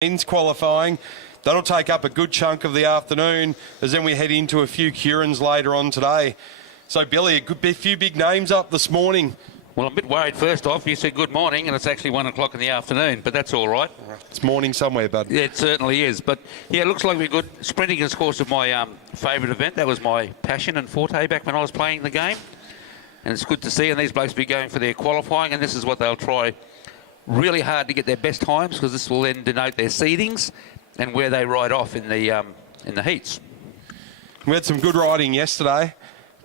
men's qualifying. That'll take up a good chunk of the afternoon, as then we head into a few Curans later on today. So, Billy, a few big names up this morning. Well, I'm a bit worried. First off, you said good morning, and it's actually 1 o'clock in the afternoon, but that's all right. It's morning somewhere, bud. Yeah, it certainly is. But, yeah, it looks like we're good. Sprinting is, of course, of my favourite event. That was my passion and forte back when I was playing the game. And it's good to see, and these blokes will be going for their qualifying, and this is what they'll try really hard to get their best times, because this will then denote their seedings and where they ride off in the heats. We had some good riding yesterday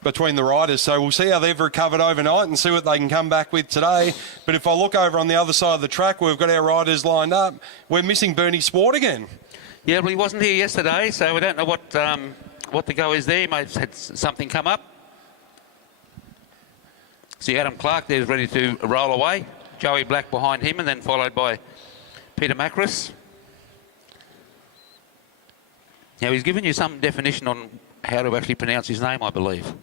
between the riders, so we'll see how they've recovered overnight and see what they can come back with today. But if I look over on the other side of the track, we've got our riders lined up. We're missing Bernie Swart again. Yeah, well, he wasn't here yesterday, so we don't know what the go is there. He may have had something come up. See Adam Clark there's ready to roll away. Joey Black behind him, and then followed by Peter Macris. Now, he's given you some definition on how to actually pronounce his name, I believe.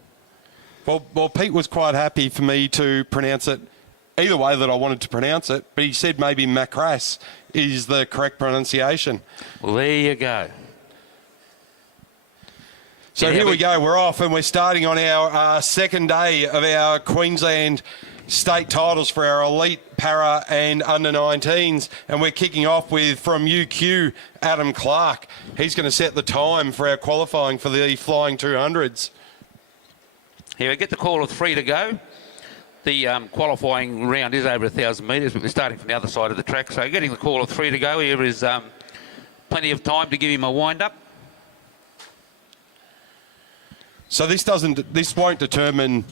Well, Pete was quite happy for me to pronounce it either way that I wanted to pronounce it, but he said maybe Macras is the correct pronunciation. Well, there you go. So yeah, here we go. We're off, and we're starting on our second day of our Queensland state titles for our elite para and under-19s, and we're kicking off with, from UQ, Adam Clark. He's going to set the time for our qualifying for the flying 200s. Here we get the call of 3 to go. The qualifying round is over 1,000 metres, but we're starting from the other side of the track. So getting the call of 3 to go here is plenty of time to give him a wind-up. So this won't determine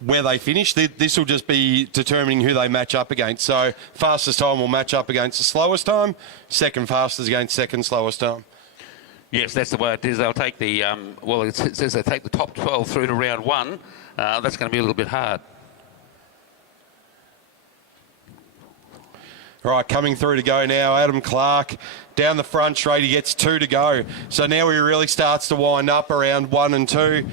where they finish. This will just be determining who they match up against. So fastest time will match up against the slowest time. Second fastest against second slowest time. Yes, that's the way it is. They'll take the, it says they take the top 12 through to round 1. That's going to be a little bit hard. All right, coming through to go now, Adam Clark. Down the front straight, he gets 2 to go. So now he really starts to wind up around 1 and 2.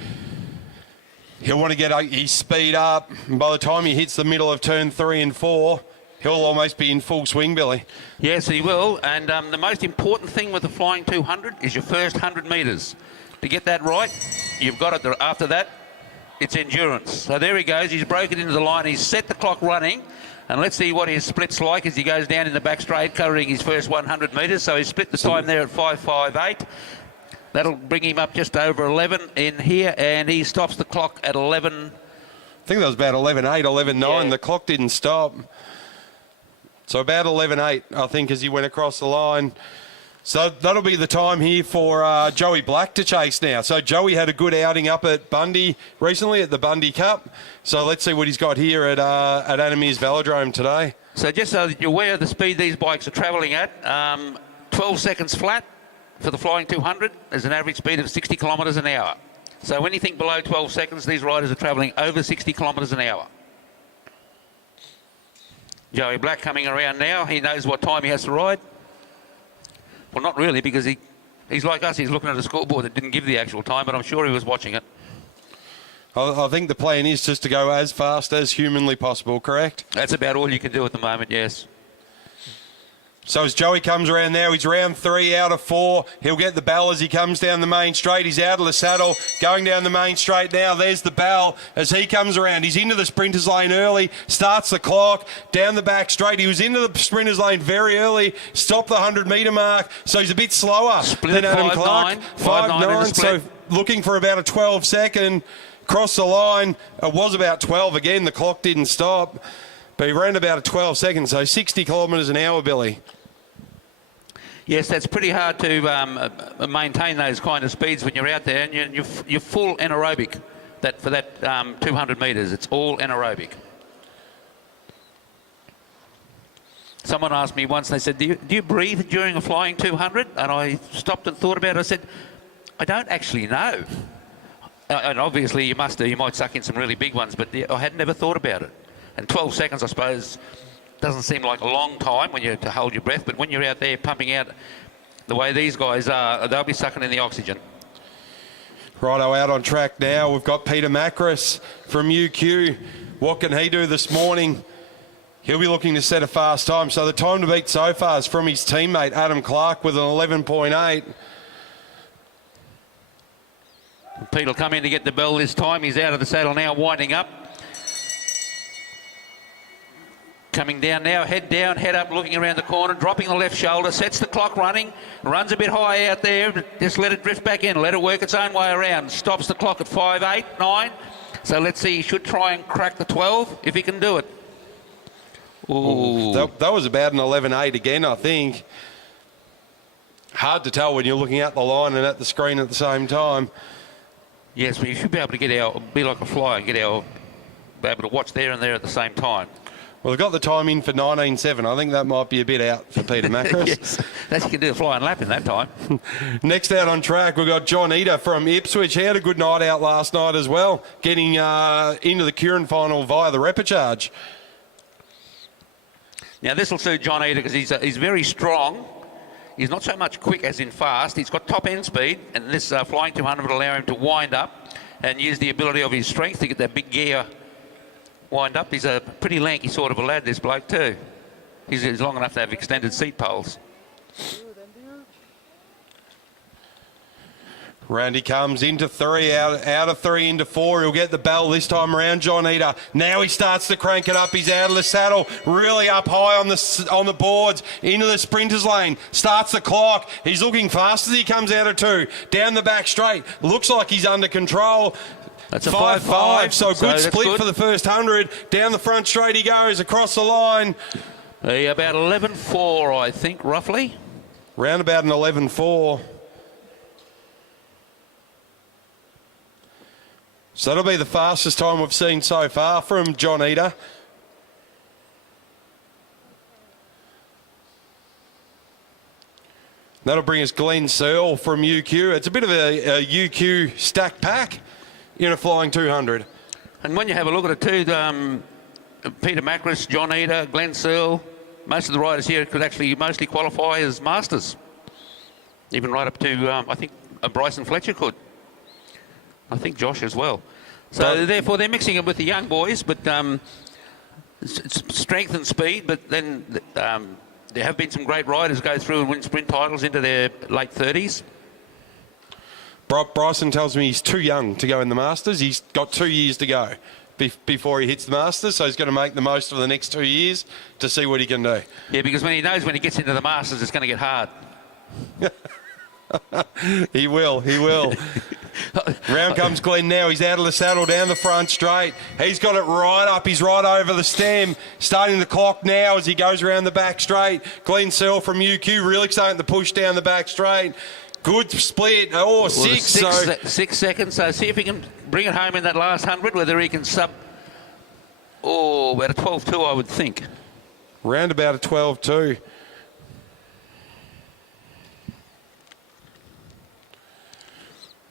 He'll want to get his speed up. And by the time he hits the middle of turn 3 and 4, he'll almost be in full swing, Billy. Yes, he will. And the most important thing with the flying 200 is your first 100 metres. To get that right, you've got it. After that, it's endurance. So there he goes. He's broken into the line. He's set the clock running. And let's see what his split's like as he goes down in the back straight, covering his first 100 metres. So he split the time there at 5:58. That'll bring him up just over 11 in here, and he stops the clock at 11. I think that was about 11:08, 11:09. Yeah. The clock didn't stop. So about 11:08, I think, as he went across the line. So that'll be the time here for Joey Black to chase now. So Joey had a good outing up at Bundy recently at the Bundy Cup. So let's see what he's got here at Animere's Velodrome today. So just so that you're aware of the speed these bikes are travelling at, 12 seconds flat for the flying 200 is an average speed of 60 kilometres an hour. So anything below 12 seconds, these riders are travelling over 60 kilometres an hour. Joey Black coming around now. He knows what time he has to ride. Well, not really, because he's like us. He's looking at a scoreboard that didn't give the actual time, but I'm sure he was watching it. I think the plan is just to go as fast as humanly possible, correct? That's about all you can do at the moment, yes. So as Joey comes around now, he's round 3 out of 4. He'll get the bell as he comes down the main straight. He's out of the saddle, going down the main straight now. There's the bell as he comes around. He's into the sprinters lane early, starts the clock, down the back straight. He was into the sprinters lane very early, stopped the 100-metre mark, so he's a bit slower than Adam Clark. 5.9, so looking for about a 12-second. Cross the line, it was about 12 again. The clock didn't stop, but he ran about a 12 seconds, so 60 kilometres an hour, Billy. Yes, that's pretty hard to maintain those kind of speeds when you're out there, and you're full anaerobic for that 200 metres. It's all anaerobic. Someone asked me once, they said, do you breathe during a flying 200? And I stopped and thought about it. I said, I don't actually know. And obviously you must do. You might suck in some really big ones, but I had never thought about it. And 12 seconds, I suppose, doesn't seem like a long time when you have to hold your breath, but when you're out there pumping out the way these guys are, they'll be sucking in the oxygen. Righto, out on track now. We've got Peter Macris from UQ. What can he do this morning? He'll be looking to set a fast time. So the time to beat so far is from his teammate, Adam Clark, with an 11.8. Pete will come in to get the bell this time. He's out of the saddle now, winding up. Coming down now, head up, looking around the corner, dropping the left shoulder, sets the clock running, runs a bit high out there, just let it drift back in, let it work its own way around, stops the clock at 5.8, 9. So let's see, he should try and crack the 12 if he can do it. Ooh. That was about an 11.8 again, I think. Hard to tell when you're looking at the line and at the screen at the same time. Yes, but you should be able to be like a flyer, be able to watch there and there at the same time. Well, they've got the time in for 19.7. I think that might be a bit out for Peter Macris. Yes, that you can do a flying lap in that time. Next out on track, we've got John Eder from Ipswich. He had a good night out last night as well, getting into the Curran final via the repechage. Now, this will suit John Eder because he's very strong. He's not so much quick as in fast. He's got top end speed, and this flying 200 will allow him to wind up and use the ability of his strength to get that big gear wind up. He's a pretty lanky sort of a lad, this bloke too. He's long enough to have extended seat poles. Round he comes into 3, out of 3 into 4. He'll get the bell this time around, John Eder. Now he starts to crank it up. He's out of the saddle, really up high on the boards, into the sprinters lane. Starts the clock. He's looking fast as he comes out of 2. Down the back straight. Looks like he's under control. That's a 5.5, so good split good for the first 100. Down the front straight he goes, across the line. About 11.4, I think, roughly. Round about an 11.4. So that'll be the fastest time we've seen so far from John Eder. That'll bring us Glenn Searle from UQ. It's a bit of a UQ stack pack in a flying 200. And when you have a look at it too, Peter Macris, John Eder, Glenn Searle, most of the riders here could actually mostly qualify as masters. Even right up to, I think, Bryson Fletcher could. I think Josh as well. So therefore they're mixing it with the young boys, but it's strength and speed. But then there have been some great riders go through and win sprint titles into their late 30s. Bryson tells me he's too young to go in the Masters. He's got 2 years to go before he hits the Masters, so he's going to make the most of the next 2 years to see what he can do. Yeah, because when he knows when he gets into the Masters, it's going to get hard. He will. Round comes Glenn now. He's out of the saddle down the front straight. He's got it right up. He's right over the stem. Starting the clock now as he goes around the back straight. Glenn Searle from UQ really starting to push down the back straight. Good split. Oh, 6. 6 seconds. So see if he can bring it home in that last 100, whether he can sub... Oh, about a 12.2, I would think. Round about a 12.2.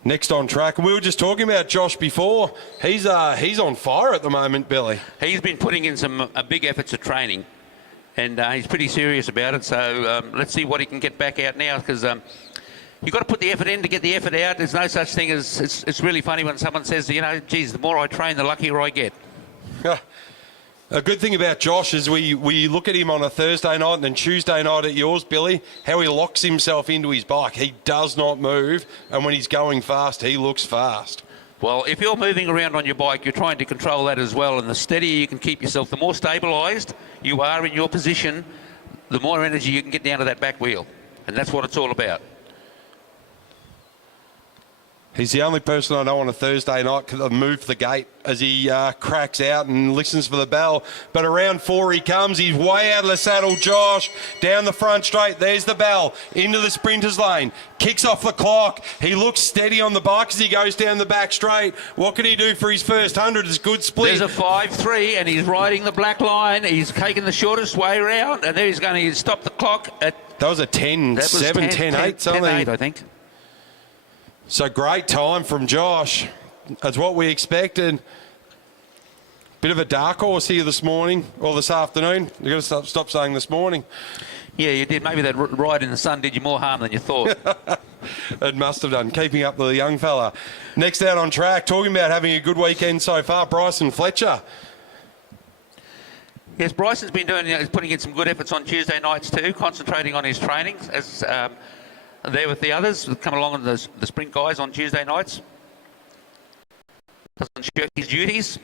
Next on track, we were just talking about Josh before. He's on fire at the moment, Billy. He's been putting in some big efforts of training, and he's pretty serious about it. So let's see what he can get back out now, because you've got to put the effort in to get the effort out. There's no such thing as... It's really funny when someone says, you know, geez, the more I train, the luckier I get. A good thing about Josh is we look at him on a Thursday night and then Tuesday night at yours, Billy, how he locks himself into his bike. He does not move, and when he's going fast, he looks fast. Well, if you're moving around on your bike, you're trying to control that as well, and the steadier you can keep yourself, the more stabilised you are in your position, the more energy you can get down to that back wheel, and that's what it's all about. He's the only person I know on a Thursday night can move the gate as he cracks out and listens for the bell. But around 4 he comes. He's way out of the saddle, Josh. Down the front straight. There's the bell. Into the sprinters lane. Kicks off the clock. He looks steady on the bike as he goes down the back straight. What can he do for his first 100? It's a good split. There's a 5.3 and he's riding the black line. He's taking the shortest way around, and there he's going to stop the clock at... That was a 10.7, 10.8 something. 10.8, I think. So great time from Josh. That's what we expected. Bit of a dark horse here this morning, or this afternoon. You've got to stop saying this morning. Yeah, you did. Maybe that ride in the sun did you more harm than you thought. It must have done, keeping up with the young fella. Next out on track, talking about having a good weekend so far, Bryson Fletcher. Yes, Bryson's been doing, he's putting in some good efforts on Tuesday nights too, concentrating on his training as there with the others that come along with the sprint guys on Tuesday nights. Doesn't shirk his duties.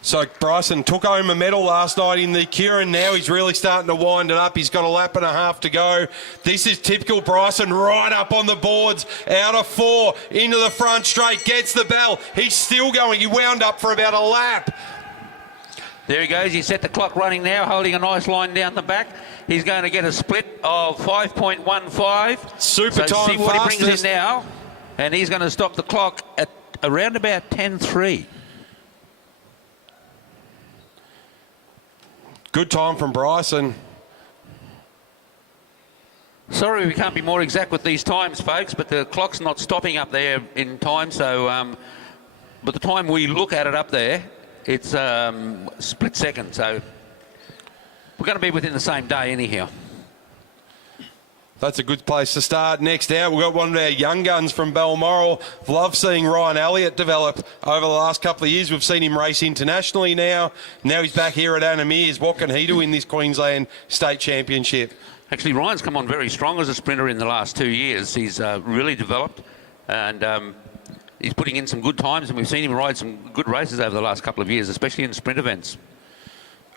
So Bryson took home a medal last night in the Kieran. Now he's really starting to wind it up. He's got a lap and a half to go. This is typical Bryson, right up on the boards, out of 4, into the front straight, gets the bell. He's still going. He wound up for about a lap. There he goes. He set the clock running now, holding a nice line down the back. He's going to get a split of 5.15. Super time, see what fastest. he brings in now. And he's going to stop the clock at around about 10.3. Good time from Bryson. Sorry we can't be more exact with these times, folks, but the clock's not stopping up there in time. So, but the time we look at it up there, it's split second. So we're going to be within the same day anyhow. That's a good place to start. Next out, we've got one of our young guns from Balmoral. Love seeing Ryan Elliott develop over the last couple of years. We've seen him race internationally now. Now he's back here at Anna Meares. What can he do in this Queensland State Championship? Actually, Ryan's come on very strong as a sprinter in the last 2 years. He's really developed and he's putting in some good times, and we've seen him ride some good races over the last couple of years, especially in sprint events.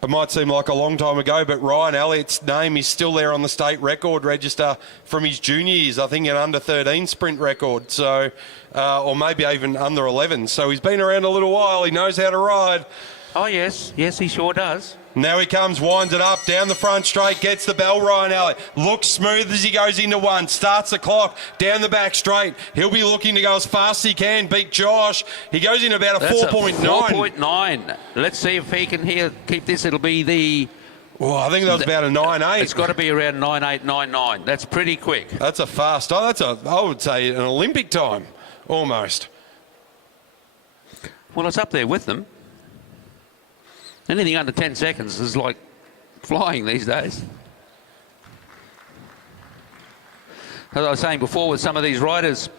It might seem like a long time ago, but Ryan Elliott's name is still there on the state record register from his junior years. I think an under 13 sprint record, so or maybe even under 11. So he's been around a little while. He knows how to ride. Oh yes, yes, he sure does. Now he comes, winds it up, down the front straight, gets the bell, Ryan Elliott. Looks smooth as he goes into 1, starts the clock, down the back straight. He'll be looking to go as fast as he can, beat Josh. He goes in about a 4.9. 4.9. Let's see if he can keep this. It'll be the... Well, I think that was about a 9.8. It's got to be around 9.8, 9.9. That's pretty quick. That's a fast. Oh, I would say an Olympic time, almost. Well, it's up there with them. Anything under 10 seconds is like flying these days. As I was saying before, with some of these riders,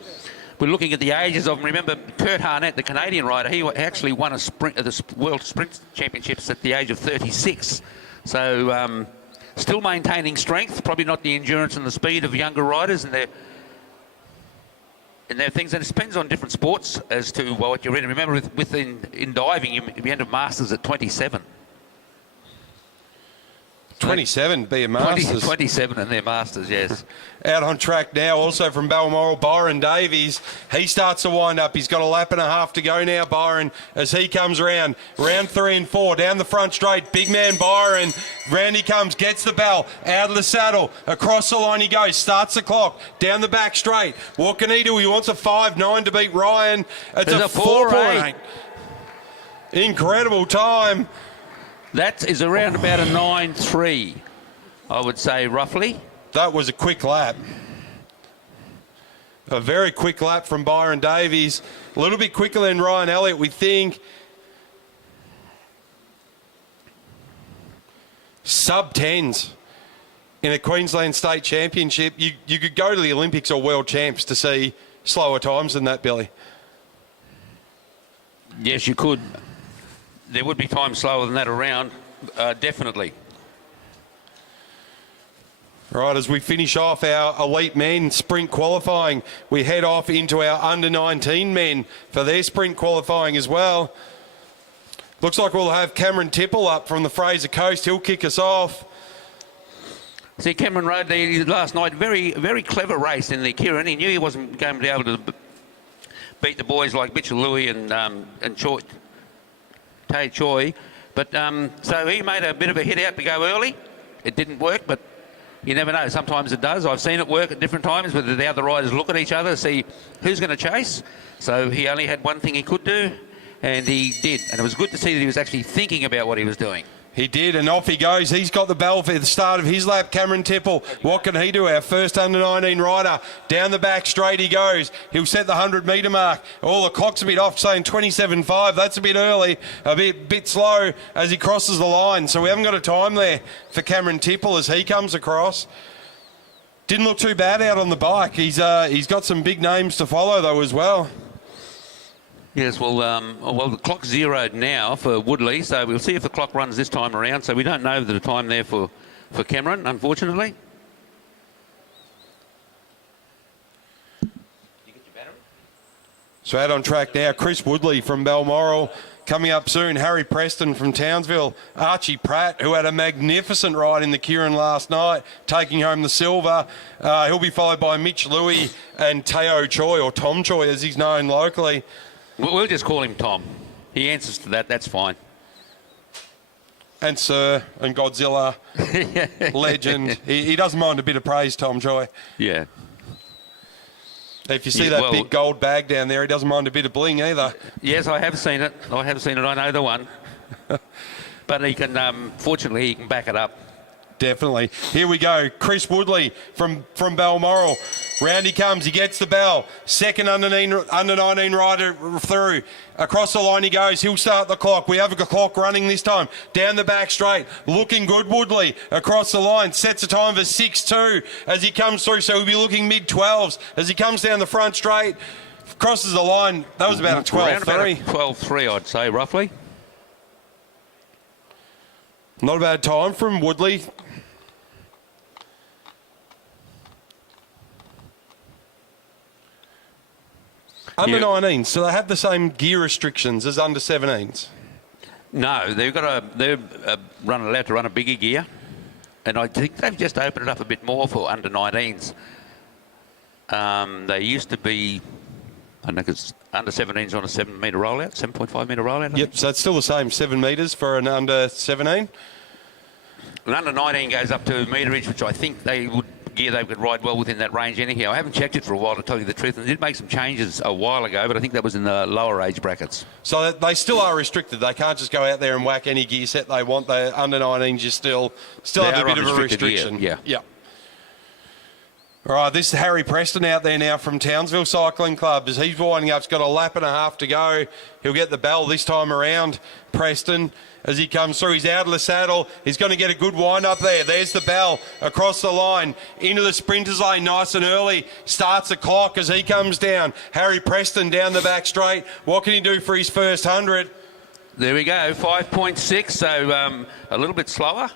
we're looking at the ages of them. Remember, Kurt Harnett, the Canadian rider, he actually won the World Sprint Championships at the age of 36. So still maintaining strength, probably not the endurance and the speed of younger riders and their things, and it depends on different sports as to what you're in. Remember, in diving, you end of Masters at 27. 27 be a Masters. 27 in their Masters, yes. Out on track now, also from Balmoral, Byron Davies. He starts to wind up. He's got a lap and a half to go now, Byron, as he comes around. Round 3 and 4, down the front straight. Big man Byron. Round he comes, gets the bell, out of the saddle. Across the line he goes, starts the clock, down the back straight. What can he do? He wants a 5.9 to beat Ryan. It's a 4.8. Incredible time. That is around about a 9.3, I would say, roughly. That was a quick lap. A very quick lap from Byron Davies. A little bit quicker than Ryan Elliott, we think. Sub-10s in a Queensland State Championship. You could go to the Olympics or World Champs to see slower times than that, Billy. Yes, you could. There would be time slower than that around, definitely. Right, as we finish off our elite men sprint qualifying, we head off into our under-19 men for their sprint qualifying as well. Looks like we'll have Cameron Tipple up from the Fraser Coast. He'll kick us off. See, Cameron rode there last night. Very, very clever race in the Kieran. He knew he wasn't going to be able to beat the boys like Mitchell Louis and Choi. Tay Choi, but so he made a bit of a hit out to go early. It didn't work, but you never know. Sometimes it does. I've seen it work at different times, where the other riders look at each other, see who's going to chase. So he only had one thing he could do, and he did. And it was good to see that he was actually thinking about what he was doing. He did, and off he goes. He's got the bell for the start of his lap, Cameron Tipple. What can he do? Our first under-19 rider. Down the back straight he goes. He'll set the 100-metre mark. Oh, the clock's a bit off, saying 27.5. That's a bit early, a bit slow as he crosses the line. So we haven't got a time there for Cameron Tipple as he comes across. Didn't look too bad out on the bike. He's got some big names to follow, though, as well. Yes, well, the clock's zeroed now for Woodley, so we'll see if the clock runs this time around. So we don't know the time there for Cameron, unfortunately. So out on track now, Chris Woodley from Balmoral. Coming up soon, Harry Preston from Townsville. Archie Pratt, who had a magnificent ride in the Kieran last night, taking home the silver. He'll be followed by Mitch Louis and Teo Choi, or Tom Choi as he's known locally. We'll just call him Tom. He answers to that, that's fine. And Sir and Godzilla, legend. He doesn't mind a bit of praise, Tom Choi. Yeah. If you see that big gold bag down there, he doesn't mind a bit of bling either. Yes, I have seen it. I know the one. But he can, fortunately, he can back it up. Definitely. Here we go. Chris Woodley from Balmoral. Round he comes. He gets the bell. Second under 19 rider through. Across the line he goes. He'll start the clock. We have a clock running this time. Down the back straight. Looking good, Woodley. Across the line. Sets a time for 6.2 as he comes through. So he'll be looking mid-12s as he comes down the front straight. Crosses the line. That was about a 12.3. 12.3, I'd say, roughly. Not a bad time from Woodley. Under 19s, so they have the same gear restrictions as under 17s? No, they're allowed to run a bigger gear, and I think they've just opened it up a bit more for under 19s. They used to be, I think it's under 17s on a 7 metre rollout, 7.5 metre rollout. Yep, so it's still the same, 7 metres for an under 17. An under 19 goes up to meterage, which I think they could ride well within that range anyhow. I haven't checked it for a while, to tell you the truth, and they did make some changes a while ago, but I think that was in the lower age brackets. So they still are restricted. They can't just go out there and whack any gear set they want. The under 19s, you still have a bit of a restriction. Gear, yeah. Yep. All right, this is Harry Preston out there now from Townsville Cycling Club. As he's winding up, he's got a lap and a half to go. He'll get the bell this time around, Preston. As he comes through, he's out of the saddle. He's going to get a good wind up there. There's the bell across the line into the sprinters lane nice and early. Starts the clock as he comes down. Harry Preston down the back straight. What can he do for his first 100? There we go, 5.6, so a little bit slower.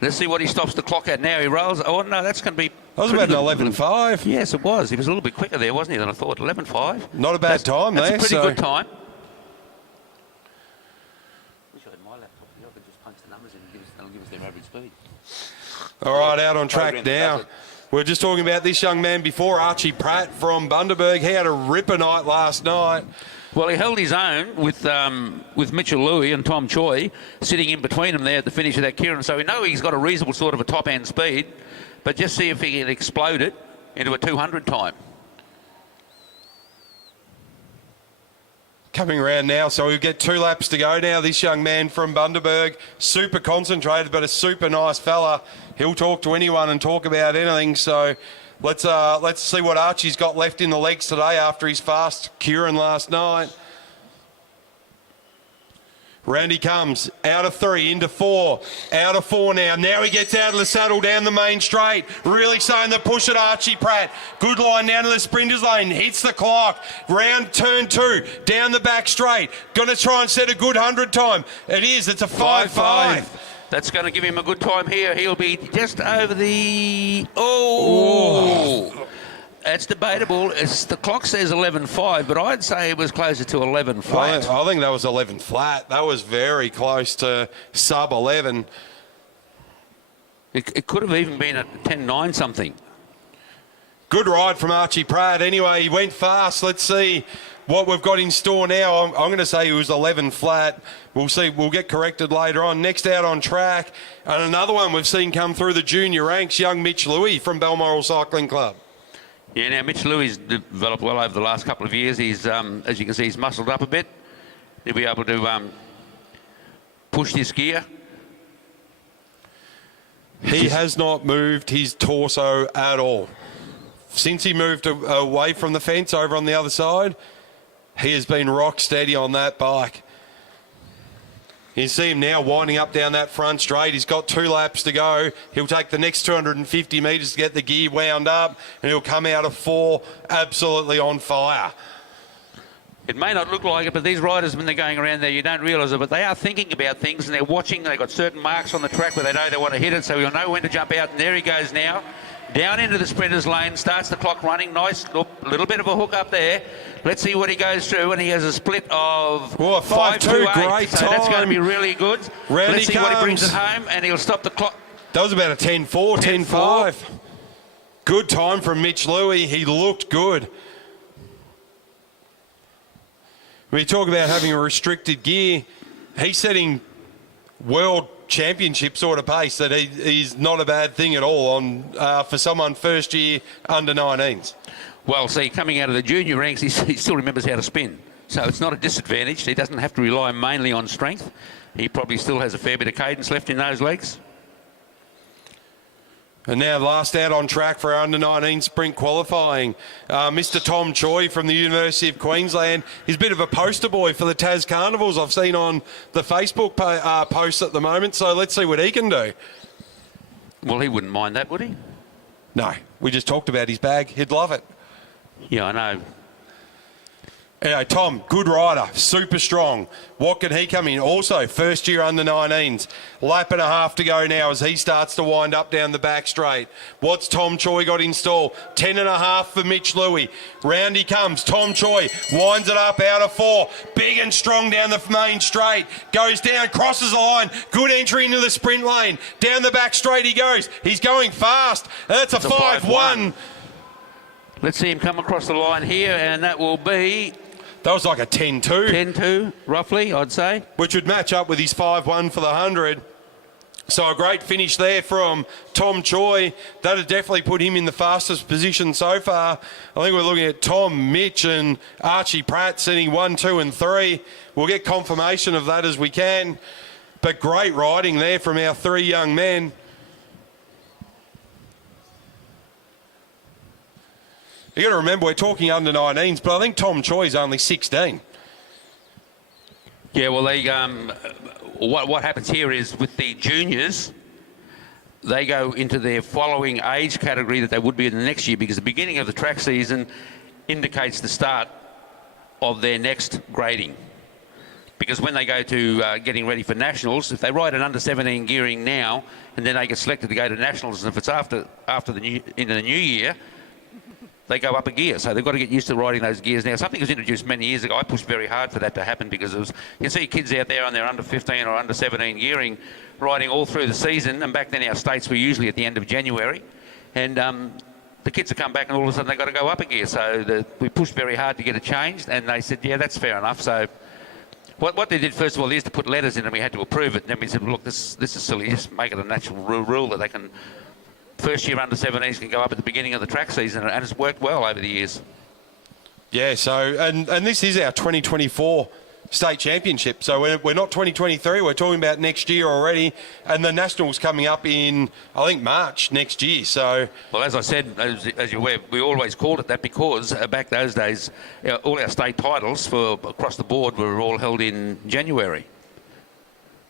Let's see what he stops the clock at now. He rolls. Oh, no, that's going to be... That was about an 11.5. Yes, it was. He was a little bit quicker there, wasn't he, than I thought. 11.5. Not a bad time there. That's a pretty good time. All right, out on track now. We're just talking about this young man before, Archie Pratt from Bundaberg. He had a ripper night last night. Well, he held his own with Mitchell Louis and Tom Choi sitting in between them there at the finish of that Kieran. So we know he's got a reasonable sort of a top-end speed, but just see if he can explode it into a 200 time. Coming around now, so we'll get 2 laps to go now. This young man from Bundaberg, super concentrated, but a super nice fella. He'll talk to anyone and talk about anything. So let's see what Archie's got left in the legs today after his fast Kieran last night. Round he comes, out of 3, into 4, out of 4 now. Now he gets out of the saddle down the main straight. Really starting the push at Archie Pratt. Good line down to the sprinters lane, hits the clock. Round turn 2, down the back straight. Going to try and set a good 100 time. It is, it's a 5.5. That's going to give him a good time here. He'll be just over the... Oh! That's debatable. The clock says 11.5, but I'd say it was closer to 11 flat. I think that was 11 flat. That was very close to sub 11. It could have even been a 10.9 something. Good ride from Archie Pratt. Anyway, he went fast. Let's see what we've got in store now. I'm going to say it was 11 flat. We'll see. We'll get corrected later on. Next out on track, and another one we've seen come through the junior ranks, young Mitch Louis from Balmoral Cycling Club. Yeah, now Mitch Louis developed well over the last couple of years. He's, as you can see, he's muscled up a bit. He'll be able to push this gear. He has not moved his torso at all. Since he moved away from the fence over on the other side, he has been rock steady on that bike. You see him now winding up down that front straight. He's got 2 laps to go. He'll take the next 250 metres to get the gear wound up, and he'll come out of 4 absolutely on fire. It may not look like it, but these riders, when they're going around there, you don't realise it, but they are thinking about things and they're watching. They've got certain marks on the track where they know they want to hit it, so you'll know when to jump out. And there he goes now. Down into the sprinters lane, starts the clock running. Nice, little bit of a hook up there. Let's see what he goes through, and he has a split of 5.2, great so time. that's going to be really good. Let's see what he brings it home, and he'll stop the clock. That was about a 10.4, 10.5. Good time from Mitch Louis. He looked good. When you talk about having a restricted gear, he's setting world championship sort of pace that he's not a bad thing at all on for someone first year under 19s. Well, see, coming out of the junior ranks, he still remembers how to spin. So it's not a disadvantage. He doesn't have to rely mainly on strength. He probably still has a fair bit of cadence left in those legs. And now last out on track for under 19 sprint qualifying, Mr. Tom Choi from the University of Queensland. He's a bit of a poster boy for the Tas Carnivals I've seen on the Facebook posts at the moment, so let's see what he can do. Well, he wouldn't mind that, would he? No, we just talked about his bag. He'd love it. Yeah, I know. Anyway, Tom, good rider, super strong. What can he come in? Also, first year under 19s. Lap and a half to go now as he starts to wind up down the back straight. What's Tom Choi got in stall? 10.5 for Mitch Louis. Round he comes. Tom Choi winds it up out of 4. Big and strong down the main straight. Goes down, crosses the line. Good entry into the sprint lane. Down the back straight he goes. He's going fast. And that's a 5.1. Let's see him come across the line here, and that will be... That was like a 10.2. 10.2, roughly, I'd say. Which would match up with his 5.1 for the 100. So a great finish there from Tom Choi. That would definitely put him in the fastest position so far. I think we're looking at Tom, Mitch and Archie Pratt sitting 1, 2 and 3. We'll get confirmation of that as we can. But great riding there from our 3 young men. You got to remember, we're talking under 19s, but I think Tom Choi is only 16. Yeah, well, they what happens here is with the juniors, they go into their following age category that they would be in the next year, because the beginning of the track season indicates the start of their next grading. Because when they go to getting ready for nationals, if they ride an under 17 gearing now, and then they get selected to go to nationals, and if it's into the new year, they go up a gear. So they've got to get used to riding those gears now. Something was introduced many years ago. I pushed very hard for that to happen, because you see kids out there on their under 15 or under 17 gearing riding all through the season, and back then our states were usually at the end of January, and the kids have come back and all of a sudden they've got to go up a gear. So we pushed very hard to get it changed, and they said, yeah, that's fair enough. So what they did first of all is to put letters in, and we had to approve it. And then we said, look, this is silly. Just make it a natural rule that they can... First year under 17s can go up at the beginning of the track season, and it's worked well over the years. Yeah, so, and this is our 2024 state championship. So we're not 2023, we're talking about next year already, and the Nationals coming up in, I think, March next year. So, well, as I said, as you're aware, we always called it that because back those days, all our state titles for across the board were all held in January.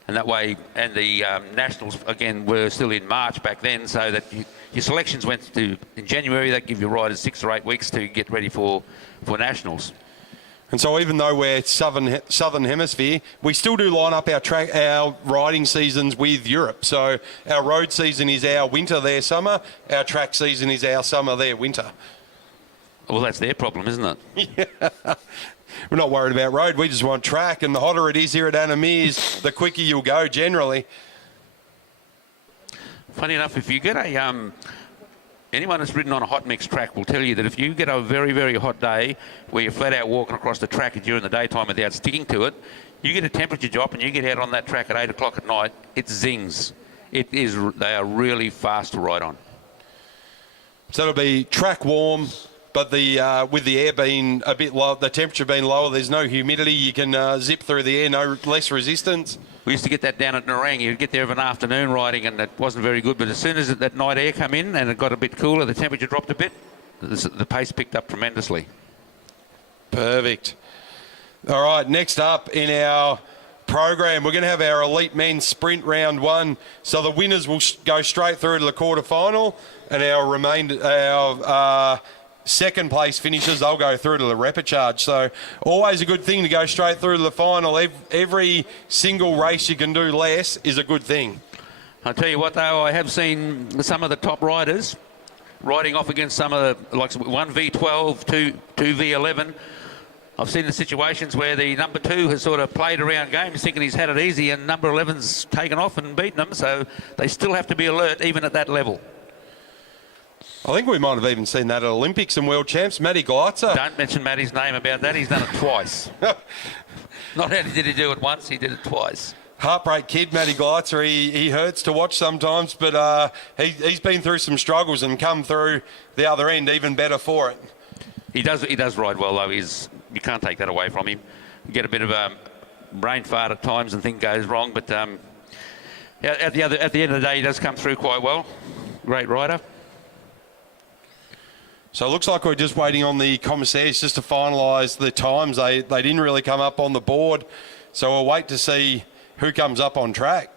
And that way, and the Nationals, again, were still in March back then, so that your selections went to in January. That give your riders 6 or 8 weeks to get ready for Nationals. And so even though we're southern hemisphere, we still do line up our riding seasons with Europe. So our road season is our winter, their summer. Our track season is our summer, their winter. Well, that's their problem, isn't it? Yeah. We're not worried about road. We just want track. And the hotter it is here at Anna Meares, the quicker you'll go generally. Funny enough, if you get a... anyone that's ridden on a hot mix track will tell you that if you get a very, very hot day where you're flat out walking across the track during the daytime without sticking to it, you get a temperature drop and you get out on that track at 8 o'clock at night, it zings. They are really fast to ride on. So it'll be track warm, but with the air being a bit low, the temperature being lower, there's no humidity. You can zip through the air, less resistance. We used to get that down at Nerang. You'd get there of an afternoon riding, and it wasn't very good. But as soon as that night air come in and it got a bit cooler, the temperature dropped a bit, the pace picked up tremendously. Perfect. All right, next up in our program, we're going to have our elite men's sprint round 1. So the winners will go straight through to the quarterfinal, and our second place finishes, they'll go through to the repechage. So always a good thing to go straight through to the final. Every single race you can do less is a good thing. I'll tell you what, though, I have seen some of the top riders riding off against some of the, like 1v12, 2v11. I've seen the situations where the number 2 has sort of played around games thinking he's had it easy, and number 11's taken off and beaten them, so they still have to be alert even at that level. I think we might have even seen that at Olympics and World Champs. Matty Gleitzer. Don't mention Matty's name about that. He's done it twice. Not only did he do it once, he did it twice. Heartbreak kid, Matty Gleitzer. He hurts to watch sometimes, but he's been through some struggles and come through the other end even better for it. He does ride well, though. You can't take that away from him. You get a bit of a brain fart at times and things goes wrong, but at the end of the day, he does come through quite well. Great rider. So it looks like we're just waiting on the commissaires just to finalise the times. They didn't really come up on the board, so we'll wait to see who comes up on track.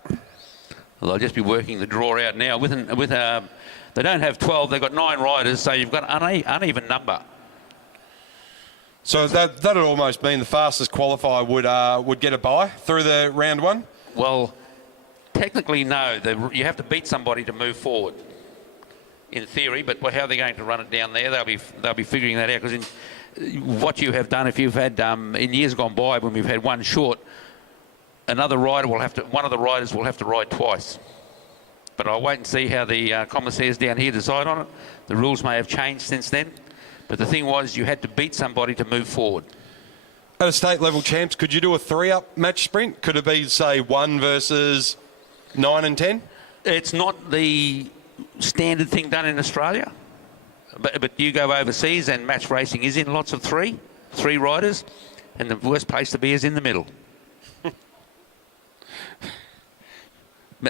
Well, they'll just be working the draw out now. They don't have 12, they've got 9 riders, so you've got an uneven number. So that'd almost mean the fastest qualifier would get a bye through the round 1? Well, technically no. You have to beat somebody to move forward, in theory, but how are they going to run it down there? They'll be figuring that out, because what you have done, if you've had in years gone by when we've had one short, one of the riders will have to ride twice. But I'll wait and see how the commissaires down here decide on it. The rules may have changed since then, but the thing was you had to beat somebody to move forward. At a state level champs, could you do a 3-up match sprint? Could it be, say, 1 versus 9 and 10? It's not the standard thing done in Australia, but you go overseas and match racing is in lots of three riders, and the worst place to be is in the middle.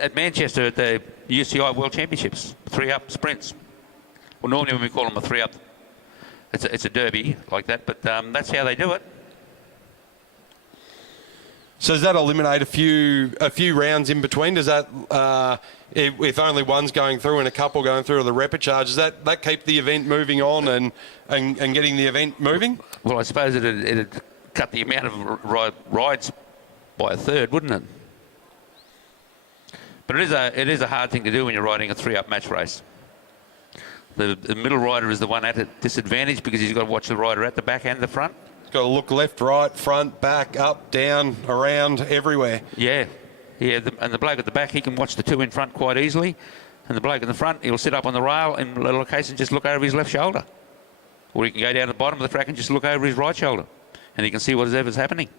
At Manchester at the UCI World Championships, 3-up sprints. Well, normally when we call them a 3-up, it's a derby like that, but that's how they do it. So does that eliminate a few rounds in between? Does that, if only one's going through and a couple going through the repechage, does that keep the event moving on and getting the event moving? Well, I suppose it'd cut the amount of rides by a third, wouldn't it? But it is a hard thing to do when you're riding a 3-up match race. The middle rider is the one at a disadvantage because he's got to watch the rider at the back and the front. He's got to look left, right, front, back, up, down, around, everywhere. Yeah. And the bloke at the back, he can watch the 2 in front quite easily. And the bloke in the front, he'll sit up on the rail and in a little case and just look over his left shoulder. Or he can go down to the bottom of the track and just look over his right shoulder. And he can see whatever's happening.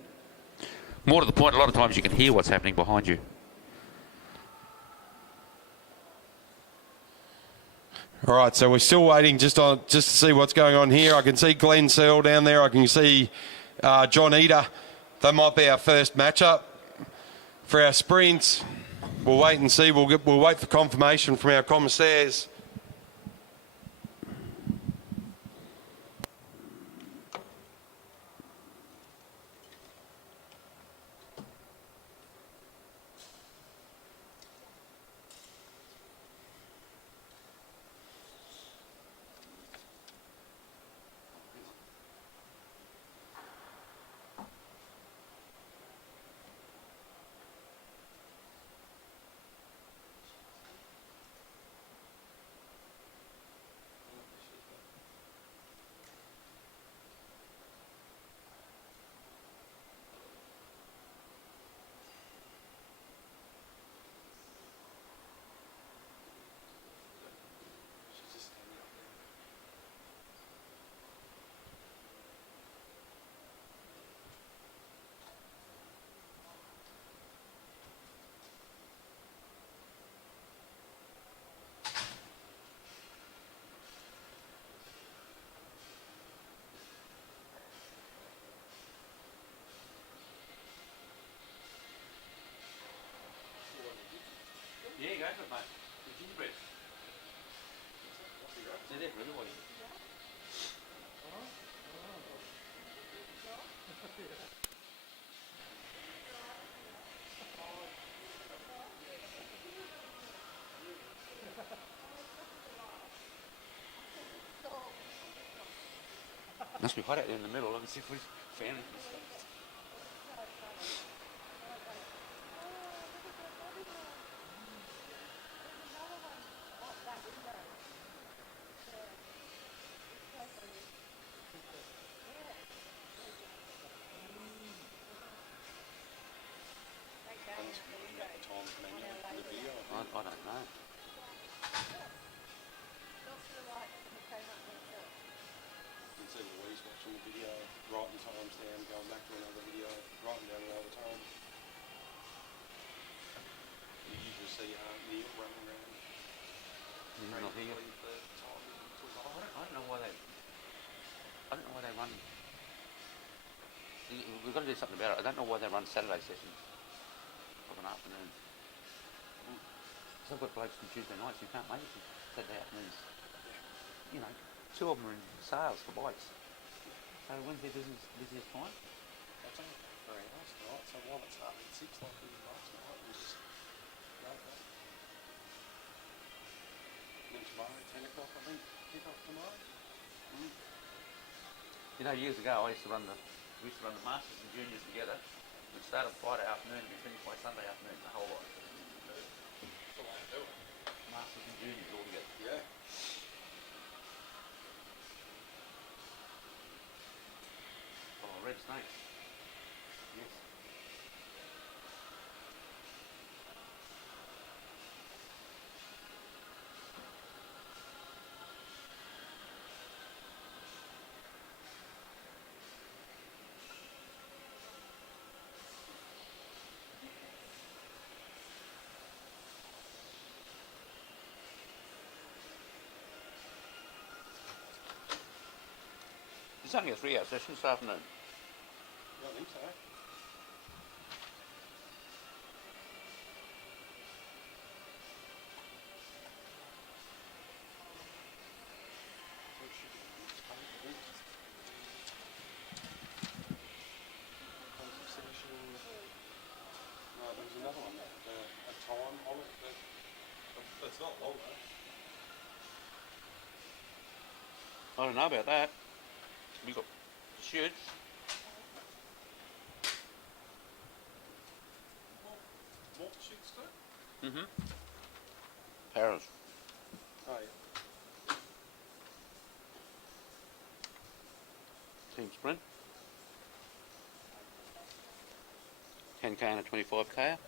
More to the point, a lot of times you can hear what's happening behind you. All right, so we're still waiting just to see what's going on here. I can see Glenn Searle down there. I can see John Eder. That might be our first matchup for our sprints. We'll wait and see. We'll wait for confirmation from our commissaires. Yeah, go for it, mate. The gingerbread. They're there for everybody. Must be hot out there in the middle. Let me see if we found it. I don't know. You can see Louise watching the video, writing times down, going back to another video, writing down another time. You usually see Neil running around. He's not here. I don't know why they. I don't know why they run. We've got to do something about it. I don't know why they run Saturday sessions of an afternoon. Because I've got blokes from Tuesday nights who can't make it Saturday afternoons. You know, 2 of them are in sales for bikes. So when's their busiest time? That's only 3 hours tonight, so while it's up at 6 like we did last night, it was great. Then tomorrow, 10 o'clock, I think, kick off tomorrow. You know, years ago we used to run the Masters and Juniors together. We'd start on Friday afternoon and we'd finish by Sunday afternoon, the whole lot. That's the way to do it. Masters and Juniors all together. Yeah. Oh, red snakes. Yes. It's only a 3-hour session this afternoon. I think so. No, there was another one, a time on it, but it's not long though. I don't know about that. We got shoots. What shoots do? Paras. Oh yeah. Team sprint. 10k and a 25k.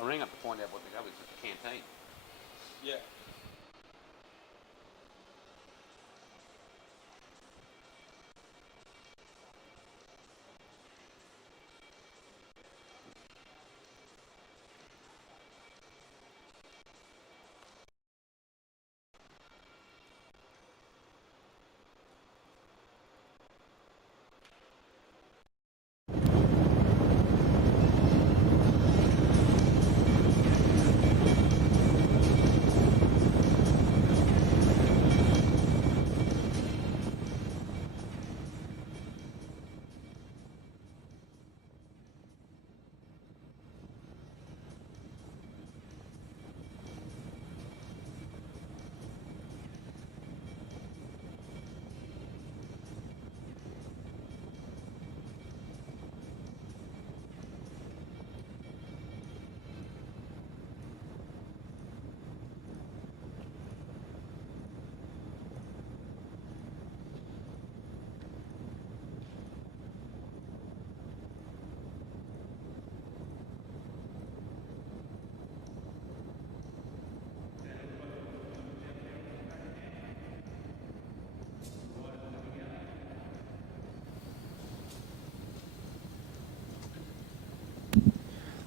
I rang up to find out what the go is at the canteen. Yeah.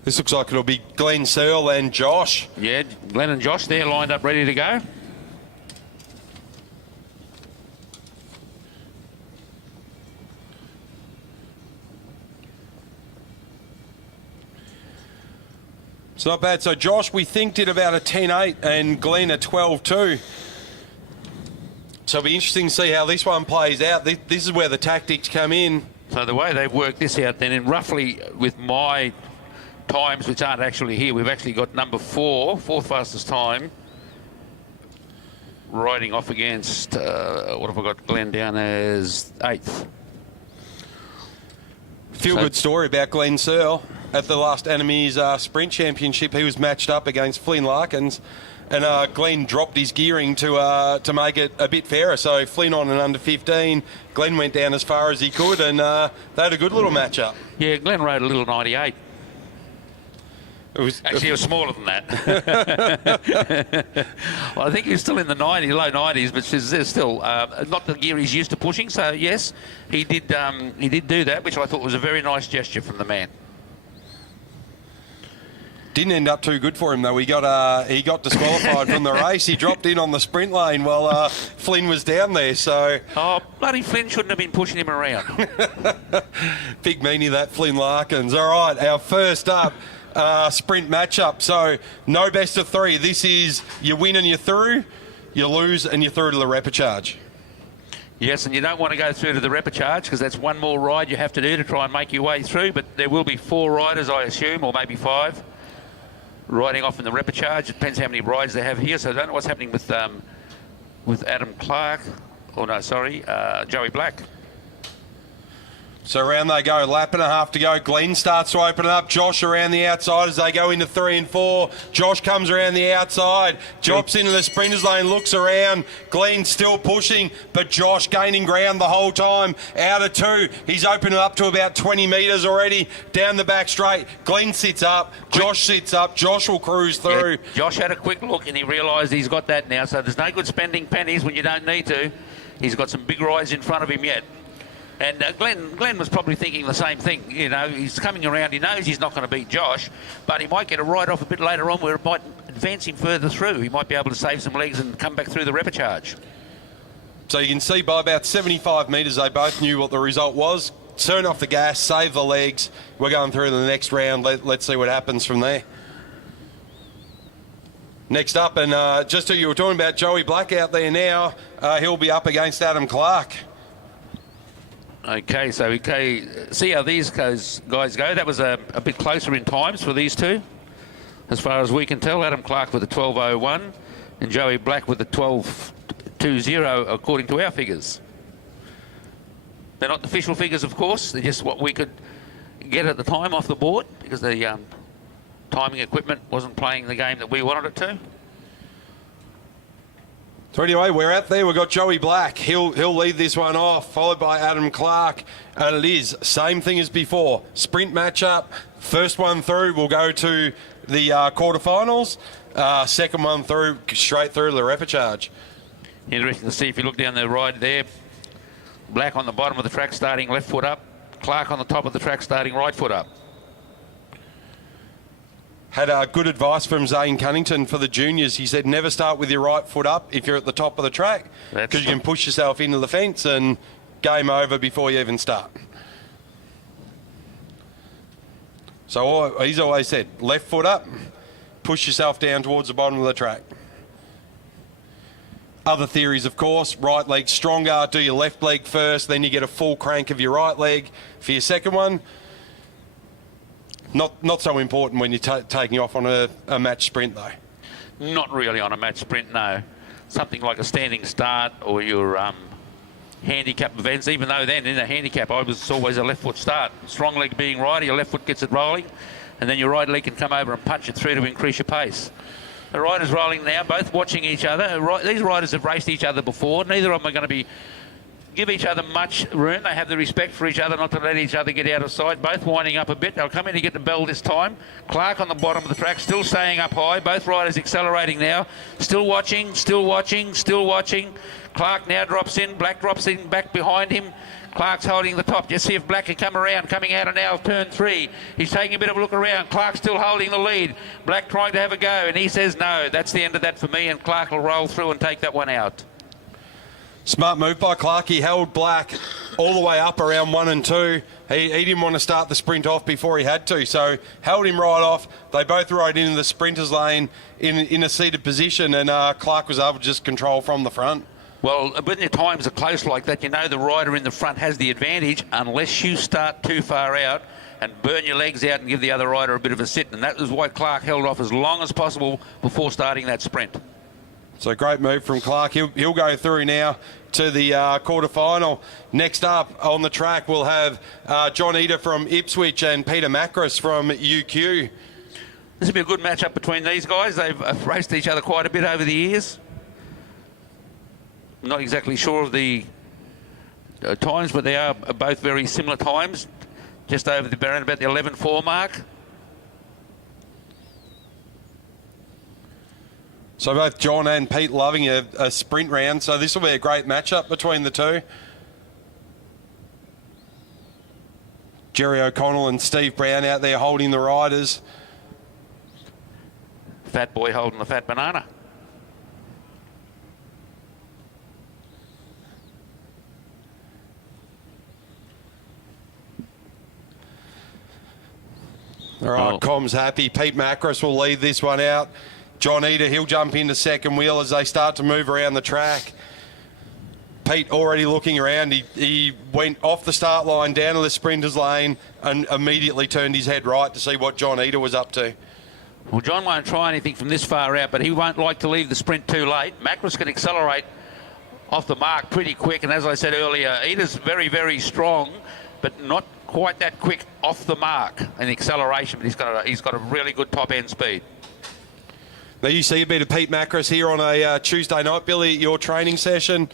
This looks like it'll be Glenn Searle and Josh. Yeah, Glenn and Josh, they're lined up ready to go. It's not bad. So Josh, we think, did about a 10.8 and Glenn a 12.2. So it'll be interesting to see how this one plays out. This is where the tactics come in. So the way they've worked this out then, and roughly with my times, which aren't actually here, we've actually got number 4, fourth fastest time, riding off against, what have I got Glenn down as 8th. Good story about Glenn Searle. At the last Enemies Sprint Championship, he was matched up against Flynn Larkins, and Glenn dropped his gearing to make it a bit fairer. So Flynn on an under 15, Glenn went down as far as he could, and they had a good little match-up. Yeah, Glenn rode a little 98. Actually, it was smaller than that. Well, I think he was still in the 90s, low 90s, but there's still not the gear he's used to pushing. So yes, he did do that, which I thought was a very nice gesture from the man. Didn't end up too good for him though. He got disqualified from the race. He dropped in on the sprint lane while Flynn was down there. So bloody Flynn shouldn't have been pushing him around. Big meanie that Flynn Larkins. All right, our first up sprint matchup. So no best of 3. This is you win and you're through, you lose and you're through to the repechage. Yes, and you don't want to go through to the repechage because that's one more ride you have to do to try and make your way through. But there will be 4 riders, I assume, or maybe 5. Riding off in the repechage. It depends how many rides they have here. So I don't know what's happening with Adam Clark. Oh no, sorry, Joey Black. So around they go, lap and a half to go. Glenn starts to open it up. Josh around the outside as they go into 3 and 4. Josh comes around the outside, drops into the sprinters lane, looks around. Glenn still pushing, but Josh gaining ground the whole time. Out of 2, he's opened it up to about 20 metres already. Down the back straight, Glenn sits up, Josh sits up. Josh will cruise through. Yeah, Josh had a quick look and he realised he's got that now. So there's no good spending pennies when you don't need to. He's got some big rides in front of him yet. And Glenn was probably thinking the same thing. You know, he's coming around. He knows he's not going to beat Josh, but he might get a ride off a bit later on where it might advance him further through. He might be able to save some legs and come back through the repechage. So you can see by about 75 metres, they both knew what the result was. Turn off the gas, save the legs. We're going through to the next round. Let's see what happens from there. Next up, and just who you were talking about, Joey Black out there now. He'll be up against Adam Clark. Okay, so see how these guys go. That was a bit closer in times for these two, as far as we can tell. Adam Clark with a 12.01 and Joey Black with a 12.20 according to our figures. They're not the official figures, of course. They're just what we could get at the time off the board because the timing equipment wasn't playing the game that we wanted it to. So anyway, we're out there. We've got Joey Black. He'll lead this one off, followed by Adam Clark. And it is same thing as before. Sprint matchup. First one through will go to the quarterfinals. Second one through, straight through to the repechage. Interesting to see if you look down the ride there. Black on the bottom of the track starting left foot up. Clark on the top of the track starting right foot up. Had good advice from Zane Cunnington for the juniors. He said never start with your right foot up if you're at the top of the track because you can push yourself into the fence and game over before you even start. So he's always said left foot up, push yourself down towards the bottom of the track. Other theories, of course, right leg stronger, do your left leg first, then you get a full crank of your right leg for your second one. Not so important when you're taking off on a match sprint, though. Not really on a match sprint, no. Something like a standing start or your handicap events, even though then in a handicap it's always a left foot start. Strong leg being right, your left foot gets it rolling, and then your right leg can come over and punch it through to increase your pace. The riders rolling now, both watching each other. These riders have raced each other before. Neither of them are going to be give each other much room. They have the respect for each other, not to let each other get out of sight. Both winding up a bit. They'll come in to get the bell this time. Clark on the bottom of the track, still staying up high. Both riders accelerating now. Still watching, still watching, still watching. Clark now drops in. Black drops in back behind him. Clark's holding the top. Just see if Black can come around. Coming out of now turn 3. He's taking a bit of a look around. Clark's still holding the lead. Black trying to have a go, and he says no. That's the end of that for me, and Clark will roll through and take that one out. Smart move by Clark. He held Black all the way up around 1 and 2. He didn't want to start the sprint off before he had to, so held him right off. They both rode into the sprinters lane in a seated position, and Clark was able to just control from the front. Well, when your times are close like that, you know the rider in the front has the advantage unless you start too far out and burn your legs out and give the other rider a bit of a sit. And that was why Clark held off as long as possible before starting that sprint. So great move from Clark. He'll go through now to the quarterfinal. Next up on the track, we'll have John Eder from Ipswich and Peter Macris from UQ. This will be a good matchup between these guys. They've raced each other quite a bit over the years. I'm not exactly sure of the times, but they are both very similar times, just over around about the 11.4 mark. So both John and Pete loving a sprint round, so this will be a great matchup between the two. Jerry O'Connell and Steve Brown out there holding the riders. Fat boy holding the fat banana. All right, Com's happy. Pete Macris will lead this one out. John Eder, he'll jump into second wheel as they start to move around the track. Pete already looking around. He went off the start line down to the sprinters lane and immediately turned his head right to see what John Eder was up to. Well, John won't try anything from this far out, but he won't like to leave the sprint too late. Macris can accelerate off the mark pretty quick, and as I said earlier, Eder's very, very strong, but not quite that quick off the mark in acceleration, but he's got a really good top end speed. Now you see a bit of Pete Macris here on a Tuesday night, Billy, at your training session.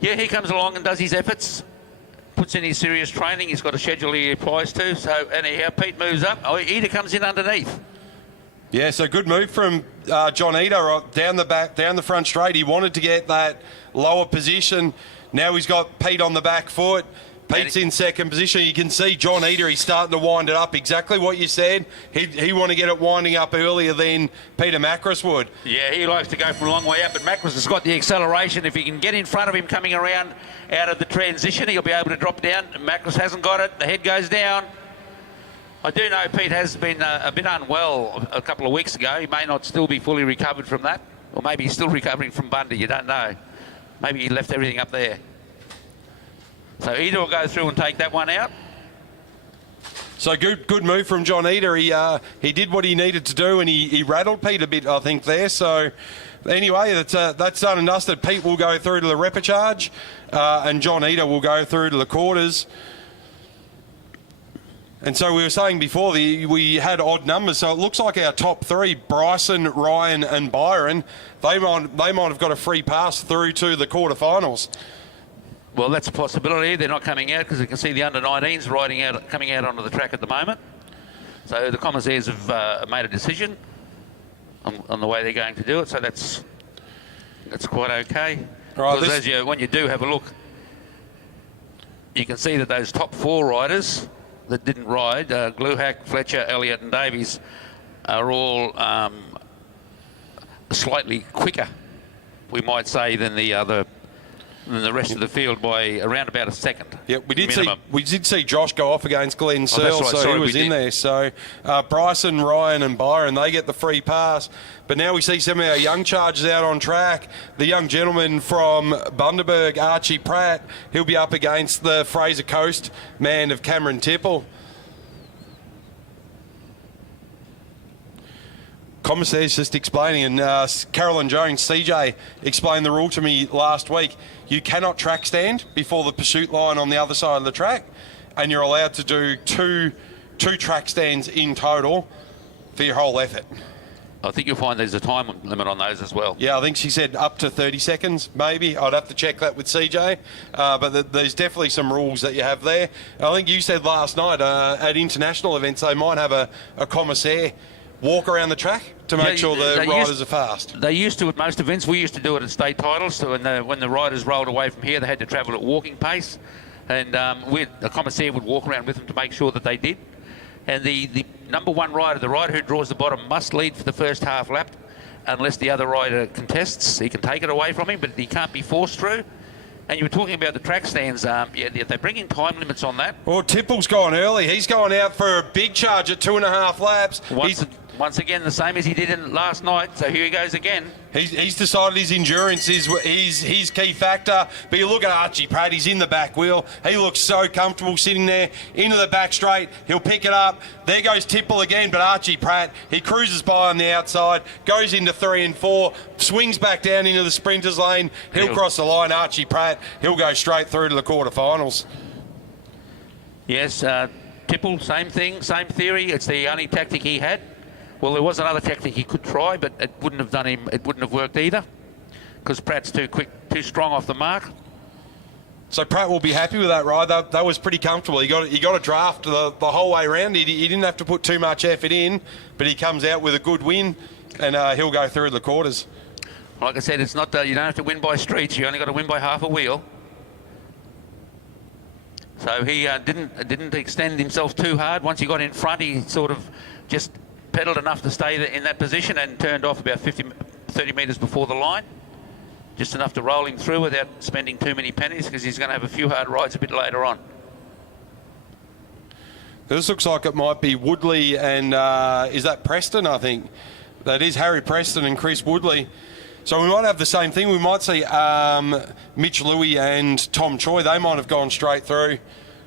Yeah, he comes along and does his efforts, puts in his serious training. He's got a schedule he applies to. So anyhow, Pete moves up. Eder comes in underneath. Yeah, so good move from John Eder down the front straight. He wanted to get that lower position. Now he's got Pete on the back foot. Pete's in second position. You can see John Eder, he's starting to wind it up. Exactly what you said. He want to get it winding up earlier than Peter Macris would. Yeah, he likes to go from a long way out, but Macris has got the acceleration. If he can get in front of him coming around out of the transition, he'll be able to drop down. Macris hasn't got it. The head goes down. I do know Pete has been a bit unwell a couple of weeks ago. He may not still be fully recovered from that, or maybe he's still recovering from Bundy. You don't know. Maybe he left everything up there. So Eder will go through and take that one out. So good move from John Eder. He did what he needed to do, and he rattled Pete a bit, I think, there. So anyway, that's done and dusted. Pete will go through to the repechage, and John Eder will go through to the quarters. And so we were saying before, we had odd numbers, so it looks like our top three, Bryson, Ryan and Byron, they might have got a free pass through to the quarterfinals. Well, that's a possibility. They're not coming out because you can see the under-19s coming out onto the track at the moment. So the commissaires have made a decision on the way they're going to do it, so that's quite okay. Right, because when you do have a look, you can see that those top four riders that didn't ride, Gluhack, Fletcher, Elliott and Davies, are all slightly quicker, we might say, than the rest of the field by around about a second. Yeah, we did see Josh go off against Glenn Searle, right. so he was in there. So Bryson, Ryan and Byron, they get the free pass. But now we see some of our young chargers out on track. The young gentleman from Bundaberg, Archie Pratt, he'll be up against the Fraser Coast man of Cameron Tipple. Commissaire's just explaining, and Carolyn Jones, CJ, explained the rule to me last week. You cannot track stand before the pursuit line on the other side of the track, and you're allowed to do two track stands in total for your whole effort. I think you'll find there's a time limit on those as well. Yeah, I think she said up to 30 seconds, maybe. I'd have to check that with CJ. But there's definitely some rules that you have there. I think you said last night at international events they might have a commissaire walk around the track to make sure the riders are fast. They used to at most events. We used to do it at state titles. So when the riders rolled away from here, they had to travel at walking pace. And the commissaire would walk around with them to make sure that they did. And the number one rider, the rider who draws the bottom, must lead for the first half lap unless the other rider contests. He can take it away from him, but he can't be forced through. And you were talking about the track stands. They bring in time limits on that. Well, Tipple's gone early. He's going out for a big charge at 2.5 laps. Once again, the same as he did last night. So here he goes again. He's decided his endurance is his key factor. But you look at Archie Pratt, he's in the back wheel. He looks so comfortable sitting there into the back straight. He'll pick it up. There goes Tipple again, but Archie Pratt, he cruises by on the outside, goes into 3 and 4, swings back down into the sprinters lane. He'll cross the line, Archie Pratt. He'll go straight through to the quarterfinals. Yes, Tipple, same thing, same theory. It's the only tactic he had. Well, there was another tactic he could try, but it wouldn't have done him. It wouldn't have worked either, because Pratt's too quick, too strong off the mark. So Pratt will be happy with that ride. That was pretty comfortable. He got a draft the whole way around. He didn't have to put too much effort in, but he comes out with a good win, and he'll go through the quarters. Like I said, it's not you don't have to win by streets. You only got to win by half a wheel. So he didn't extend himself too hard. Once he got in front, he sort of just pedalled enough to stay in that position and turned off about 30 metres before the line. Just enough to roll him through without spending too many pennies, because he's going to have a few hard rides a bit later on. This looks like it might be Woodley and is that Preston, I think? That is Harry Preston and Chris Woodley. So we might have the same thing. We might see Mitch Louis and Tom Choi. They might have gone straight through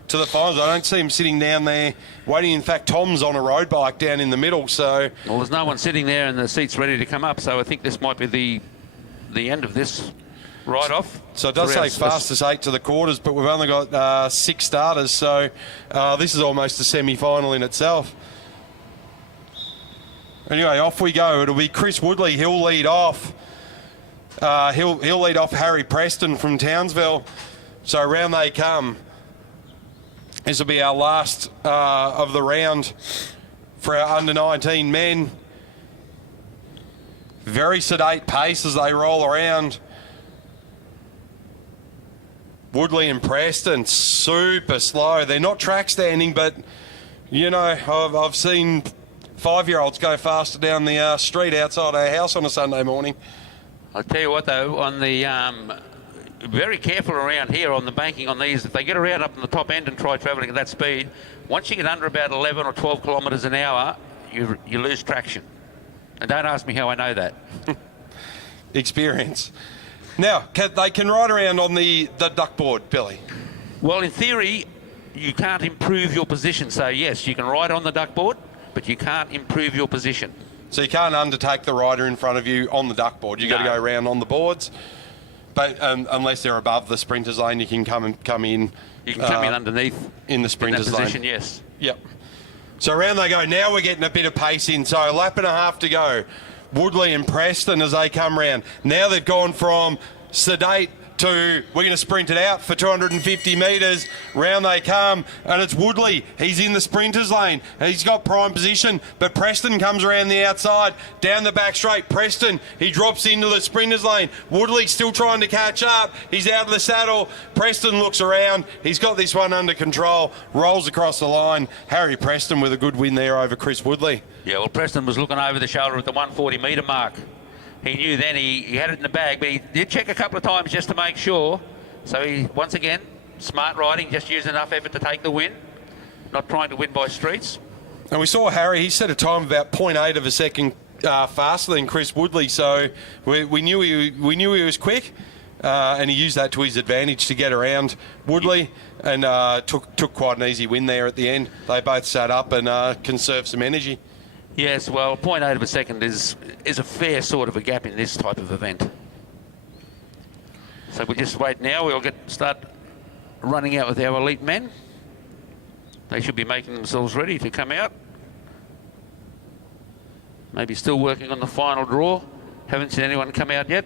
to the finals. I don't see him sitting down there waiting. In fact, Tom's on a road bike down in the middle. So well, there's no one sitting there and the seat's ready to come up. So I think this might be the end of this ride-off. So it does say fastest 8 to the quarters, but we've only got 6 starters. So this is almost a semi-final in itself. Anyway, off we go. It'll be Chris Woodley. He'll lead off. He'll lead off Harry Preston from Townsville. So round they come. This will be our last of the round for our under-19 men. Very sedate pace as they roll around. Woodley and Preston, super slow. They're not track standing, but, you know, I've seen 5-year-olds go faster down the street outside our house on a Sunday morning. I'll tell you what, though, on the... very careful around here on the banking on these. If they get around up on the top end and try travelling at that speed, once you get under about 11 or 12 kilometres an hour, you lose traction. And don't ask me how I know that. Experience. Now, they can ride around on the duck board, Billy. Well, in theory, you can't improve your position. So, yes, you can ride on the duck board, but you can't improve your position. So you can't undertake the rider in front of you on the duck board. You've got to go around on the boards. But unless they're above the sprinters lane, you can come in. You can come in underneath in the sprinters in that position, lane. yes. Yep. So around they go. Now we're getting a bit of pace in. So a lap and a half to go. Woodley and Preston as they come round. Now they've gone from sedate to we're going to sprint it out for 250 metres. Round they come, and it's Woodley. He's in the sprinters lane. He's got prime position, but Preston comes around the outside, down the back straight. Preston, he drops into the sprinters lane. Woodley still trying to catch up. He's out of the saddle. Preston looks around. He's got this one under control. Rolls across the line. Harry Preston with a good win there over Chris Woodley. Yeah, well, Preston was looking over the shoulder at the 140 metre mark. He knew then he had it in the bag, but he did check a couple of times just to make sure. So he, once again, smart riding, just used enough effort to take the win, not trying to win by streets. And we saw Harry, he set a time about 0.8 of a second faster than Chris Woodley, so we knew he was quick, and he used that to his advantage to get around Woodley, and took quite an easy win there at the end. They both sat up and conserved some energy. Yes, well, 0.8 of a second is a fair sort of a gap in this type of event. So we just wait now. We'll start running out with our elite men. They should be making themselves ready to come out. Maybe still working on the final draw. Haven't seen anyone come out yet.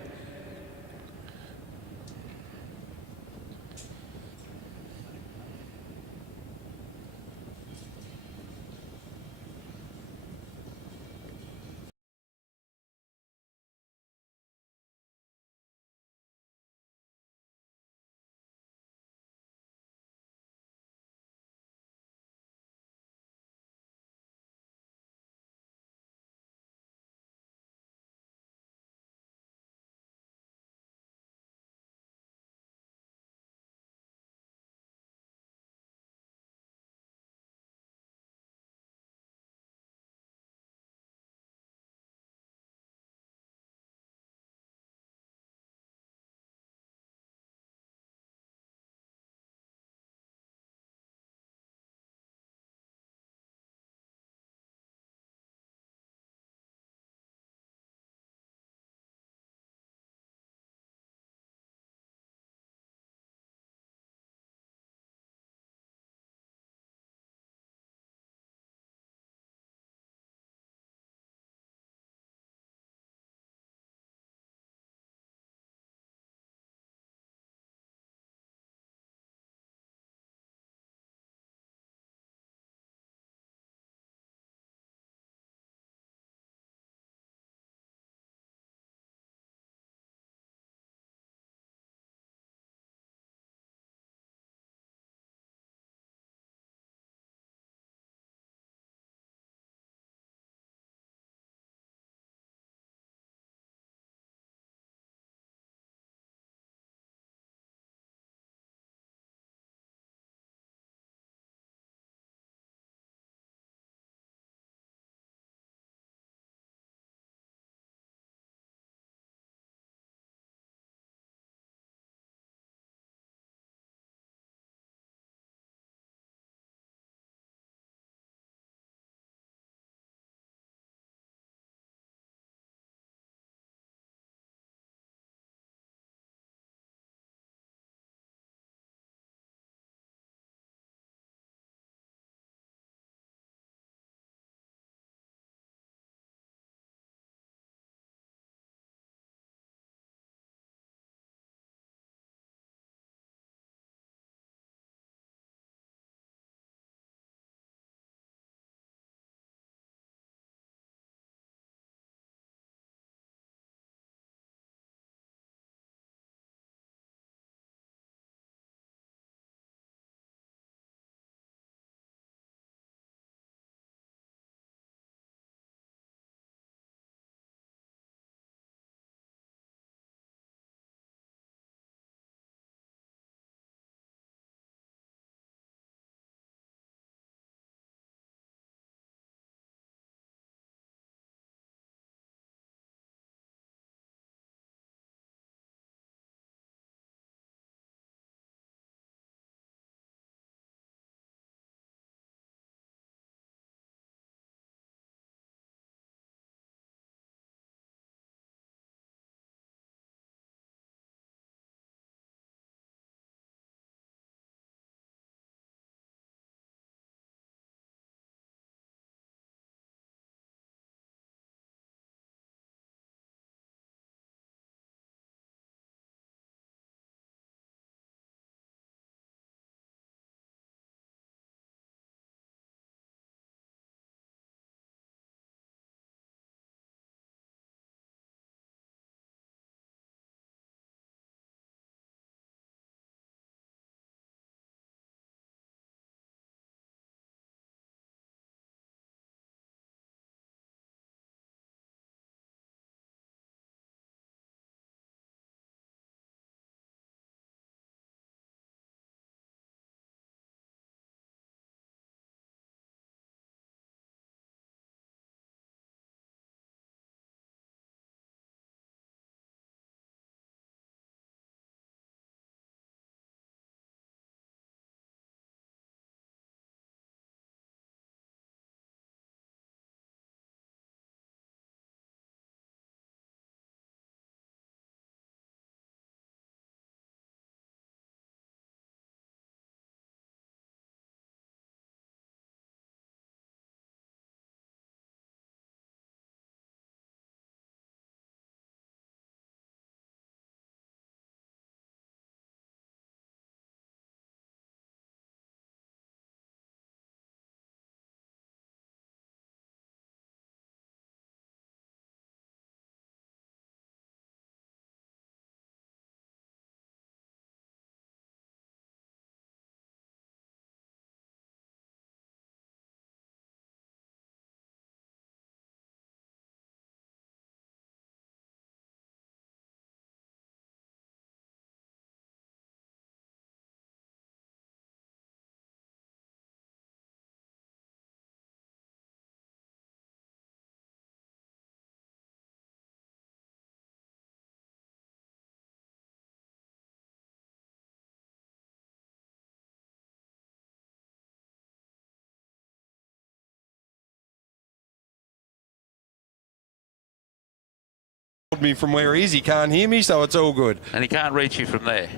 me from where he is. He can't hear me, so it's all good. And he can't reach you from there.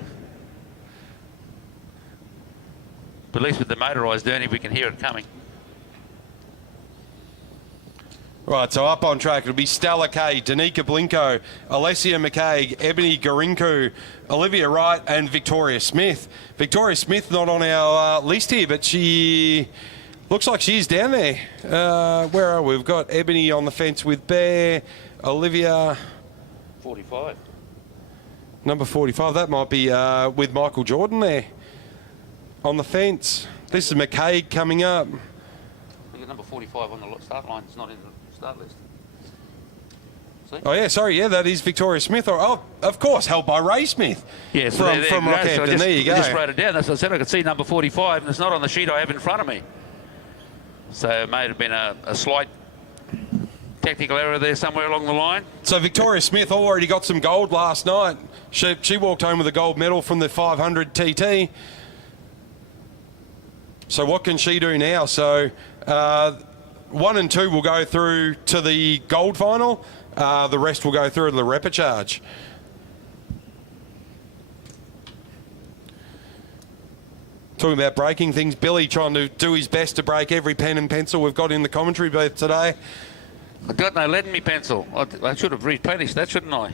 But at least with the motorised Ernie, we can hear it coming. Right, so up on track, it'll be Stella Kay, Danica Blinko, Alessia McKaig, Ebony Garinku, Olivia Wright, and Victoria Smith. Victoria Smith not on our list here, but she looks like she's down there. Where are we? We've got Ebony on the fence with Bear, Olivia... 45. Number 45, that might be with Michael Jordan there on the fence. This is McKaig coming up. Look at number 45 on the start line. It's not in the start list. See? Oh, yeah, sorry, yeah, that is Victoria Smith. Oh, of course, held by Ray Smith. Yes, from Rockhampton. There you go. I just wrote it down. As I said, I could see number 45, and it's not on the sheet I have in front of me. So it may have been a slight technical error there somewhere along the line. So Victoria Smith already got some gold last night. She walked home with a gold medal from the 500 TT. So what can she do now? So 1 and 2 will go through to the gold final. The rest will go through to the repechage. Talking about breaking things, Billy trying to do his best to break every pen and pencil we've got in the commentary booth today. I've got no lead in me pencil. I should have replenished that, shouldn't I?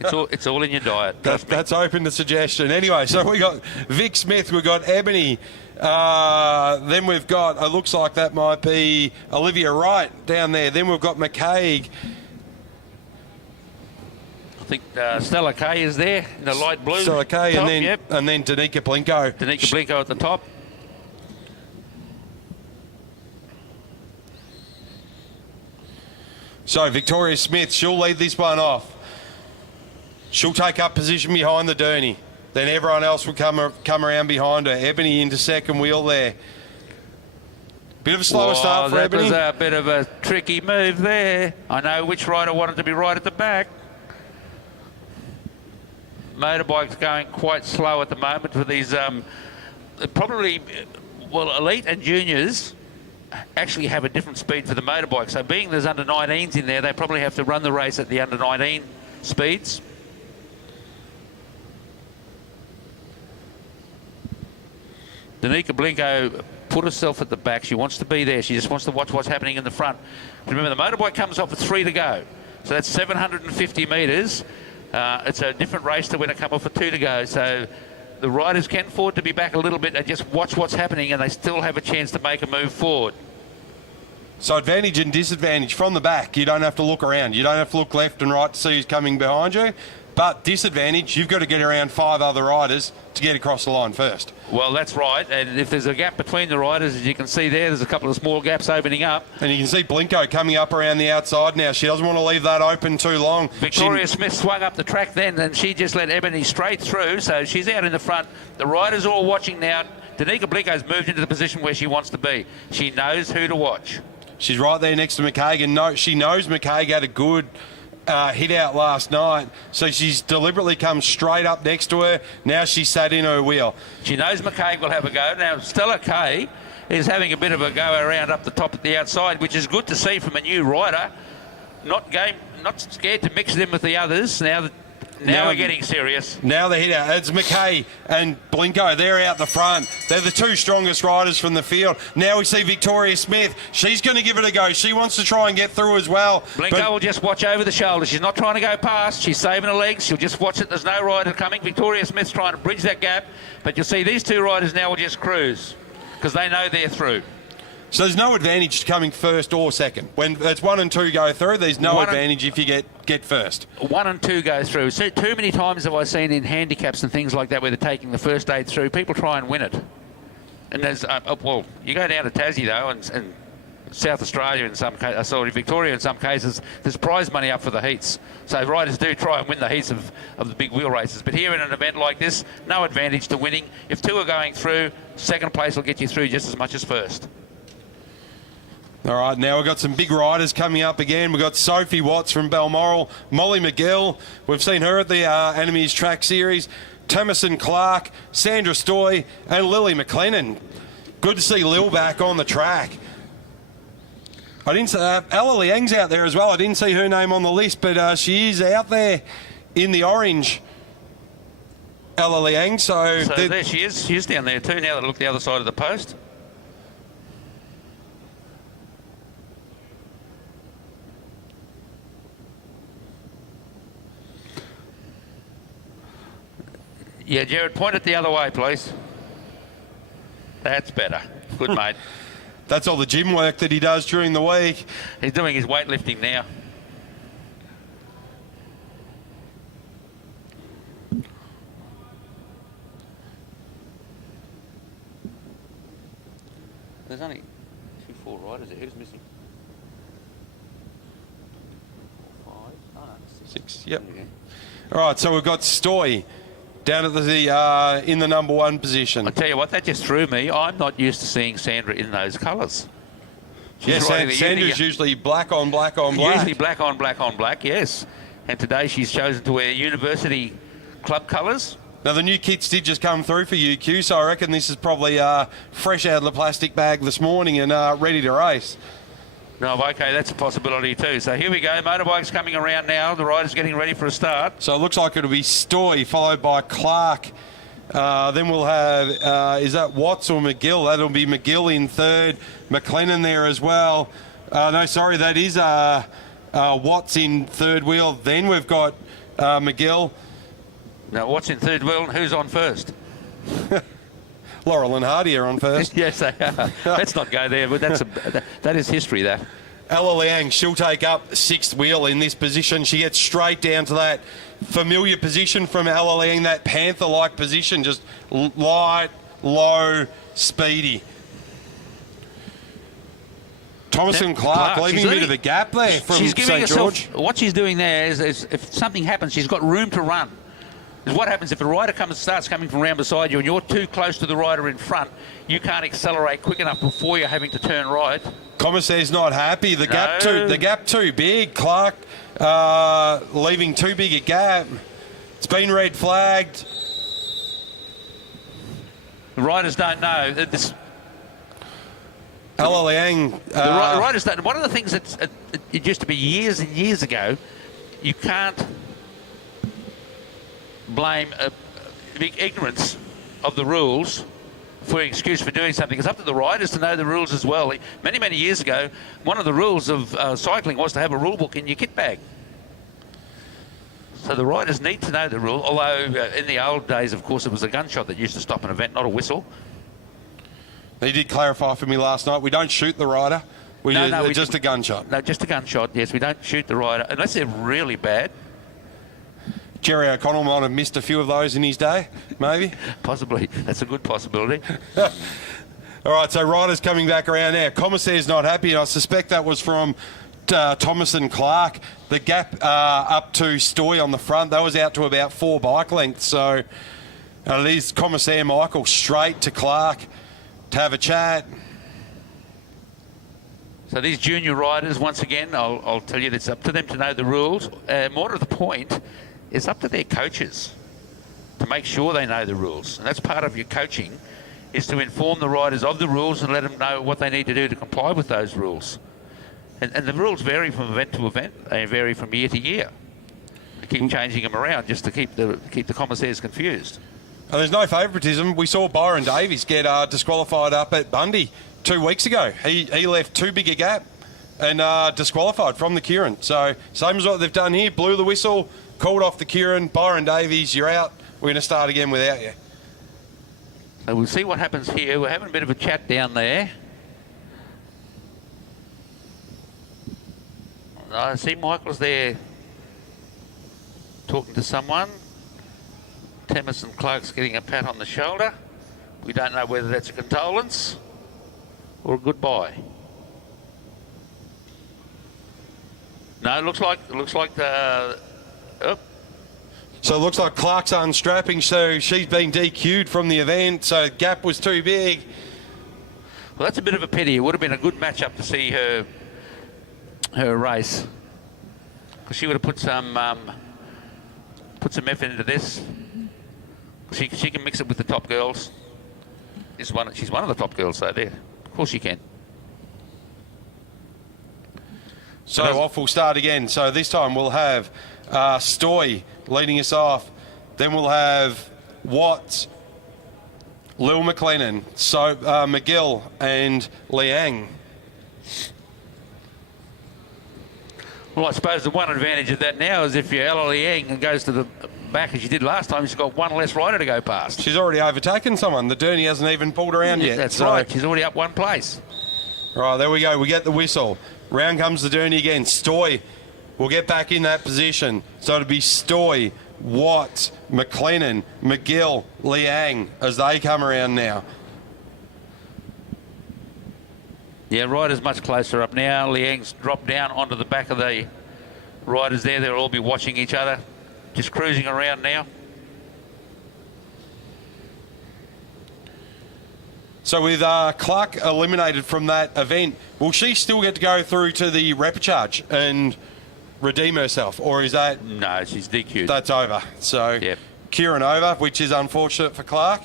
It's all in your diet. That's open to suggestion. Anyway, so we got Vic Smith, we've got Ebony, then we've got, it looks like that might be Olivia Wright down there. Then we've got McKaig. I think Stella Kay is there in the light blue. Stella Kay, top, and then Danica Blinko. Danica Blinko at the top. So Victoria Smith, she'll lead this one off. She'll take up position behind the Derny. Then everyone else will come around behind her. Ebony into second wheel there. Bit of a slower start for Ebony. That was a bit of a tricky move there. I know which rider wanted to be right at the back. Motorbike's going quite slow at the moment for these probably, well, elite and juniors actually have a different speed for the motorbike. So being there's under 19s in there, they probably have to run the race at the under 19 speeds. Danica Blinko put herself at the back. She wants to be there. She just wants to watch what's happening in the front. Remember, the motorbike comes off with 3 to go. So that's 750 metres. It's a different race to when it comes off with 2 to go. So the riders can afford to be back a little bit and just watch what's happening, and they still have a chance to make a move forward. So advantage and disadvantage from the back. You don't have to look around. You don't have to look left and right to see who's coming behind you. But disadvantage, you've got to get around 5 other riders to get across the line first. Well, that's right. And if there's a gap between the riders, as you can see there's a couple of small gaps opening up. And you can see Blinko coming up around the outside now. She doesn't want to leave that open too long. Victoria Smith swung up the track then, and she just let Ebony straight through. So she's out in the front. The riders are all watching now. Danica Blinko's moved into the position where she wants to be. She knows who to watch. She's right there next to McKaig, and she knows McKaig had a good hit out last night, so she's deliberately come straight up next to her. Now she's sat in her wheel. She knows McKaig will have a go. Now Stella Kay is having a bit of a go around up the top at the outside, which is good to see from a new rider. Not scared to mix them with the others. Now we're getting serious. Now the hit out. It's McKay and Blinko. They're out the front. They're the 2 strongest riders from the field. Now we see Victoria Smith. She's going to give it a go. She wants to try and get through as well. Blinko will just watch over the shoulder. She's not trying to go past. She's saving her legs. She'll just watch it. There's no rider coming. Victoria Smith's trying to bridge that gap. But you'll see these 2 riders now will just cruise because they know they're through. So there's no advantage to coming first or second. When it's 1 and 2 go through, there's no advantage if you get first. 1 and 2 go through. So too many times have I seen in handicaps and things like that where they're taking the first 8 through, people try and win it. And there's, well, you go down to Tassie though, and South Australia in some cases, Victoria in some cases, there's prize money up for the heats. So riders do try and win the heats of the big wheel races. But here in an event like this, no advantage to winning. If 2 are going through, second place will get you through just as much as first. All right, now we've got some big riders coming up again. We've got Sophie Watts from Balmoral, Molly McGill. We've seen her at the Enemies Track Series. Thomason Clark, Sandra Stoy, and Lily McLennan. Good to see Lil back on the track. I didn't see Ella Liang's out there as well. I didn't see her name on the list, but she is out there in the orange. Ella Liang. So there she is. She is down there too. Now that I look the other side of the post. Yeah, Jared, point it the other way, please. That's better. Good, mate. That's all the gym work that he does during the week. He's doing his weightlifting now. There's only 2 4 riders there. Who's missing? 4 5. Oh, no, 6. Yep. Okay. All right, so we've got Stoy down at the in the number 1 position. I tell you what, that just threw me. I'm not used to seeing Sandra in those colours. Yes, Sandra's usually black on black on black. Usually black on black on black, yes. And today she's chosen to wear university club colours. Now, the new kits did just come through for UQ, so I reckon this is probably fresh out of the plastic bag this morning and ready to race. No, okay, that's a possibility too. So here we go, motorbikes coming around now. The rider's getting ready for a start. So it looks like it'll be Stoy, followed by Clark. Then we'll have, is that Watts or McGill? That'll be McGill in third. McLennan there as well. No, sorry, that is Watts in third wheel. Then we've got McGill. Now, Watts in third wheel, and who's on first? Laurel and Hardy are on first. Yes, they are. Let's not go there, but that is history, that. Ella Liang, she'll take up 6th wheel in this position. She gets straight down to that familiar position from Ella Liang, that Panther-like position, just light, low, speedy. Thomas and Clark leaving a bit of a gap there from St George. What she's doing there is if something happens, she's got room to run. Because what happens if a rider starts coming from around beside you and you're too close to the rider in front, you can't accelerate quick enough before you're having to turn right. Commissaire's not happy. The gap too big. Clark leaving too big a gap. It's been red flagged. The riders don't know. Ella Liang. The riders don't. One of the things that it used to be years and years ago, you can't blame big ignorance of the rules for an excuse for doing something. It's up to the riders to know the rules as well. Many, many years ago, one of the rules of cycling was to have a rule book in your kit bag. So the riders need to know the rule, although in the old days, of course, it was a gunshot that used to stop an event, not a whistle. They did clarify for me last night, we don't shoot the rider. Just a gunshot. No, just a gunshot, yes. We don't shoot the rider, unless they're really bad. Jerry O'Connell might have missed a few of those in his day, maybe. Possibly. That's a good possibility. All right, so riders coming back around now. Commissaire's not happy, and I suspect that was from Thomas and Clark. The gap up to Stoy on the front, that was out to about 4 bike lengths. So it is Commissaire Michael straight to Clark to have a chat. So these junior riders, once again, I'll tell you, it's up to them to know the rules. More to the point, it's up to their coaches to make sure they know the rules. And that's part of your coaching, is to inform the riders of the rules and let them know what they need to do to comply with those rules. And the rules vary from event to event. They vary from year to year. They keep changing them around just to keep the commissaires confused. And there's no favouritism. We saw Byron Davies get disqualified up at Bundy 2 weeks ago. He left too big a gap and disqualified from the Kieran. So same as what they've done here. Blew the whistle, called off the Kieran. Byron Davies, you're out. We're going to start again without you. So we'll see what happens here. We're having a bit of a chat down there. I see Michael's there talking to someone. Thomas and Clark's getting a pat on the shoulder. We don't know whether that's a condolence or a goodbye. No, it looks like the. Oh. So it looks like Clark's unstrapping, so she's been DQ'd from the event, so gap was too big. Well, that's a bit of a pity. It would have been a good match-up to see her race, because she would have put some effort into this. She can mix it with the top girls. She's one of the top girls, though. There, of course she can. So off we'll start again. So this time we'll have Stoy leading us off. Then we'll have Watts, Lil McLennan, so McGill and Liang. Well, I suppose the one advantage of that now is if you're Ella Liang and goes to the back as you did last time, she's got one less rider to go past. She's already overtaken someone. The Derny hasn't even pulled around yet. That's right. She's already up one place. Right, there we go. We get the whistle. Round comes the Derny again. Stoy will get back in that position. So it'll be Stoy, Watts, McLennan, McGill, Liang as they come around now. Yeah, riders much closer up now. Liang's dropped down onto the back of the riders there. They'll all be watching each other, just cruising around now. So with Clark eliminated from that event, will she still get to go through to the repechage and redeem herself, or is that... No, she's DQ'd. That's over. So yep. Kieran over, which is unfortunate for Clark.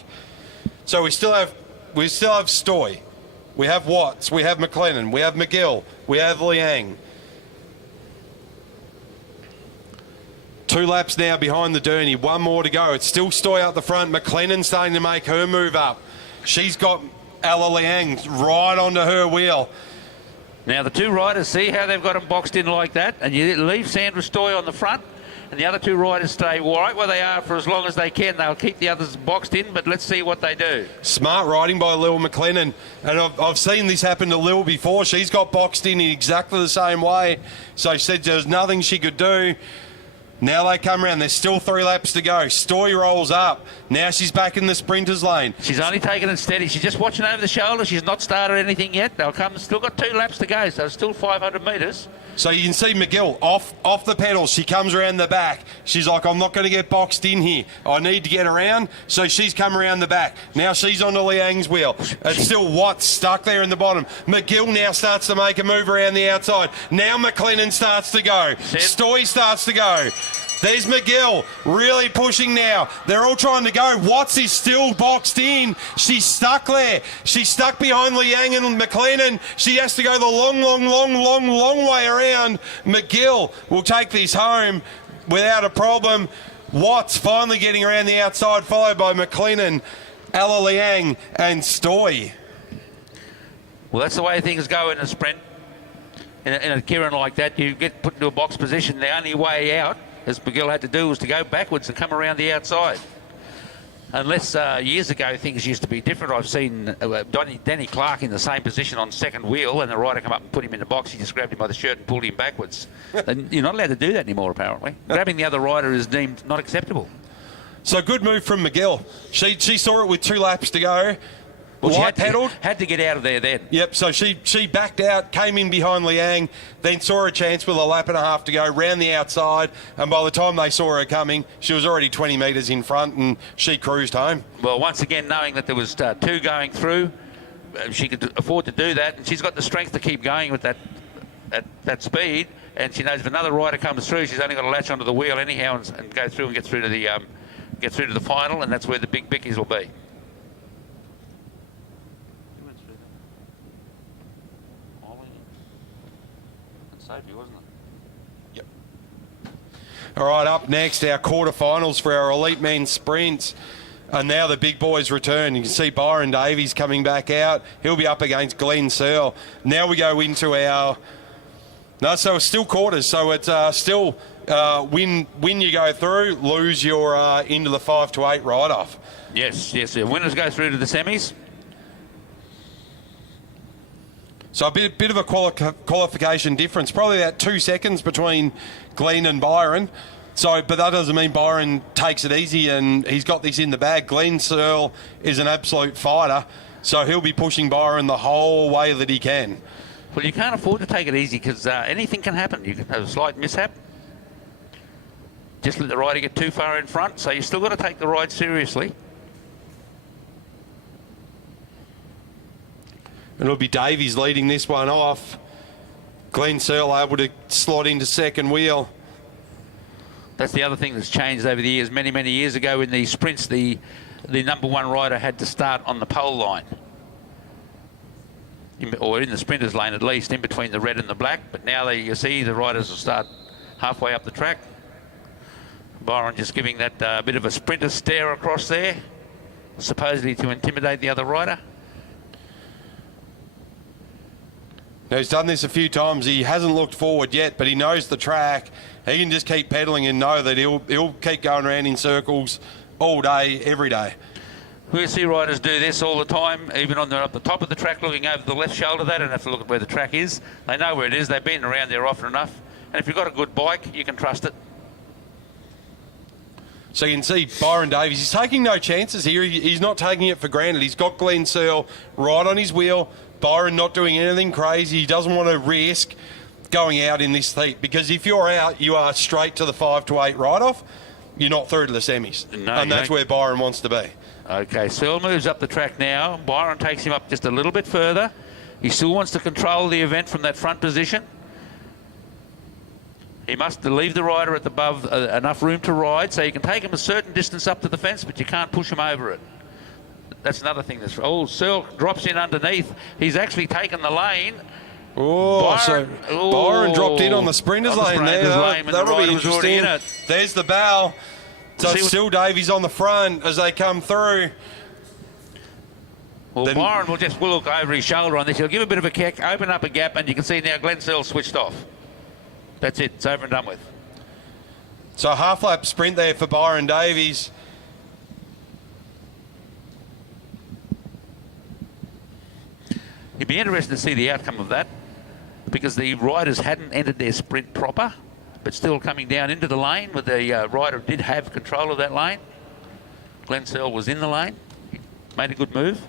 So we still have Stoy. We have Watts, we have McLennan, we have McGill, we have Liang. 2 laps now behind the Derny, 1 more to go. It's still Stoy up the front. McLennan starting to make her move up. She's got Ella Liang right onto her wheel. Now the 2 riders, see how they've got them boxed in like that, and you leave Sandra Stoy on the front, and the other 2 riders stay right where they are for as long as they can. They'll keep the others boxed in, but let's see what they do. Smart riding by Lil McLennan, and I've seen this happen to Lil before. She's got boxed in exactly the same way, so she said there's nothing she could do. Now they come around. There's still 3 laps to go. Stoy rolls up. Now she's back in the sprinters lane. She's only taking it steady. She's just watching over the shoulder. She's not started anything yet. They'll come. Still got 2 laps to go, so it's still 500 metres. So you can see McGill off the pedals. She comes around the back. She's like, I'm not going to get boxed in here. I need to get around. So she's come around the back. Now she's on Liang's wheel. It's still Watts stuck there in the bottom. McGill now starts to make a move around the outside. Now McLennan starts to go. Stoy starts to go. There's McGill really pushing now. They're all trying to go. Watts is still boxed in. She's stuck there. She's stuck behind Liang and McLennan. She has to go the long way around. McGill will take this home without a problem. Watts finally getting around the outside, followed by McLennan, Ella Liang and Stoy. Well, that's the way things go in a sprint. In a Kieran like that, you get put into a box position. The only way out, as McGill had to do, was to go backwards and come around the outside. Unless years ago things used to be different. I've seen Danny Clark in the same position on second wheel, and the rider come up and put him in the box. He just grabbed him by the shirt and pulled him backwards. And you're not allowed to do that anymore, apparently. Grabbing the other rider is deemed not acceptable. So good move from McGill. She saw it with 2 laps to go. Well, she pedalled. Had to get out of there then. Yep, so she backed out, came in behind Liang, then saw a chance with a lap and a half to go, round the outside, and by the time they saw her coming, she was already 20 metres in front and she cruised home. Well, once again, knowing that there was 2 going through, she could afford to do that, and she's got the strength to keep going with that at that speed, and she knows if another rider comes through, she's only got to latch onto the wheel anyhow and go through and get through to the final, and that's where the big bickies will be. Safety, wasn't it? Yep. All right, up next, our quarterfinals for our elite men sprints. And now the big boys return. You can see Byron Davies coming back out. He'll be up against Glenn Searle. Now we go into our... No, so it's still quarters. So it's still win you go through, lose your into the 5 to 8 ride-off. Yes. The winners go through to the semis. So a bit of a qualification difference, probably about 2 seconds between Glenn and Byron. So, but that doesn't mean Byron takes it easy and he's got this in the bag. Glenn Searle is an absolute fighter, so he'll be pushing Byron the whole way that he can. Well, you can't afford to take it easy because anything can happen. You can have a slight mishap. Just let the rider get too far in front, so you still got to take the ride seriously. And it'll be Davies leading this one off. Glenn Searle able to slot into second wheel. That's the other thing that's changed over the years. Many years ago in the sprints, the number 1 rider had to start on the pole line. or in the sprinters lane at least, in between the red and the black. But now you see the riders will start halfway up the track. Byron just giving that bit of a sprinter stare across there, supposedly to intimidate the other rider. Now, he's done this a few times. He hasn't looked forward yet, but he knows the track. He can just keep pedaling and know that he'll keep going around in circles all day, every day. We see riders do this all the time, even on up the top of the track, looking over the left shoulder. They don't have to look at where the track is. They know where it is. They've been around there often enough. And if you've got a good bike, you can trust it. So you can see Byron Davies, he's taking no chances here. He's not taking it for granted. He's got Glenn Searle right on his wheel. Byron not doing anything crazy. He doesn't want to risk going out in this heat, because if you're out, you are straight to the 5 to 8 write-off. You're not through to the semis. No, and that's where Byron wants to be. Okay, Searle moves up the track now. Byron takes him up just a little bit further. He still wants to control the event from that front position. He must leave the rider at above enough room to ride, so you can take him a certain distance up to the fence, but you can't push him over it. That's another thing. Searle drops in underneath. He's actually taken the lane. Byron dropped in on the sprinters lane there. That'll be interesting. There's the bell. So it's still Davies on the front as they come through. Well, Byron will look over his shoulder on this. He'll give a bit of a kick, open up a gap, and you can see now Glenn Searle switched off. That's it. It's over and done with. So half-lap sprint there for Byron Davies. You'd be interested to see the outcome of that, because the riders hadn't entered their sprint proper, but still coming down into the lane, where the rider did have control of that lane. Glenn Searle was in the lane. He made a good move.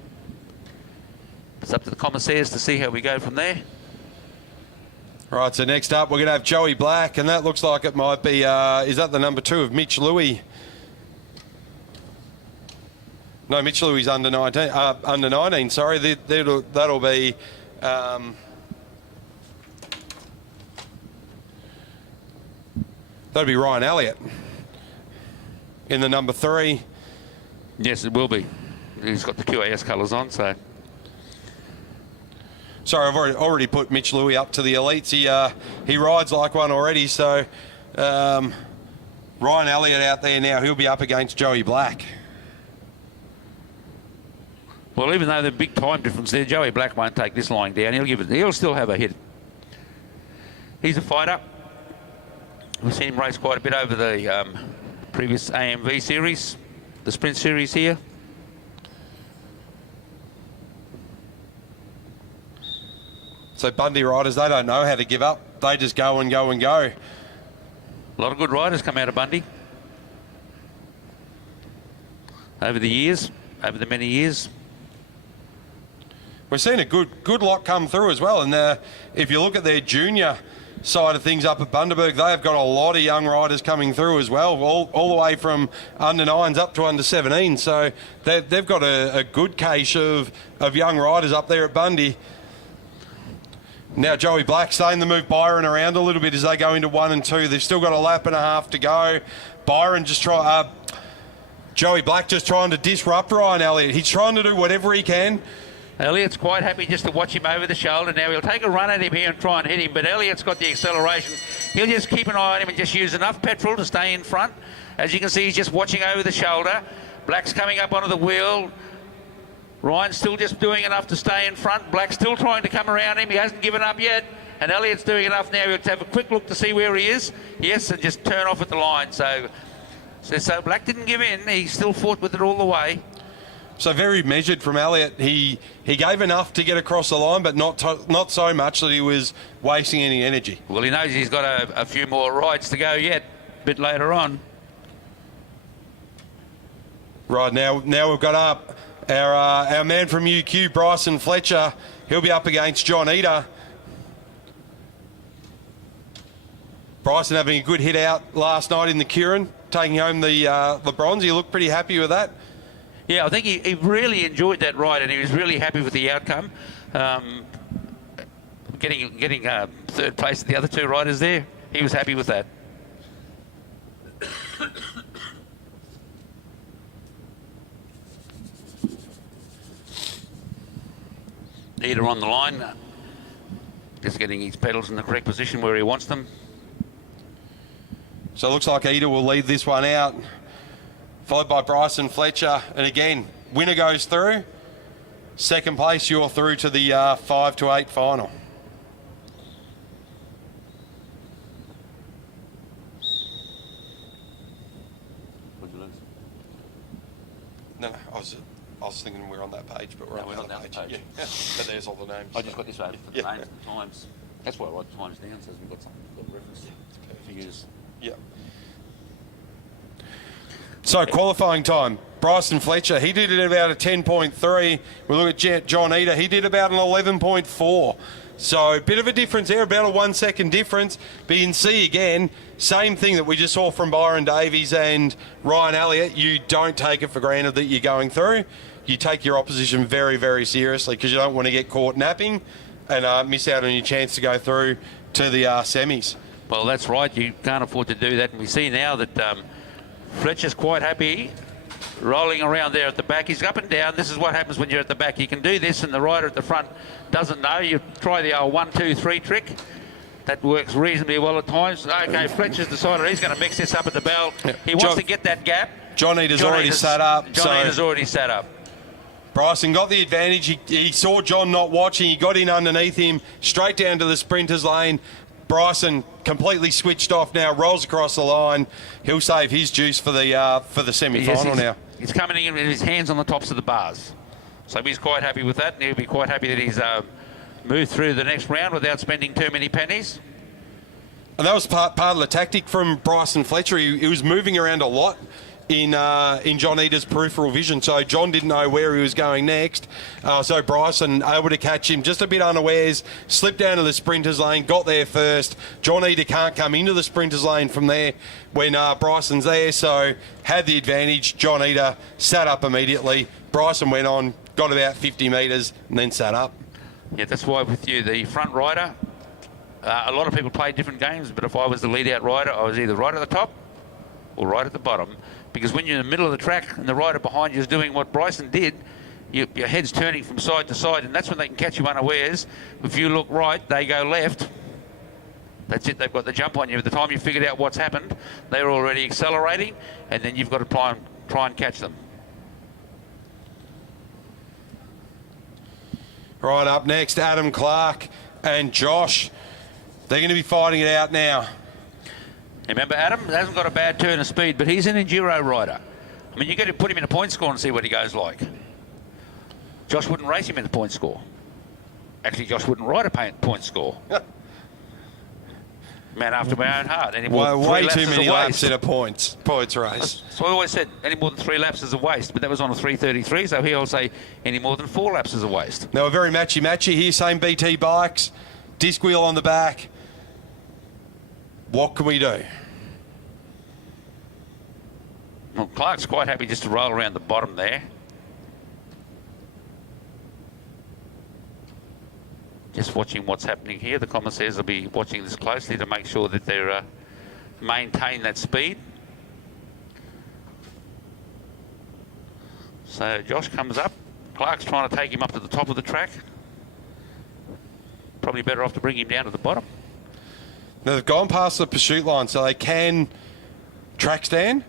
It's up to the commissaires to see how we go from there. Right, so next up we're going to have Joey Black, and that looks like it might be, is that the number 2 of Mitch Louis? No, Mitch Louis under 19, sorry. That'll be... that'll be Ryan Elliott in the number 3. Yes, it will be. He's got the QAS colours on, so... Sorry, I've already put Mitch Louis up to the elites. He rides like one already, so Ryan Elliott out there now. He'll be up against Joey Black. Well, even though the big time difference there, Joey Black won't take this line down. He'll still have a hit. He's a fighter. We've seen him race quite a bit over the previous AMV series, the sprint series here. So Bundy riders, they don't know how to give up. They just go and go and go. A lot of good riders come out of Bundy over the years, over the many years. We've seen a good lot come through as well. And if you look at their junior side of things up at Bundaberg, they have got a lot of young riders coming through as well, all the way from under 9s up to under 17. So they've got a good cache of young riders up there at Bundy. Now Joey Black starting to move Byron around a little bit as they go into 1 and 2. They've still got a lap and a half to go. Joey Black just trying to disrupt Ryan Elliott. He's trying to do whatever he can. Elliott's quite happy just to watch him over the shoulder. Now he'll take a run at him here and try and hit him, but Elliott's got the acceleration. He'll just keep an eye on him and just use enough petrol to stay in front. As you can see, he's just watching over the shoulder. Black's coming up onto the wheel. Ryan's still just doing enough to stay in front. Black's still trying to come around him. He hasn't given up yet. And Elliott's doing enough now. He'll have a quick look to see where he is. Yes, and just turn off at the line. So Black didn't give in. He still fought with it all the way. So very measured from Elliott. He gave enough to get across the line, but not so much that he was wasting any energy. Well, he knows he's got a few more rides to go yet, a bit later on. Right, now we've got up our man from UQ, Bryson Fletcher. He'll be up against John Eder. Bryson having a good hit out last night in the Curran, taking home the bronze. He looked pretty happy with that. Yeah, I think he really enjoyed that ride, and he was really happy with the outcome. Getting third place at the other 2 riders there, he was happy with that. Ida on the line. Just getting his pedals in the correct position where he wants them. So it looks like Ida will lead this one out, followed by Bryson Fletcher. And again, winner goes through. Second place, you're through to the 5 to 8 final. What'd you lose? No, I was thinking we're on that page, but we're on the other page. Yeah. But there's all the names. I just got this over for the Yeah. names and times. That's why I write times down, so we've got something we've got reference to use. Yeah. So qualifying time, Bryson Fletcher, he did it about a 10.3. We look at John Eder, he did about an 11.4. So a bit of a difference there, about a 1 second difference. But you can see again, same thing that we just saw from Byron Davies and Ryan Elliott. You don't take it for granted that you're going through. You take your opposition very, very seriously because you don't want to get caught napping and miss out on your chance to go through to the semis. Well, that's right. You can't afford to do that. And we see now that Fletcher's quite happy rolling around there at the back. He's up and down. This is what happens when you're at the back. You can do this and the rider at the front doesn't know. You try the old 1, 2, 3 trick. That works reasonably well at times. Okay, Fletcher's decided he's going to mix this up at the bell. He wants to get that gap. John Eder's already sat up. John Eder's already sat up. Bryson got the advantage. He saw John not watching. He got in underneath him, straight down to the sprinters lane. Bryson completely switched off now, rolls across the line. He'll save his juice for the semi-final now. He's coming in with his hands on the tops of the bars. So he's quite happy with that, and he'll be quite happy that he's moved through the next round without spending too many pennies. And that was part of the tactic from Bryson Fletcher. He was moving around a lot in John Eder's peripheral vision, so John didn't know where he was going next. So Bryson able to catch him just a bit unawares, slipped down to the sprinters lane, got there first. John Eder can't come into the sprinters lane from there when Bryson's there, so had the advantage. John Eder sat up immediately. Bryson went on, got about 50 metres and then sat up. Yeah, that's why with you, the front rider, a lot of people play different games, but if I was the lead-out rider, I was either right at the top or right at the bottom. Because when you're in the middle of the track and the rider behind you is doing what Bryson did, your head's turning from side to side, and that's when they can catch you unawares. If you look right, they go left. That's it, they've got the jump on you. By the time you figured out what's happened, they're already accelerating, and then you've got to try and catch them. Right, up next, Adam Clark and Josh. They're going to be fighting it out now. Remember, Adam hasn't got a bad turn of speed, but he's an enduro rider. I mean, you've got to put him in a point score and see what he goes like. Josh wouldn't race him in the point score. Actually, Josh wouldn't ride a point score. Man after my own heart. Any more than 3 way laps too is many a laps waste. in a points race. So I always said any more than 3 laps is a waste, but that was on a 3:33, so here I'll say any more than 4 laps is a waste. Now, a very matchy here, same BT bikes, disc wheel on the back. What can we do? Well, Clark's quite happy just to roll around the bottom there. Just watching what's happening here. The commissaires will be watching this closely to make sure that they're maintain that speed. So Josh comes up. Clark's trying to take him up to the top of the track. Probably better off to bring him down to the bottom. Now, they've gone past the pursuit line, so they can track stand,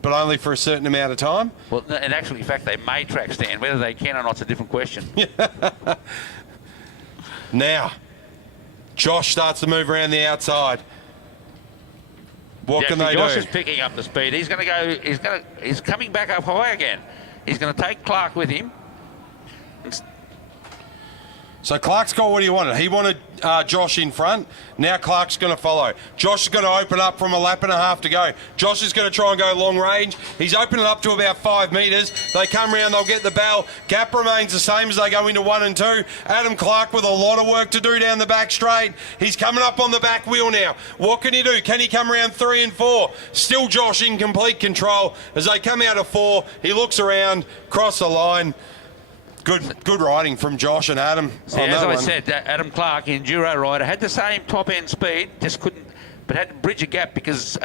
but only for a certain amount of time. Well, in actual fact, they may track stand. Whether they can or not is a different question. Now, Josh starts to move around the outside. What can they Josh do? is picking up the speed. He's going to go. He's coming back up high again. He's going to take Clark with him. So Clark's got what he wanted. He wanted Josh in front. Now Clark's going to follow. Josh is going to open up from a lap and a half to go. Josh is going to try and go long range. He's opening up to about 5 metres. They come round, they'll get the bell. Gap remains the same as they go into 1 and 2. Adam Clark with a lot of work to do down the back straight. He's coming up on the back wheel now. What can he do? Can he come around 3 and 4? Still Josh in complete control. As they come out of 4, he looks around, cross the line. Good riding from Josh and Adam. See, as I said, Adam Clark, enduro rider, had the same top-end speed, just couldn't but had to bridge a gap because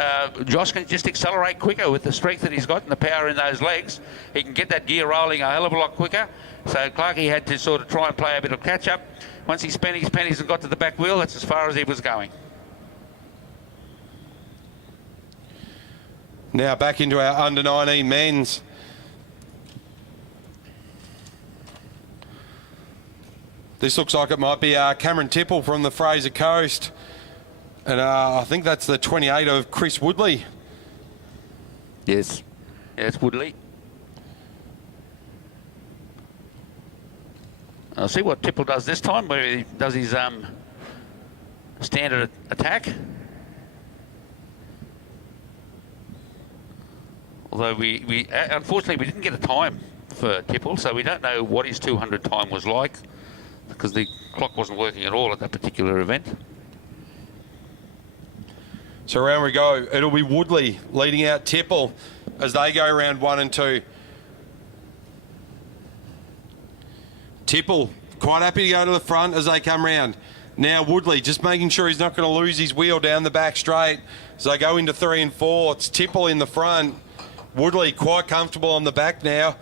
Josh can just accelerate quicker with the strength that he's got and the power in those legs. He can get that gear rolling a hell of a lot quicker. So Clarkey had to sort of try and play a bit of catch-up. Once he spent his pennies and got to the back wheel, that's as far as he was going. Now back into our under-19 men's. This looks like it might be Cameron Tipple from the Fraser Coast. And I think that's the 28 of Chris Woodley. Yes. Yeah, it's Woodley. I'll see what Tipple does this time, where he does his standard attack. Although we unfortunately we didn't get a time for Tipple, so we don't know what his 200 time was like, because the clock wasn't working at all at that particular event. So around we go. It'll be Woodley leading out Tipple as they go round 1 and 2. Tipple quite happy to go to the front as they come round. Now Woodley just making sure he's not going to lose his wheel down the back straight as they go into 3 and 4. It's Tipple in the front. Woodley quite comfortable on the back now.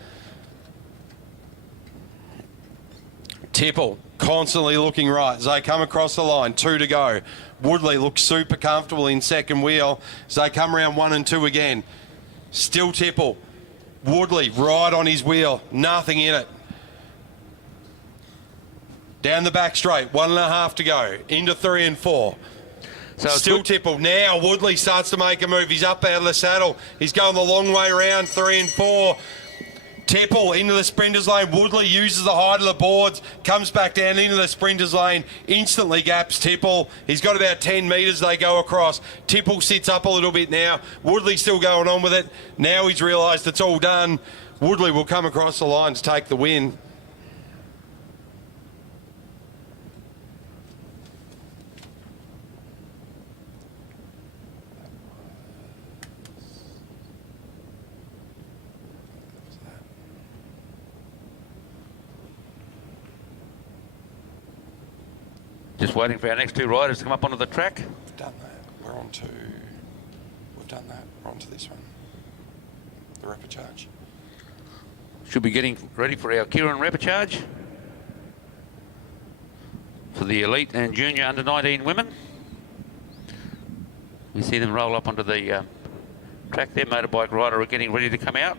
Tipple constantly looking right as they come across the line. 2 to go. Woodley looks super comfortable in second wheel as they come around 1 and 2 again. Still Tipple. Woodley right on his wheel. Nothing in it. Down the back straight. 1.5 to go. Into 3 and 4. So still Tipple. Now Woodley starts to make a move. He's up out of the saddle. He's going the long way around 3 and 4. Tipple into the sprinters lane. Woodley uses the height of the boards, comes back down into the sprinters lane, instantly gaps Tipple. He's got about 10 metres they go across. Tipple sits up a little bit now. Woodley still going on with it. Now he's realised it's all done. Woodley will come across the line to take the win. Just waiting for our next 2 riders to come up onto the track. We've done that. We're on to... We've done that. We're on to this one. The repecharge. Should be getting ready for our Kieran repecharge for the elite and junior under 19 women. We see them roll up onto the track there. Motorbike rider are getting ready to come out.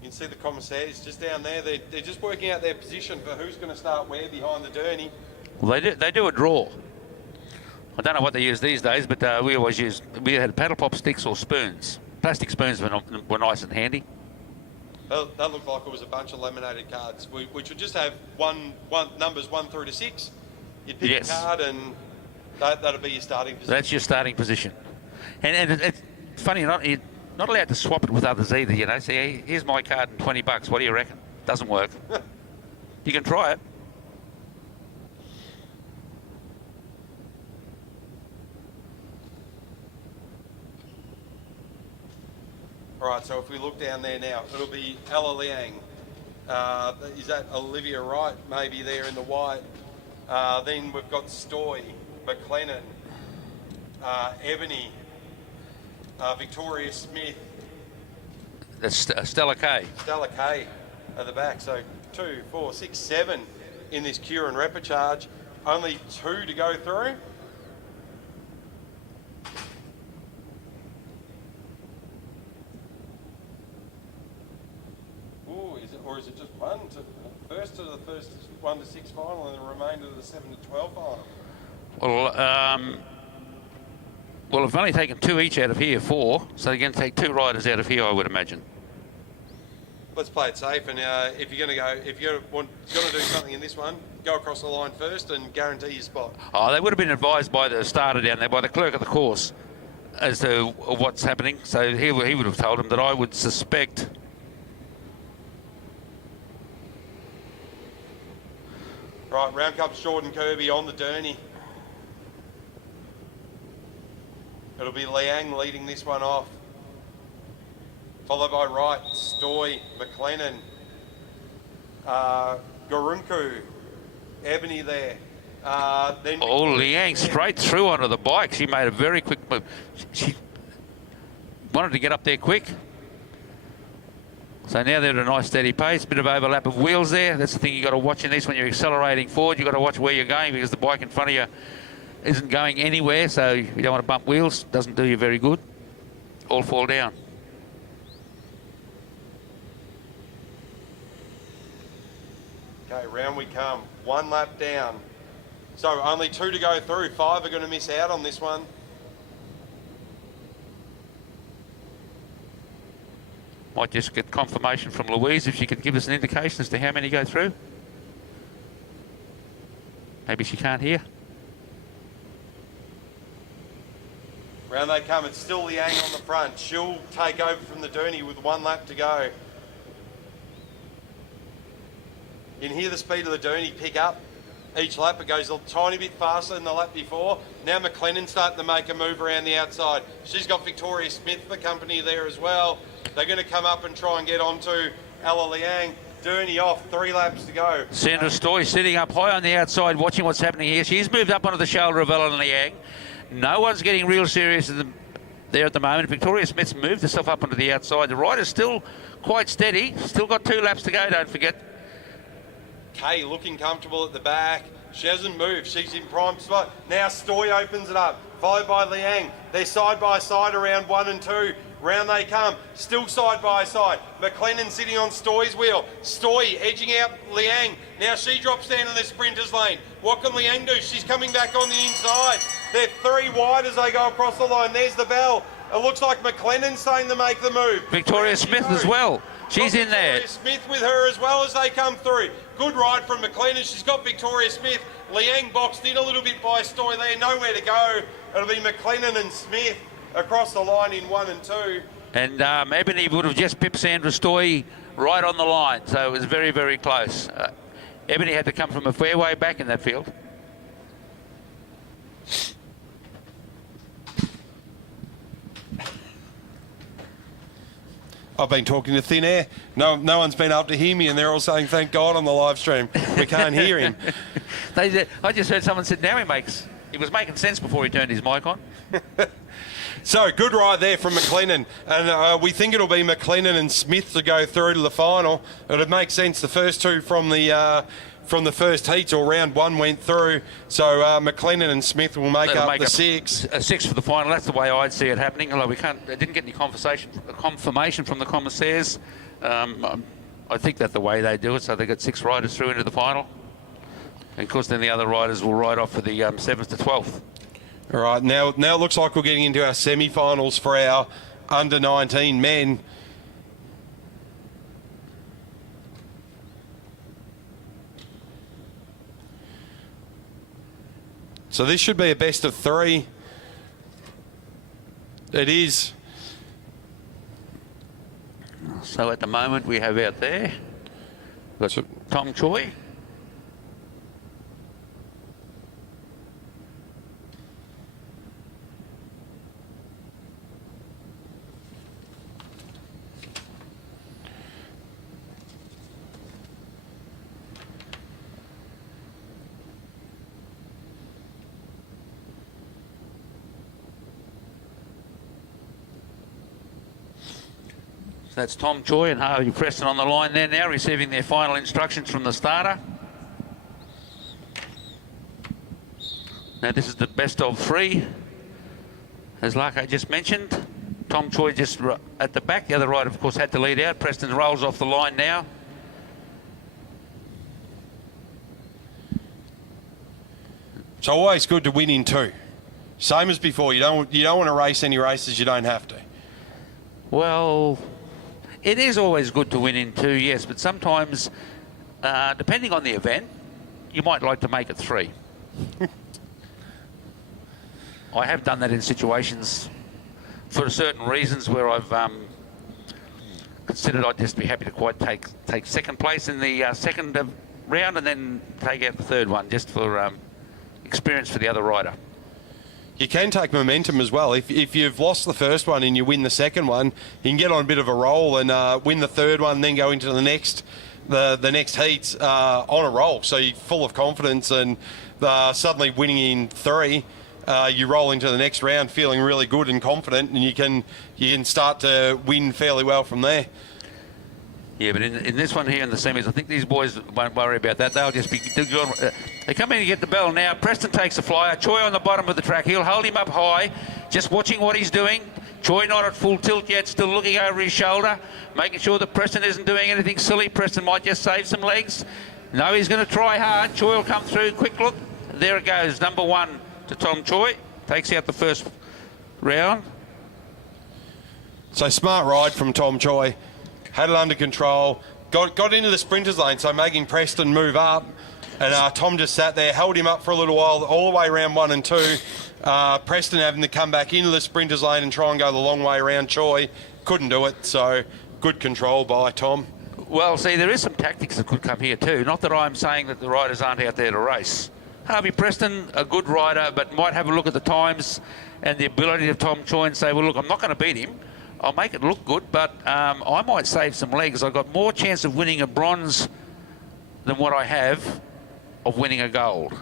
You can see the commissaires just down there. They're just working out their position for who's going to start where behind the Derny. Well, they do a draw. I don't know what they use these days, but we had paddle pop sticks or spoons. Plastic spoons were nice and handy. That looked like it was a bunch of laminated cards, which would just have one numbers 1 through to 6. You'd pick a card and that'll be your starting position. That's your starting position. And it's funny, you're not allowed to swap it with others either, you know. See, hey, here's my card and $20. What do you reckon? Doesn't work. You can try it. All right, so if we look down there now, it'll be Ella Liang. Is that Olivia Wright, maybe there in the white? Then we've got Stoy, McLennan, Ebony, Victoria Smith. That's Stella K. Stella K at the back. So 2, 4, 6, 7 in this Kieran repecharge. Only 2 to go through. Or is it just one to the first 1 to 6 final and the remainder of the 7 to 12 final? Well, we've only taken 2 each out of here, 4, so they're going to take 2 riders out of here, I would imagine. Let's play it safe, and if you're going to do something in this one, go across the line first and guarantee your spot. Oh, they would have been advised by the starter down there, by the clerk of the course, as to what's happening. So he would have told them that I would suspect. Right, round comes Jordan Kirby on the Derny. It'll be Liang leading this one off. Followed by Wright, Stoy, McLennan, Gorunku, Ebony there. Then Liang straight through onto the bike. She made a very quick move. She wanted to get up there quick. So now they're at a nice steady pace. Bit of overlap of wheels there. That's the thing you got to watch in this when you're accelerating forward. You've got to watch where you're going because the bike in front of you isn't going anywhere. So you don't want to bump wheels. Doesn't do you very good. All fall down. Okay, round we come. 1 lap down. So only 2 to go through. 5 are going to miss out on this one. Might just get confirmation from Louise if she could give us an indication as to how many go through. Maybe she can't hear. Round they come. It's still Liang on the front. She'll take over from the Dooney with 1 lap to go. You can hear the speed of the Dooney pick up. Each lap it goes a tiny bit faster than the lap before. Now McLennan's starting to make a move around the outside. She's got Victoria Smith for company there as well. They're going to come up and try and get onto Ella Liang. Dooney off, 3 laps to go. Sandra Stoy sitting up high on the outside watching what's happening here. She's moved up onto the shoulder of Ella Liang. No one's getting real serious there at the moment. Victoria Smith's moved herself up onto the outside. The rider's still quite steady. Still got 2 laps to go, don't forget. Kay looking comfortable at the back. She hasn't moved. She's in prime spot. Now Stoy opens it up, followed by Liang. They're side by side around 1 and 2. Round they come, still side by side. McLennan sitting on Stoy's wheel. Stoy edging out Liang. Now she drops down in the sprinter's lane. What can Liang do? She's coming back on the inside. They're 3 wide as they go across the line. There's the bell. It looks like McLennan's saying to make the move. Victoria Smith as well. She's in there. Victoria Smith with her as well as they come through. Good ride from McLennan. She's got Victoria Smith. Liang boxed in a little bit by Stoy there. Nowhere to go. It'll be McLennan and Smith across the line in 1 and 2. And Ebony would have just pipped Sandra Stoy right on the line. So it was very, very close. Ebony had to come from a fair way back in that field. I've been talking to thin air. No one's been up to hear me, and they're all saying, thank God, on the live stream. We can't hear him. I just heard someone said, now he was making sense before he turned his mic on. So, good ride there from McLennan. And we think it'll be McLennan and Smith to go through to the final. It would make sense. The first 2 from the first heats or round 1 went through. So, McLennan and Smith will make up the 6. A 6 for the final. That's the way I'd see it happening. Although I didn't get any confirmation from the commissaires. I think that's the way they do it. So they got 6 riders through into the final. And of course, then the other riders will ride off for the 7th to 12th. All right, now it looks like we're getting into our semi-finals for our under-19 men. So this should be a best of 3. It is. So at the moment we have out there, we've got Tom Choi. That's Tom Choi and Harvey Preston on the line there now, receiving their final instructions from the starter. Now this is the best of 3. As Larko just mentioned, Tom Choi just at the back. The other rider, of course, had to lead out. Preston rolls off the line now. It's always good to win in 2. Same as before. You don't want to race any races you don't have to. Well, it is always good to win in 2, yes, but sometimes, depending on the event, you might like to make it 3. I have done that in situations for certain reasons where I've considered I'd just be happy to quite take second place in the second round and then take out the third one, just for experience for the other rider. You can take momentum as well. If you've lost the first one and you win the second one, you can get on a bit of a roll and win the third one, then go into the next the next heats on a roll. So you're full of confidence, and suddenly winning in 3, you roll into the next round feeling really good and confident, and you can start to win fairly well from there. Yeah, but in this one here in the semis, I think these boys won't worry about that. They'll just be... They come in and get the bell now. Preston takes the flyer. Choi on the bottom of the track. He'll hold him up high, just watching what he's doing. Choi not at full tilt yet, still looking over his shoulder, making sure that Preston isn't doing anything silly. Preston might just save some legs. No, he's going to try hard. Choi will come through. Quick look. There it goes. Number 1 to Tom Choi. Takes out the first round. So smart ride from Tom Choi. Had it under control, got into the sprinters lane, so making Preston move up, and Tom just sat there, held him up for a little while, all the way around 1 and 2. Preston having to come back into the sprinters lane and try and go the long way around Choi. Couldn't do it, so good control by Tom. Well, see, there is some tactics that could come here too. Not that I'm saying that the riders aren't out there to race. Harvey Preston, a good rider, but might have a look at the times and the ability of Tom Choi and say, well, look, I'm not going to beat him. I'll make it look good, but I might save some legs. I've got more chance of winning a bronze than what I have of winning a gold.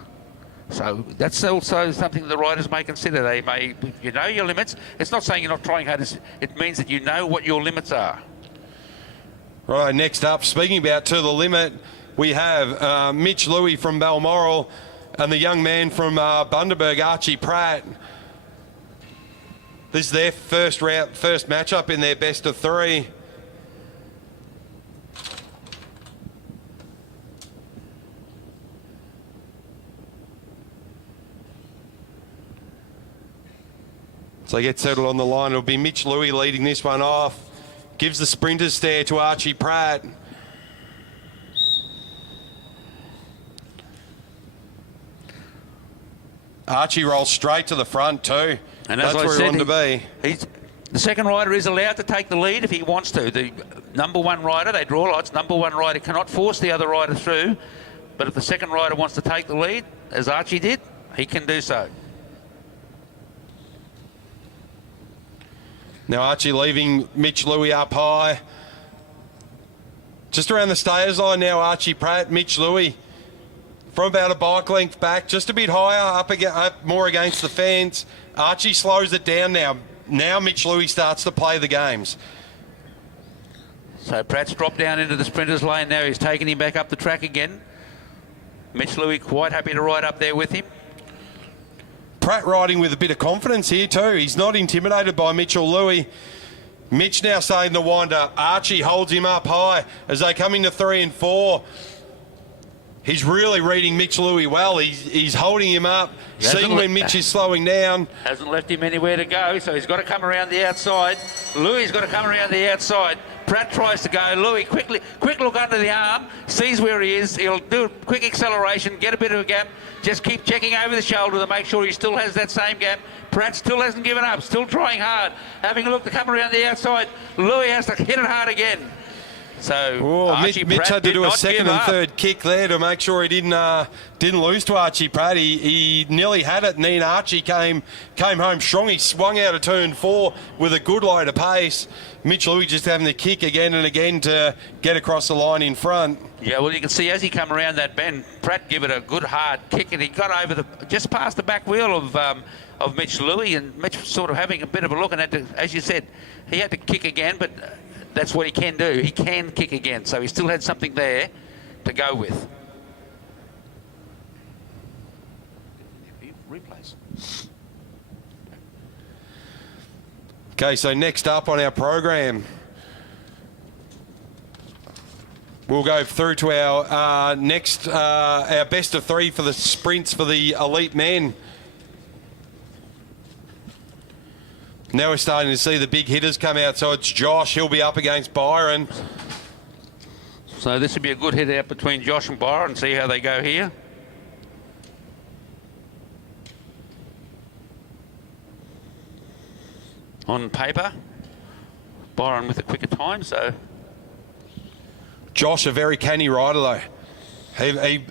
So that's also something the riders may consider. They may, you know your limits. It's not saying you're not trying hard. It means that you know what your limits are. Right, next up, speaking about to the limit, we have Mitch Louis from Balmoral and the young man from Bundaberg, Archie Pratt. This is their first matchup in their best of 3. So they get settled on the line. It'll be Mitch Louis leading this one off. Gives the sprinter's stare to Archie Pratt. Archie rolls straight to the front too. And as that's I where said, he wanted to be. The second rider is allowed to take the lead if he wants to. The number 1 rider, they draw lots, number 1 rider cannot force the other rider through. But if the second rider wants to take the lead, as Archie did, he can do so. Now Archie leaving Mitch Louis up high. Just around the stayers line now, Archie Pratt, Mitch Louis. From about a bike length back, just a bit higher, up more against the fence. Archie slows it down now. Now Mitch Louis starts to play the games. So Pratt's dropped down into the sprinter's lane now. He's taking him back up the track again. Mitch Louis quite happy to ride up there with him. Pratt riding with a bit of confidence here too. He's not intimidated by Mitchell Louis. Mitch now starting to wind up. Archie holds him up high as they come into 3 and 4. He's really reading Mitch Louis well. He's holding him up, seeing when Mitch is slowing down. Hasn't left him anywhere to go, so he's got to come around the outside. Louis got to come around the outside. Pratt tries to go. Louis quick look under the arm, sees where he is. He'll do a quick acceleration, get a bit of a gap. Just keep checking over the shoulder to make sure he still has that same gap. Pratt still hasn't given up, still trying hard. Having a look to come around the outside. Louis has to hit it hard again. So Mitch had to do a second and third kick there to make sure he didn't lose to Archie Pratt. He nearly had it, and then Archie came home strong. He swung out of turn 4 with a good load of pace. Mitch Louis just having to kick again and again to get across the line in front. Yeah, well, you can see as he come around that bend, Pratt give it a good hard kick, and he got over just past the back wheel of Mitch Louis, and Mitch sort of having a bit of a look, and had to, as you said, he had to kick again, but that's what he can do. He can kick again, so he still had something there to go with. Replays. Okay, so next up on our program, we'll go through to our next, our best of 3 for the sprints for the elite men. Now we're starting to see the big hitters come out. So it's Josh. He'll be up against Byron. So this would be a good hit out between Josh and Byron. See how they go here. On paper, Byron with a quicker time. So Josh, a very canny rider though.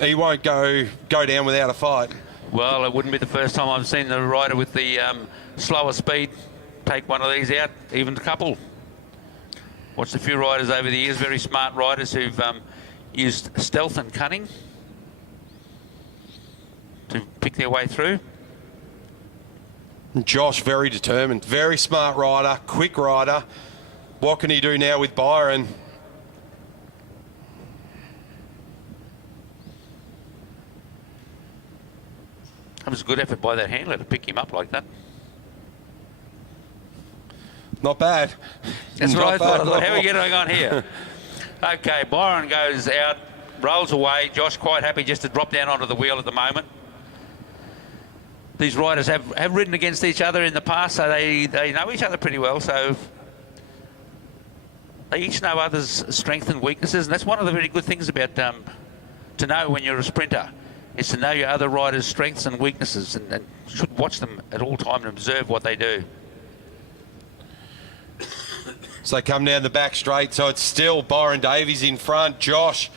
He won't go down without a fight. Well, it wouldn't be the first time I've seen the rider with the slower speed take one of these out, even a couple. Watched a few riders over the years, very smart riders who've used stealth and cunning to pick their way through. Josh, very determined, very smart rider, quick rider. What can he do now with Byron? That was a good effort by that handler to pick him up like that. Not bad. That's Not what I thought. bad. How are we getting on here? Okay, Byron goes out, rolls away. Josh quite happy just to drop down onto the wheel at the moment. These riders have ridden against each other in the past, so they know each other pretty well. So they each know others' strengths and weaknesses, and that's one of the very good things about to know when you're a sprinter, is to know your other riders' strengths and weaknesses, and should watch them at all time and observe what they do. So they come down the back straight, so it's still Byron Davies in front. Josh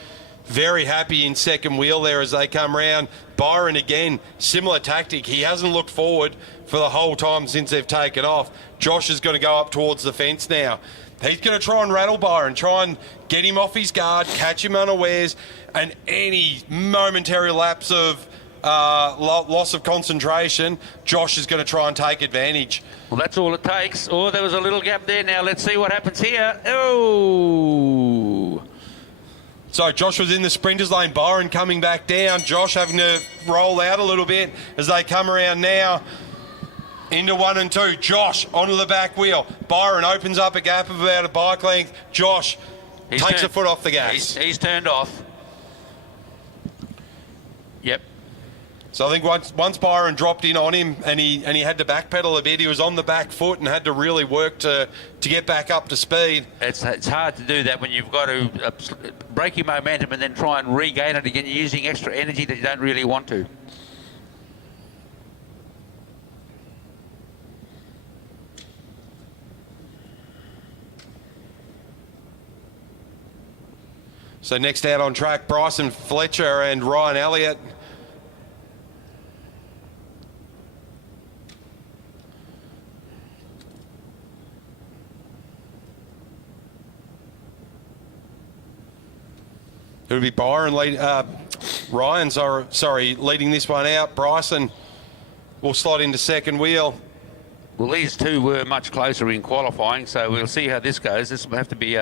very happy in second wheel there as they come round. Byron again, similar tactic. He hasn't looked forward for the whole time since they've taken off. Josh is going to go up towards the fence now. He's going to try and rattle Byron, try and get him off his guard, catch him unawares, and any momentary lapse of loss of concentration, Josh is going to try and take advantage. Well, that's all it takes. Oh, there was a little gap there. Now let's see what happens here. Oh! So Josh was in the sprinters lane, Byron coming back down, Josh having to roll out a little bit as they come around now into 1 and 2. Josh onto the back wheel. Byron opens up a gap of about a bike length. Josh takes a foot off the gas. He's turned off. Yep. So I think once Byron dropped in on him and he had to backpedal a bit, he was on the back foot and had to really work to get back up to speed. It's hard to do that when you've got to break your momentum and then try and regain it again. You're using extra energy that you don't really want to. So next out on track, Bryson Fletcher and Ryan Elliott. It'll be Byron leading this one out. Bryson will slot into second wheel. Well, these two were much closer in qualifying, so we'll see how this goes. This will have to be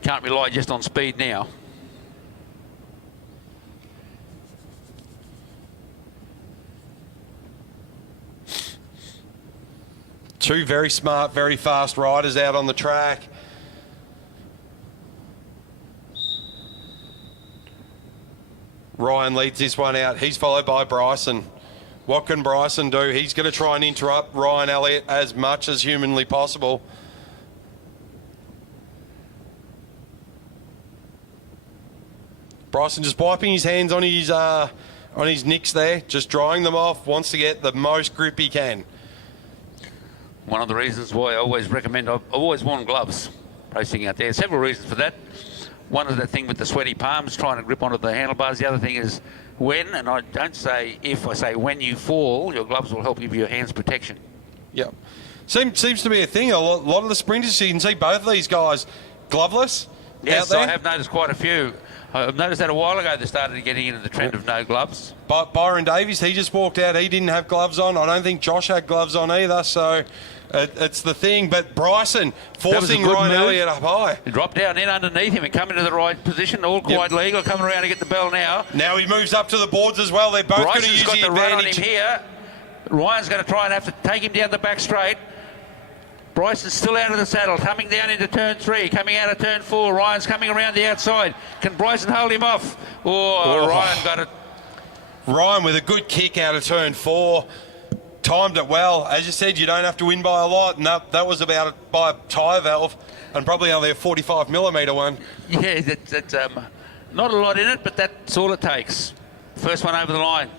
can't rely just on speed now. Two very smart, very fast riders out on the track. Ryan leads this one out. He's followed by Bryson. What can Bryson do? He's going to try and interrupt Ryan Elliott as much as humanly possible. Bryson just wiping his hands on his nicks there, just drying them off, wants to get the most grip he can. One of the reasons why I always recommend, I've always worn gloves racing out there. Several reasons for that. One is that thing with the sweaty palms, trying to grip onto the handlebars. The other thing is when, and I don't say if, I say when you fall, your gloves will help give your hands protection. Yep. Seems to be a thing. A lot of the sprinters, you can see both of these guys gloveless yes, out there. I have noticed quite a few. I've noticed that a while ago they started getting into the trend of no gloves. But Byron Davies, he just walked out. He didn't have gloves on. I don't think Josh had gloves on either. So it's the thing. But Bryson forcing Ryan Elliott up high. He dropped down in underneath him and come into the right position. All quite legal. Coming around to get the bell now. Now he moves up to the boards as well. They're both going to use got the run on advantage. him here. Ryan's going to try and have to take him down the back straight. Bryson's still out of the saddle, coming down into turn 3, coming out of turn 4. Ryan's coming around the outside. Can Bryson hold him off? Oh, Ryan got it. Ryan with a good kick out of turn 4. Timed it well. As you said, you don't have to win by a lot. And that was about by a tyre valve and probably only a 45mm one. Yeah, that's not a lot in it, but that's all it takes. First one over the line.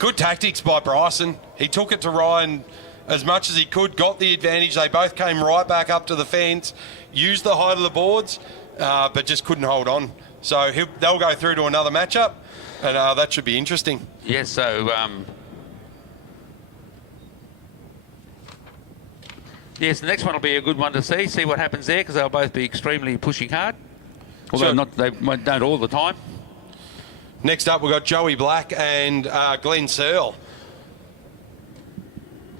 Good tactics by Bryson. He took it to Ryan as much as he could, got the advantage. They both came right back up to the fence, used the height of the boards, but just couldn't hold on. So they'll go through to another matchup, and that should be interesting. Yeah, so yes, the next one will be a good one to see what happens there, because they'll both be extremely pushing hard. Although they don't all the time. Next up, we've got Joey Black and Glenn Searle.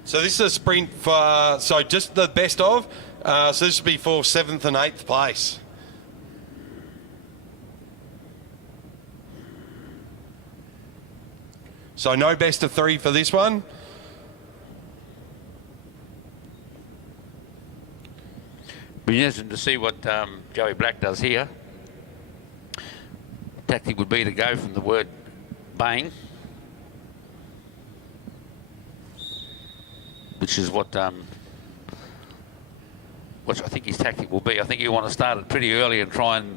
So this is a sprint for, so just the best of. So this will be for 7th and 8th place. So no best of 3 for this one. Be interesting to see what Joey Black does here. Tactic would be to go from the word bang, which is what I think his tactic will be. I think he'll want to start it pretty early and try and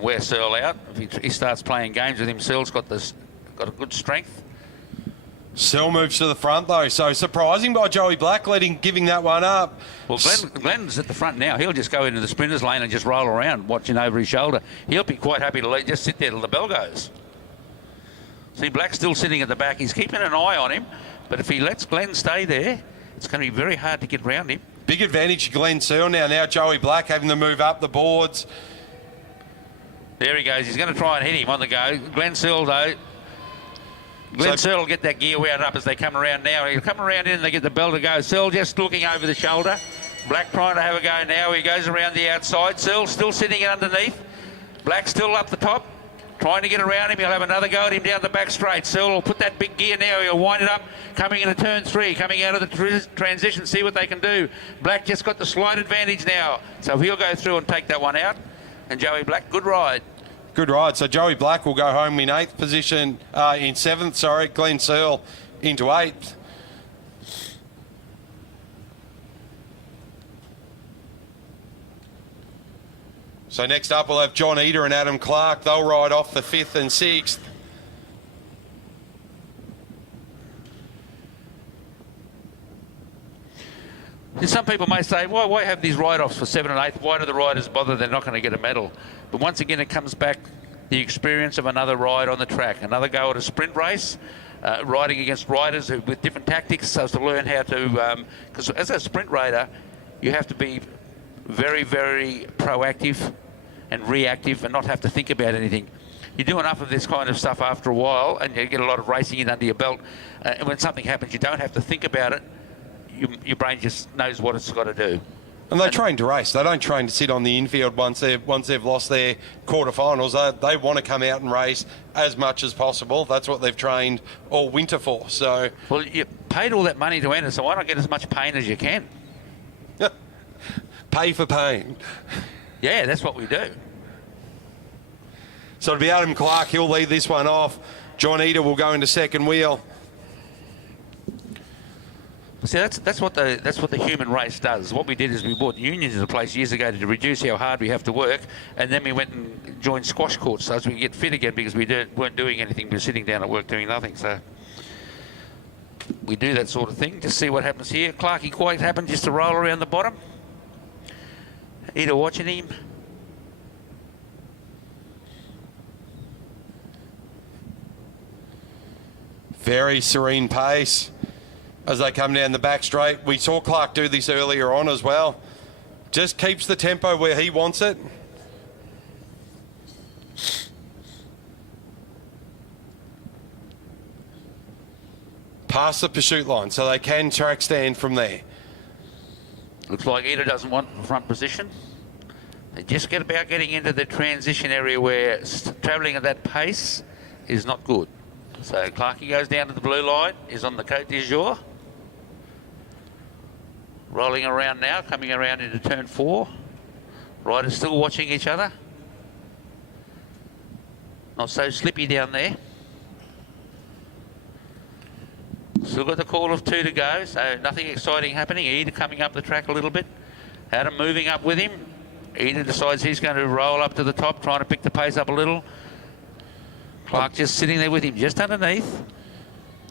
wear Searle out. If he starts playing games with him, Searle's got a good strength. Searle moves to the front though, so surprising by Joey Black giving that one up. Well, Glenn's at the front now. He'll just go into the sprinters lane and just roll around, watching over his shoulder. He'll be quite happy to just sit there till the bell goes. See, Black's still sitting at the back. He's keeping an eye on him, but if he lets Glenn stay there, it's going to be very hard to get round him. Big advantage to Glenn Searle now. Now Joey Black having to move up the boards. There he goes. He's going to try and hit him on the go. Glenn Searle, though. Glenn Searle will get that gear wound up as they come around now. He'll come around in and they get the bell to go. Searle just looking over the shoulder. Black trying to have a go now. He goes around the outside. Searle still sitting underneath. Black still up the top. Trying to get around him. He'll have another go at him down the back straight. Searle will put that big gear now. He'll wind it up. Coming into turn 3. Coming out of the transition. See what they can do. Black just got the slight advantage now. So he'll go through and take that one out. And Joey Black, good ride. Good ride. So Joey Black will go home in 8th position, in 7th, sorry. Glenn Searle into 8th. So next up we'll have John Eder and Adam Clark. They'll ride off the 5th and 6th. Some people may say, why have these ride-offs for 7 and 8? Why do the riders bother? They're not going to get a medal. But once again, it comes back the experience of another ride on the track, another go at a sprint race, riding against riders with different tactics, so as to learn how to, because as a sprint rider, you have to be very, very proactive and reactive and not have to think about anything. You do enough of this kind of stuff after a while and you get a lot of racing in under your belt. And when something happens, you don't have to think about it. Your brain just knows what it's got to do. And they train to race. They don't train to sit on the infield once they've lost their quarterfinals. They want to come out and race as much as possible. That's what they've trained all winter for. So, well, you paid all that money to enter, so why not get as much pain as you can? Pay for pain. Yeah, that's what we do. So it'll be Adam Clark. He'll lead this one off. John Eder will go into second wheel. See, that's what the human race does. What we did is we brought unions into place years ago to reduce how hard we have to work, and then we went and joined squash courts so as we could get fit again because we weren't doing anything. We were sitting down at work doing nothing. So we do that sort of thing. Just see what happens here. Clarkie quite happened just to roll around the bottom. Eder watching him. Very serene pace as they come down the back straight. We saw Clark do this earlier on as well. Just keeps the tempo where he wants it. Past the pursuit line, so they can track stand from there. Looks like Eder doesn't want front position. They just get about getting into the transition area where travelling at that pace is not good. So Clarkie goes down to the blue line, is on the Côte d'Azur. Rolling around now, coming around into turn 4. Riders still watching each other. Not so slippy down there. Still got the call of 2 to go, so nothing exciting happening. Eder coming up the track a little bit. Adam moving up with him. Eder decides he's going to roll up to the top, trying to pick the pace up a little. Clark just sitting there with him, just underneath.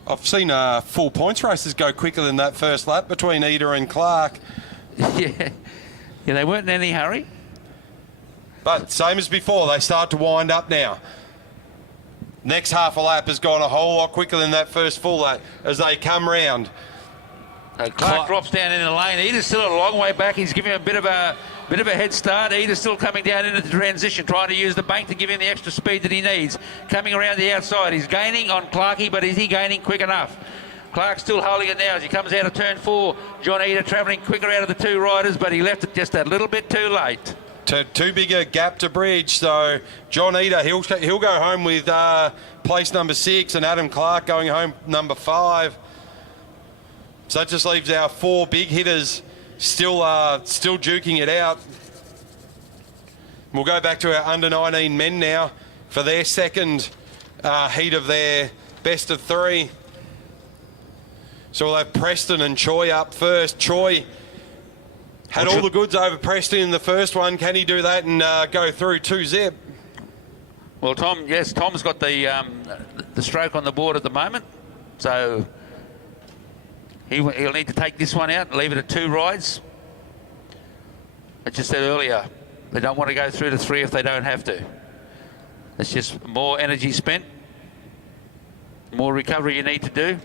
I've seen full points races go quicker than that first lap between Eder and Clark. Yeah, they weren't in any hurry. But same as before, they start to wind up now. Next half a lap has gone a whole lot quicker than that first full lap as they come round. Clark drops down in the lane. Eder's still a long way back. He's giving a bit of a Bit of a head start. Ada's still coming down into the transition, trying to use the bank to give him the extra speed that he needs. Coming around the outside. He's gaining on Clarkey, but is he gaining quick enough? Clark's still holding it now as he comes out of turn 4. John Eda travelling quicker out of the 2 riders, but he left it just a little bit too late. Too big a gap to bridge, so John Eda, he'll go home with place number 6, and Adam Clark going home number 5. So that just leaves our 4 big hitters still duking it out. We'll go back to our under-19 men now for their second heat of their best of 3. So we'll have Preston and Choi up first. Choi had all the goods over Preston in the first one. Can he do that and go through 2-zip? Well, Tom's got the stroke on the board at the moment, so he'll need to take this one out and leave it at 2 rides. I just said earlier, they don't want to go through to 3 if they don't have to. It's just more energy spent, more recovery you need to do.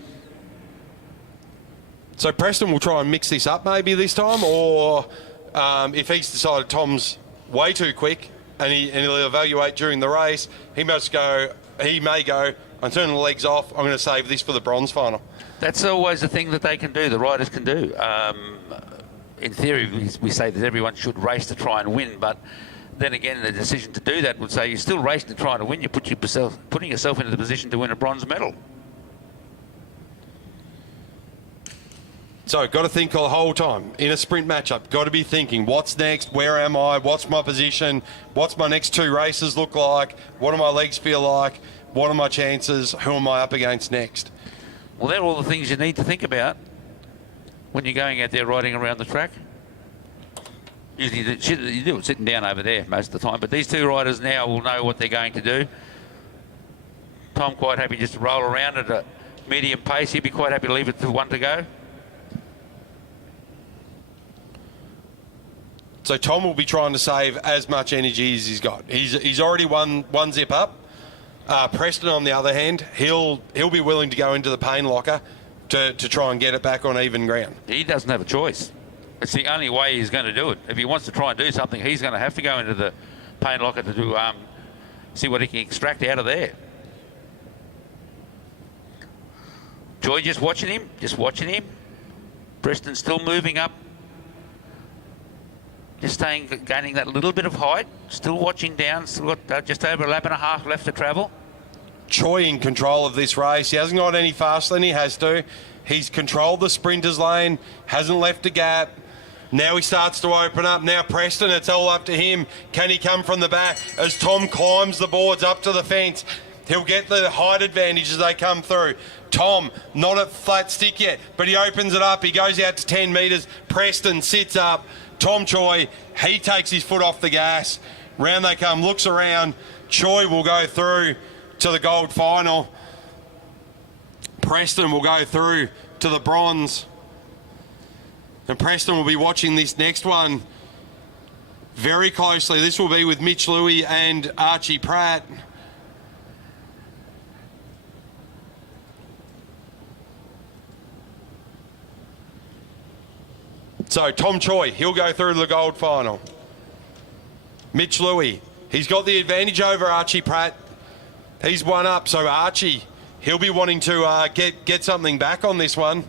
So Preston will try and mix this up maybe this time, or if he's decided Tom's way too quick and he'll evaluate during the race, he may go, I'm turning the legs off, I'm going to save this for the bronze final. That's always the thing that they can do, the riders can do. In theory, we say that everyone should race to try and win, but then again, the decision to do that would say you're still racing to try to win, you're putting yourself into the position to win a bronze medal. So, got to think the whole time. In a sprint matchup, got to be thinking, what's next? Where am I? What's my position? What's my next 2 races look like? What do my legs feel like? What are my chances? Who am I up against next? Well, they're all the things you need to think about when you're going out there riding around the track. Usually you do it sitting down over there most of the time, but these 2 riders now will know what they're going to do. Tom quite happy just to roll around at a medium pace. He'd be quite happy to leave it to 1 to go. So Tom will be trying to save as much energy as he's got. He's already one zip up. Preston, on the other hand, he'll be willing to go into the pain locker to try and get it back on even ground. He doesn't have a choice. It's the only way he's going to do it. If he wants to try and do something, he's going to have to go into the pain locker to do, see what he can extract out of there. Joy just watching him. Preston still moving up. Just gaining that little bit of height, still watching down, still got just over a lap and a half left to travel. Choi in control of this race. He hasn't got any faster than he has to. He's controlled the sprinters lane, hasn't left a gap. Now he starts to open up. Now Preston, it's all up to him. Can he come from the back as Tom climbs the boards up to the fence? He'll get the height advantage as they come through. Tom, not at flat stick yet, but he opens it up. He goes out to 10 metres. Preston sits up. Tom Choi, he takes his foot off the gas. Round they come, looks around. Choi will go through to the gold final. Preston will go through to the bronze. And Preston will be watching this next one very closely. This will be with Mitch Louis and Archie Pratt. So Tom Choi, he'll go through to the gold final. Mitch Louis, he's got the advantage over Archie Pratt. He's 1 up, so Archie, he'll be wanting to get something back on this one.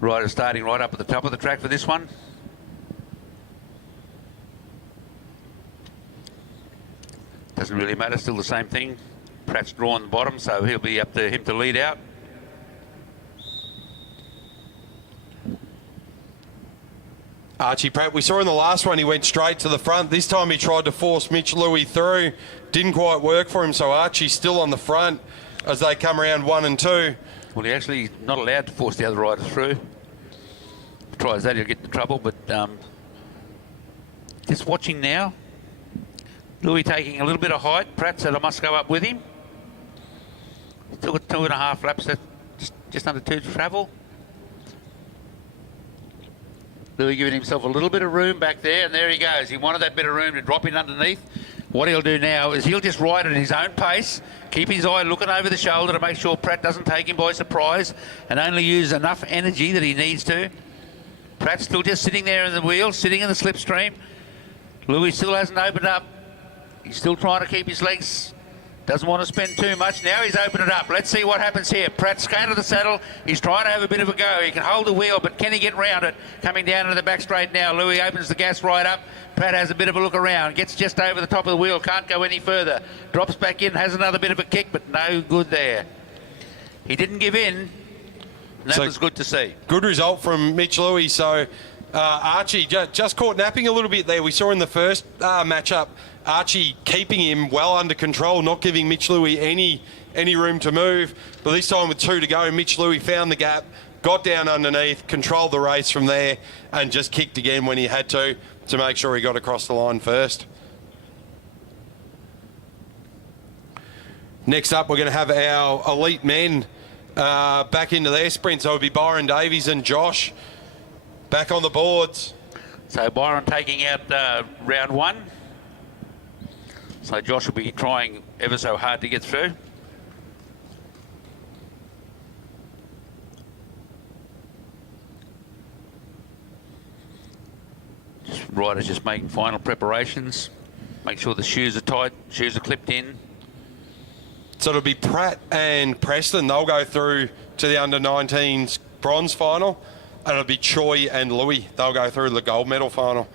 Rider starting right up at the top of the track for this one. Doesn't really matter, still the same thing. Pratt's drawn the bottom, so he'll be up to him to lead out. Archie Pratt, we saw in the last one he went straight to the front. This time he tried to force Mitch Louis through. Didn't quite work for him, so Archie's still on the front as they come around 1 and 2. Well, he actually not allowed to force the other rider through. Tries that, he'll get in trouble, but just watching now. Louis taking a little bit of height. Pratt said I must go up with him. Still got 2.5 laps. Just just under 2 to travel. Louis giving himself a little bit of room back there, and there he goes. He wanted that bit of room to drop in underneath. What he'll do now is he'll just ride at his own pace, keep his eye looking over the shoulder to make sure Pratt doesn't take him by surprise, and only use enough energy that he needs to. Pratt's still just sitting there in the wheel, sitting in the slipstream. Louis still hasn't opened up. He's still trying to keep his legs. Doesn't want to spend too much. Now he's opened it up. Let's see what happens here. Pratt's going to the saddle. He's trying to have a bit of a go. He can hold the wheel, but can he get round it? Coming down into the back straight now. Louis opens the gas right up. Pratt has a bit of a look around. Gets just over the top of the wheel. Can't go any further. Drops back in. Has another bit of a kick, but no good there. He didn't give in. That was good to see. Good result from Mitch Louis. So Archie just caught napping a little bit there. We saw in the first matchup Archie keeping him well under control, not giving Mitch Louis any room to move. But this time with 2 to go, Mitch Louis found the gap, got down underneath, controlled the race from there, and just kicked again when he had to make sure he got across the line first. Next up, we're going to have our elite men back into their sprint. So it'll be Byron Davies and Josh back on the boards. So Byron taking out round 1. So Josh will be trying ever so hard to get through. Riders just making final preparations. Make sure the shoes are tight, shoes are clipped in. So it'll be Pratt and Preston. They'll go through to the under-19s bronze final. And it'll be Choi and Louis. They'll go through to the gold medal final.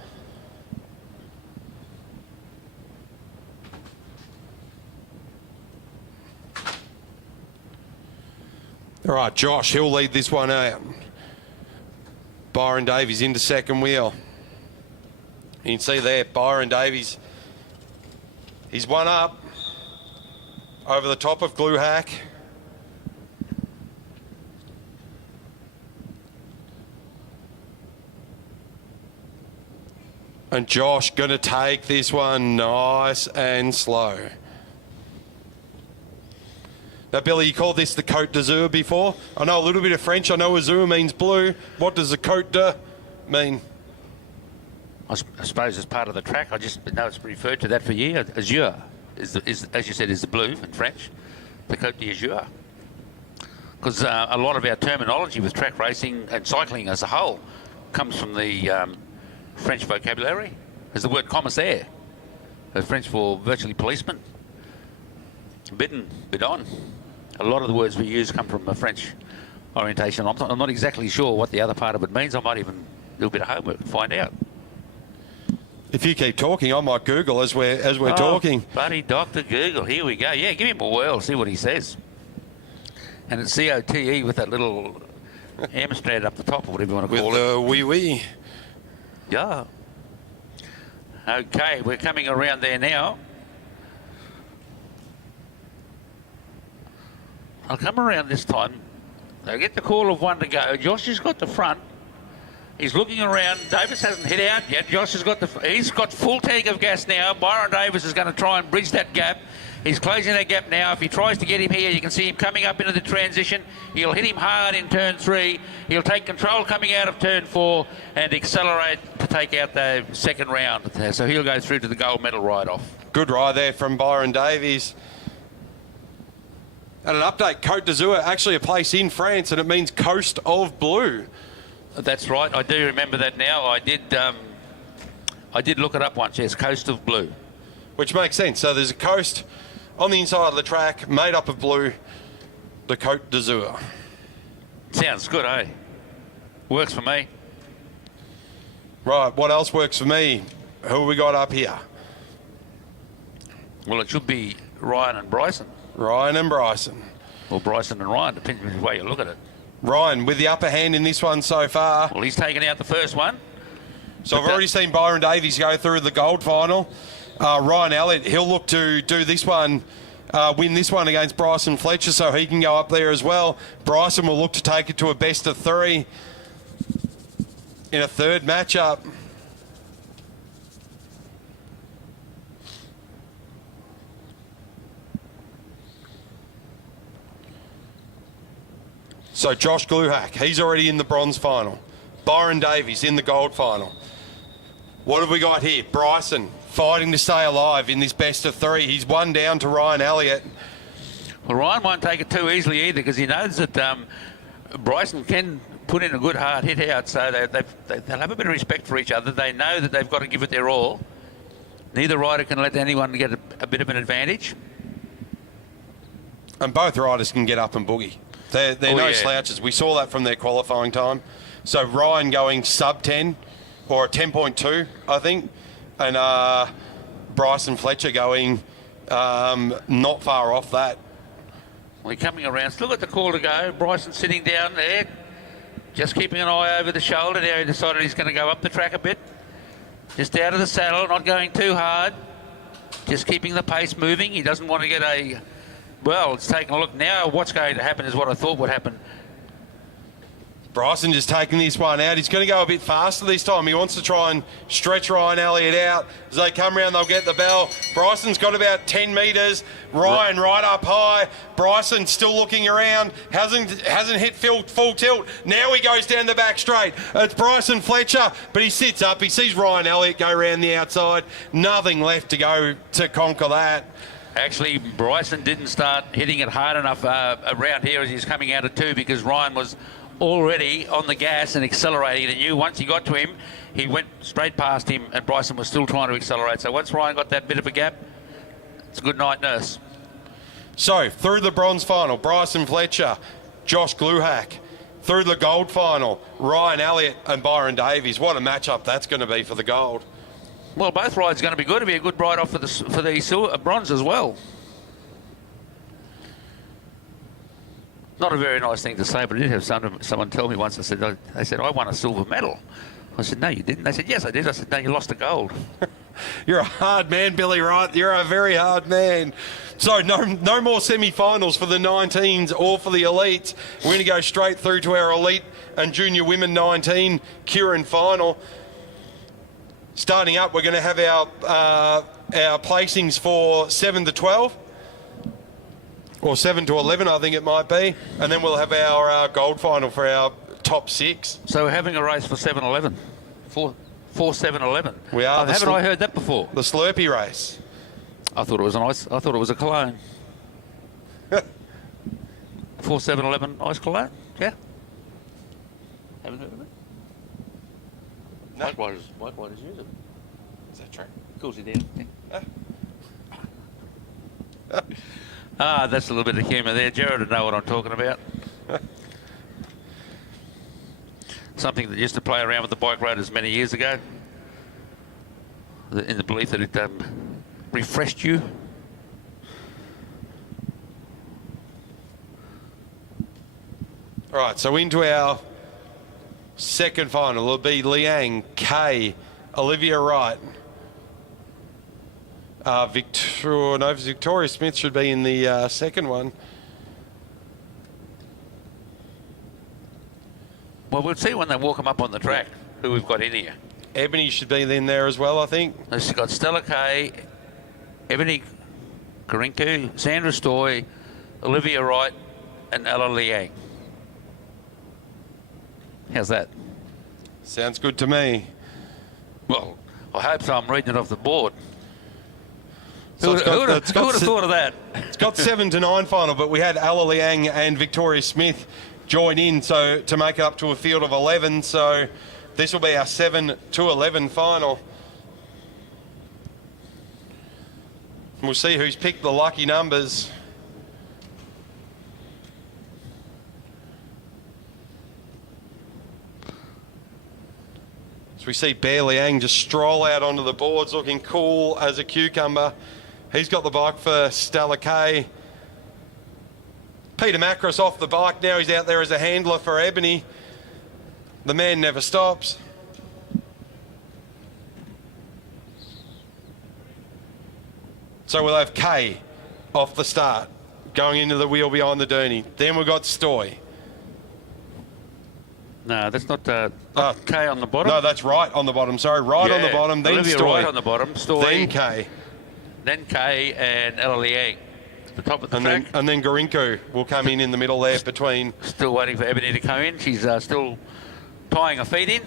All right, Josh, he'll lead this one out. Byron Davies into second wheel. You can see there, Byron Davies, he's one up over the top of Gluhack. And Josh going to take this one nice and slow. Now, Billy, you called this the Côte d'Azur before. I know a little bit of French. I know Azur means blue. What does the Côte de mean? I suppose as part of the track, I just know it's referred to that for years. Azur is as you said, is the blue in French. The Côte d'Azur. Because a lot of our terminology with track racing and cycling as a whole comes from the French vocabulary. There's the word commissaire, French for virtually policeman. Bidon. A lot of the words we use come from a French orientation. I'm not exactly sure what the other part of it means. I might even do a bit of homework and find out. If you keep talking, I might Google as we're talking. Bloody Dr. Google. Here we go. Yeah, give him a whirl, see what he says. And it's COTE with that little M strand up the top, or whatever you want to call it. With the wee. Yeah. Okay, we're coming around there now. I'll come around this time. They get the call of 1 to go. Josh has got the front. He's looking around. Davis hasn't hit out yet. Josh has got he's got full tank of gas now. Byron Davis is going to try and bridge that gap. He's closing that gap now. If he tries to get him here, you can see him coming up into the transition. He'll hit him hard in turn 3. He'll take control coming out of turn 4 and accelerate to take out the second round. So he'll go through to the gold medal ride-off. Good ride there from Byron Davies. And an update, Côte d'Azur, actually a place in France, and it means Coast of Blue. That's right. I do remember that now. I did look it up once. Yes, Coast of Blue. Which makes sense. So there's a coast on the inside of the track made up of blue, the Côte d'Azur. Sounds good, eh? Works for me. Right, what else works for me? Who have we got up here? Well, it should be Ryan and Bryson. Ryan and Bryson. Or Bryson and Ryan, depending on the way you look at it. Ryan with the upper hand in this one so far. Well, he's taken out the first one. So I've already seen Byron Davies go through the gold final. Ryan Elliott, he'll look to do this one, win this one against Bryson Fletcher, so he can go up there as well. Bryson will look to take it to a best of 3 in a third matchup. So Josh Gluhack, he's already in the bronze final. Byron Davies in the gold final. What have we got here? Bryson fighting to stay alive in this best of three. He's one down to Ryan Elliott. Well, Ryan won't take it too easily either because he knows that Bryson can put in a good hard hit out, so they'll have a bit of respect for each other. They know that they've got to give it their all. Neither rider can let anyone get a bit of an advantage. And both riders can get up and boogie. They're no slouches. We saw that from their qualifying time. So Ryan going sub 10 or a 10.2, I think. And Bryson Fletcher going not far off that. Well, coming around. Still got the call to go. Bryson sitting down there, just keeping an eye over the shoulder. Now he decided he's going to go up the track a bit. Just out of the saddle, not going too hard. Just keeping the pace moving. He doesn't want to get a... Well, it's taking a look now. What's going to happen is what I thought would happen. Bryson just taking this one out. He's going to go a bit faster this time. He wants to try and stretch Ryan Elliott out. As they come around, they'll get the bell. Bryson's got about 10 metres. Ryan right up high. Bryson still looking around. Hasn't hit full tilt. Now he goes down the back straight. It's Bryson Fletcher, but he sits up. He sees Ryan Elliott go around the outside. Nothing left to go to conquer that. Actually, Bryson didn't start hitting it hard enough around here as he's coming out of two because Ryan was already on the gas and accelerating. And knew once he got to him, he went straight past him and Bryson was still trying to accelerate. So once Ryan got that bit of a gap, it's a good night, nurse. So through the bronze final, Bryson Fletcher, Josh Gluhack. Through the gold final, Ryan Elliott and Byron Davies. What a matchup that's going to be for the gold. Well, both rides are going to be good. It'll be a good ride off for the silver, bronze as well. Not a very nice thing to say, but I did have someone tell me once. They said, I won a silver medal. I said, no, you didn't. They said, yes, I did. I said, no, you lost the gold. You're a hard man, Billy Wright. You're a very hard man. So no more semi-finals for the 19s or for the elites. We're going to go straight through to our elite and junior women 19 Kieran final. Starting up, we're going to have our placings for 7 to 12. Or 7 to 11, I think it might be. And then we'll have our gold final for our top 6. So we're having a race for 7-11. For 7-11. We are. Haven't I heard that before? The Slurpee race. I thought it was I thought it was a cologne. 7-11 ice cologne? Yeah. Haven't heard of it? No. White riders use it. Is that true? Cools you down. Yeah. That's a little bit of humour there. Jared would know what I'm talking about. Something that used to play around with the bike riders many years ago, in the belief that it refreshed you. All right, so into our second final. It'll be Liang, Kay, Olivia Wright. Victoria Smith should be in the second one. Well, we'll see when they walk them up on the track who we've got in here. Ebony should be in there as well, I think. She's got Stella Kay, Ebony Karinku, Sandra Stoy, Olivia Wright, and Ella Liang. How's that? Sounds good to me. Well, I hope so. I'm reading it off the board. So who would have thought of that? It's got 7 to 9 final, but we had Ella Liang and Victoria Smith join in so to make it up to a field of 11. So this will be our 7 to 11 final. We'll see who's picked the lucky numbers. So we see Bear Liang just stroll out onto the boards looking cool as a cucumber. He's got the bike for Stella Kay. Peter Macros off the bike now. He's out there as a handler for Ebony. The man never stops. So we'll have Kay off the start, going into the wheel behind the Dooney. Then we've got Stoy. No, that's not Kay on the bottom. No, that's right on the bottom. Sorry, right on the bottom, then Olivia Stoy. Wright on the bottom, Stoy. Then Kay. Then Kay and Ella Liang. the top of the and track. then Garinku will come in the middle there between. Still waiting for Ebony to come in. She's still tying her feet in.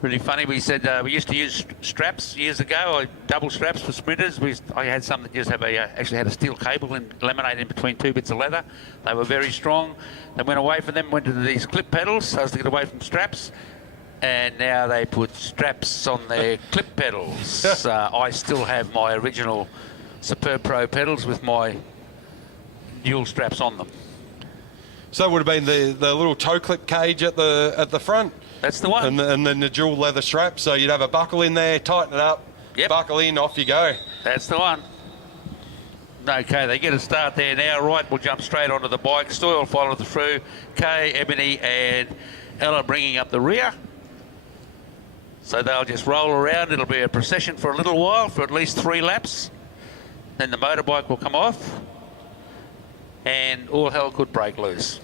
Really funny. We said we used to use straps years ago, double straps for sprinters. I had some that just actually had a steel cable and laminated in between two bits of leather. They were very strong. They went away from them, went to these clip pedals, so as to get away from straps. And now they put straps on their clip pedals. I still have my original Superb Pro pedals with my dual straps on them. So it would have been the little toe clip cage at the front. That's the one. And then the dual leather strap. So you'd have a buckle in there, tighten it up, buckle in, off you go. That's the one. Okay, they get a start there now. Right, we'll jump straight onto the bike. Stoy will follow through. Kay, Ebony and Ella bringing up the rear. So they'll just roll around. It'll be a procession for a little while, for at least 3 laps. Then the motorbike will come off. And all hell could break loose.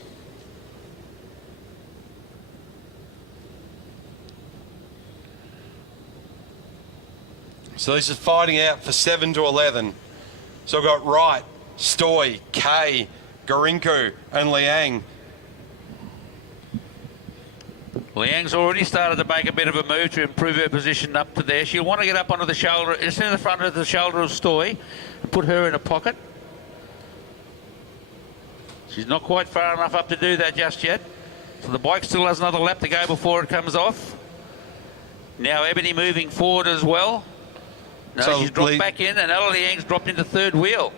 So this is fighting out for 7 to 11. So I've got Wright, Stoy, Kay, Garinku and Liang. Liang's already started to make a bit of a move to improve her position up to there. She'll want to get up onto the shoulder, just in the front of the shoulder of Stoy, and put her in a pocket. She's not quite far enough up to do that just yet. So the bike still has another lap to go before it comes off. Now Ebony moving forward as well. No, so she's dropped back in, and Ella Liang's dropped into third wheel.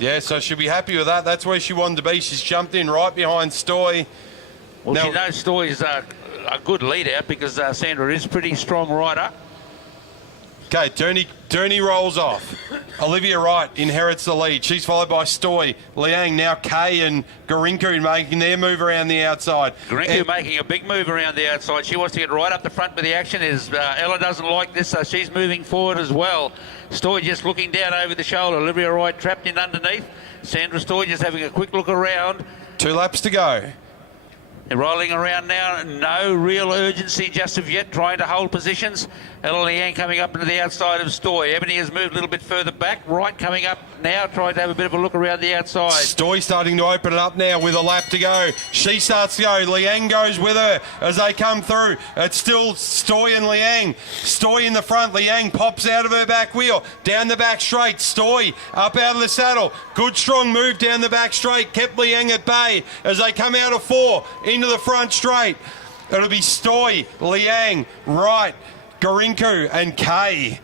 Yeah, so she'll be happy with that. That's where she wanted to be. She's jumped in right behind Stoy. Well, now, she knows Stoy's a good lead out because Sandra is a pretty strong rider. Okay, Dooney rolls off. Olivia Wright inherits the lead. She's followed by Stoy, Liang, now Kay and Garinku making their move around the outside. Garinku making a big move around the outside. She wants to get right up the front with the action. Ella doesn't like this, so she's moving forward as well. Stoy just looking down over the shoulder. Olivia Wright trapped in underneath. Sandra Stoy just having a quick look around. 2 laps to go. They're rolling around now, no real urgency just of yet, trying to hold positions. Ella Liang coming up into the outside of Stoy. Ebony has moved a little bit further back. Wright coming up now, trying to have a bit of a look around the outside. Stoy starting to open it up now with a lap to go. She starts to go. Liang goes with her as they come through. It's still Stoy and Liang. Stoy in the front. Liang pops out of her back wheel. Down the back straight. Stoy up out of the saddle. Good strong move down the back straight. Kept Liang at bay as they come out of 4 into the front straight. It'll be Stoy, Liang, Wright, Garinku and Kay.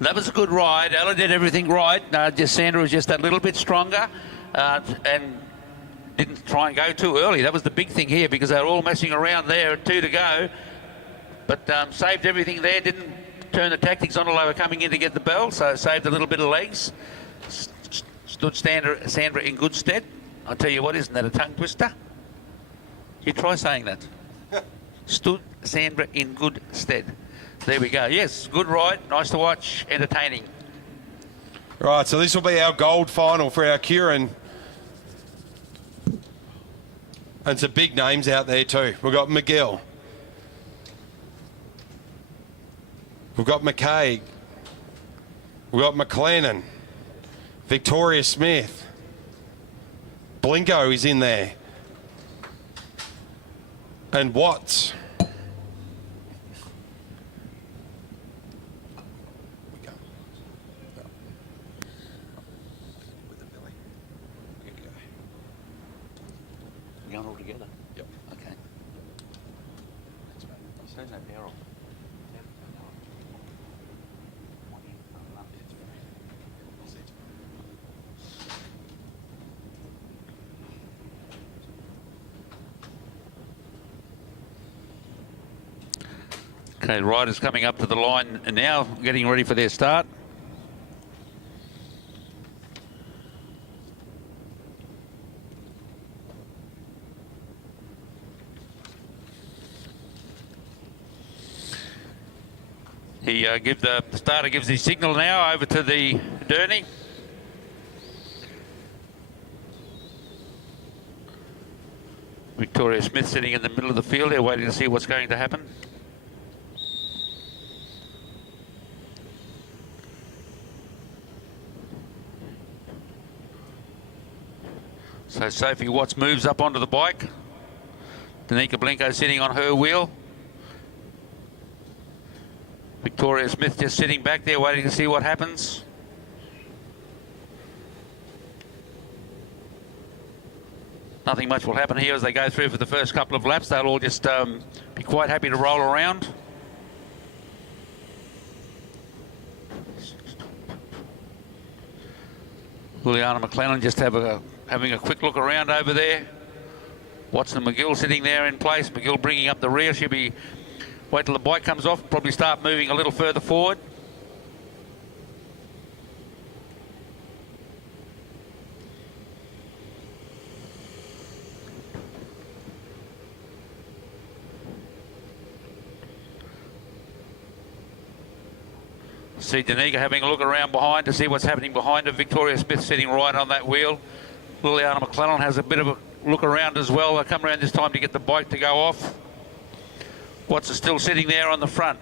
That was a good ride. Ella did everything right. Just Sandra was just that little bit stronger and didn't try and go too early. That was the big thing here because they were all messing around there at 2 to go. But saved everything there. Didn't turn the tactics on while they were coming in to get the bell. So saved a little bit of legs. Stood Sandra in good stead. I'll tell you what, isn't that a tongue twister? You try saying that. Stood Sandra in good stead. There we go. Yes, good ride. Nice to watch. Entertaining. Right, so this will be our gold final for our Kieran. And some big names out there too. We've got McGill. We've got McKay. We've got McLennan. Victoria Smith. Blinko is in there. And Watts. We're going all together? Yep. Okay. There's no barrel. Okay, riders coming up to the line and now getting ready for their start. The starter gives his signal now over to the Durney. Victoria Smith sitting in the middle of the field here waiting to see what's going to happen. So Sophie Watts moves up onto the bike. Danica Blenko sitting on her wheel. Victoria Smith just sitting back there waiting to see what happens. Nothing much will happen here as they go through for the first couple of laps. They'll all just be quite happy to roll around. Liliana McLennan just having a quick look around over there. Watson McGill sitting there in place. McGill bringing up the rear. She'll be, wait till the bike comes off, probably start moving a little further forward. See Danica having a look around behind to see what's happening behind her. Victoria Smith sitting right on that wheel. Liliana McLennan has a bit of a look around as well. They'll come around this time to get the bike to go off. Watts is still sitting there on the front.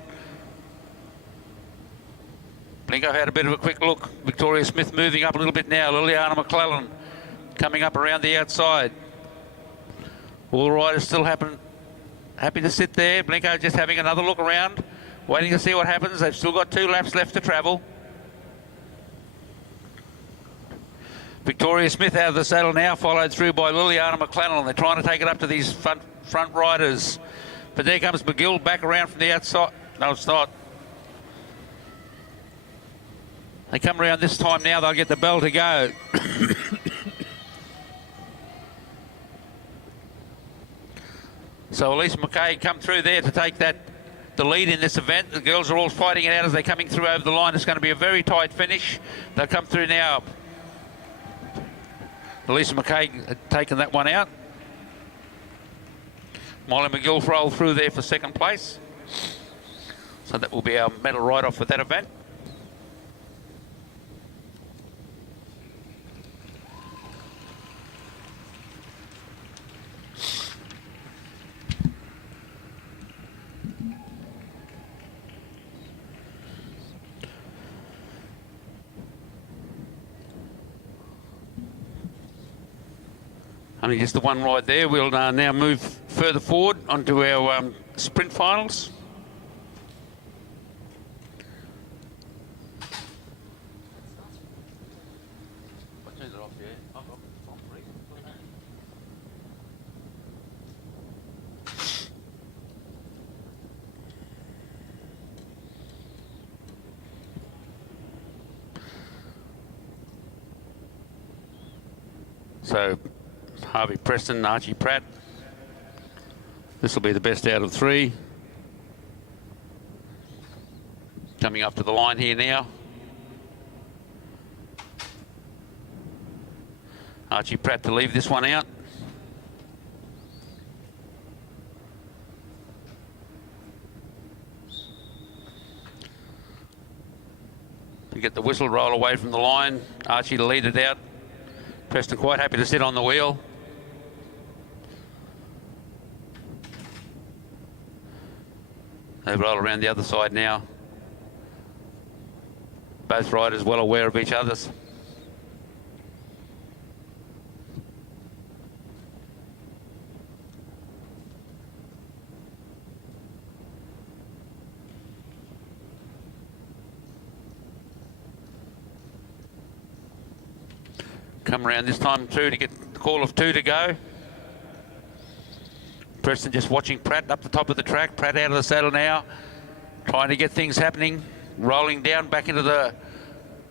Blenko had a bit of a quick look. Victoria Smith moving up a little bit now. Liliana McLennan coming up around the outside. All riders still happy to sit there. Blenko just having another look around, waiting to see what happens. They've still got 2 laps left to travel. Victoria Smith out of the saddle now, followed through by Liliana McLennan. They're trying to take it up to these front riders. But there comes McGill back around from the outside. No, it's not. They come around this time now, they'll get the bell to go. So Elise McKay come through there to take the lead in this event. The girls are all fighting it out as they're coming through over the line. It's going to be a very tight finish. They'll come through now. Elise McKay had taken that one out. Molly McGill rolled through there for second place. So that will be our medal write-off for that event. Only just the one ride there. We'll now move further forward onto our sprint finals. So Harvey Preston, Archie Pratt. This will be the best out of 3. Coming up to the line here now. Archie Pratt to leave this one out. To get the whistle, roll away from the line. Archie to lead it out. Preston quite happy to sit on the wheel. They roll around the other side now. Both riders well aware of each other's. Come around this time through to get the call of 2 to go. Preston just watching Pratt up the top of the track. Pratt out of the saddle now, trying to get things happening. Rolling down back into the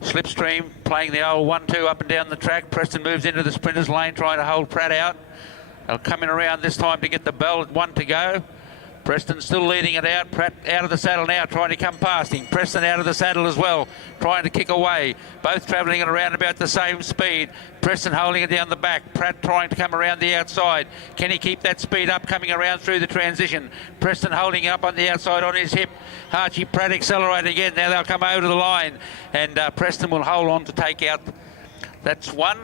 slipstream, playing the old 1-2 up and down the track. Preston moves into the sprinter's lane, trying to hold Pratt out. They'll come in around this time to get the bell at 1 to go. Preston still leading it out. Pratt out of the saddle now, trying to come past him. Preston out of the saddle as well, trying to kick away. Both travelling at around about the same speed. Preston holding it down the back. Pratt trying to come around the outside. Can he keep that speed up coming around through the transition? Preston holding it up on the outside on his hip. Archie Pratt accelerating again. Now they'll come over to the line, and Preston will hold on to take out. That's 1.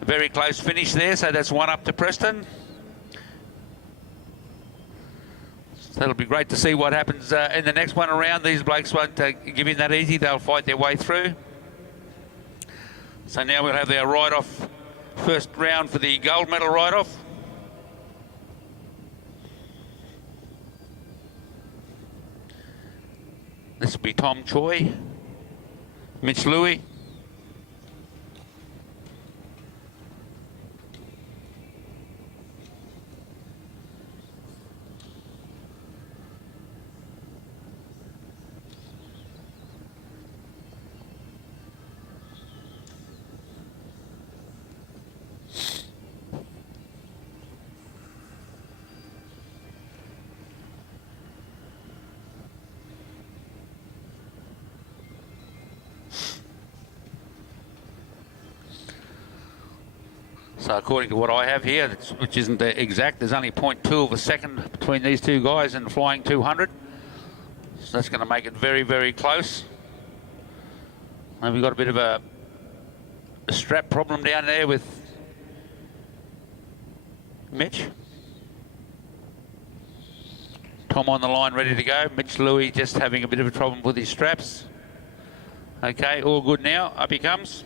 A very close finish there, so that's 1 up to Preston. That'll be great to see what happens in the next one around. These blokes won't give in that easy. They'll fight their way through. So now we'll have our ride-off First round for the gold medal ride-off. This will be Tom Choi, Mitch Louis. So according to what I have here, which isn't exact, there's only 0.2 of a second between these two guys in the flying 200. So that's going to make it very, very close. And we've got a bit of a strap problem down there with Mitch. Tom on the line, ready to go. Mitch Louis just having a bit of a problem with his straps. Okay, all good now. Up he comes.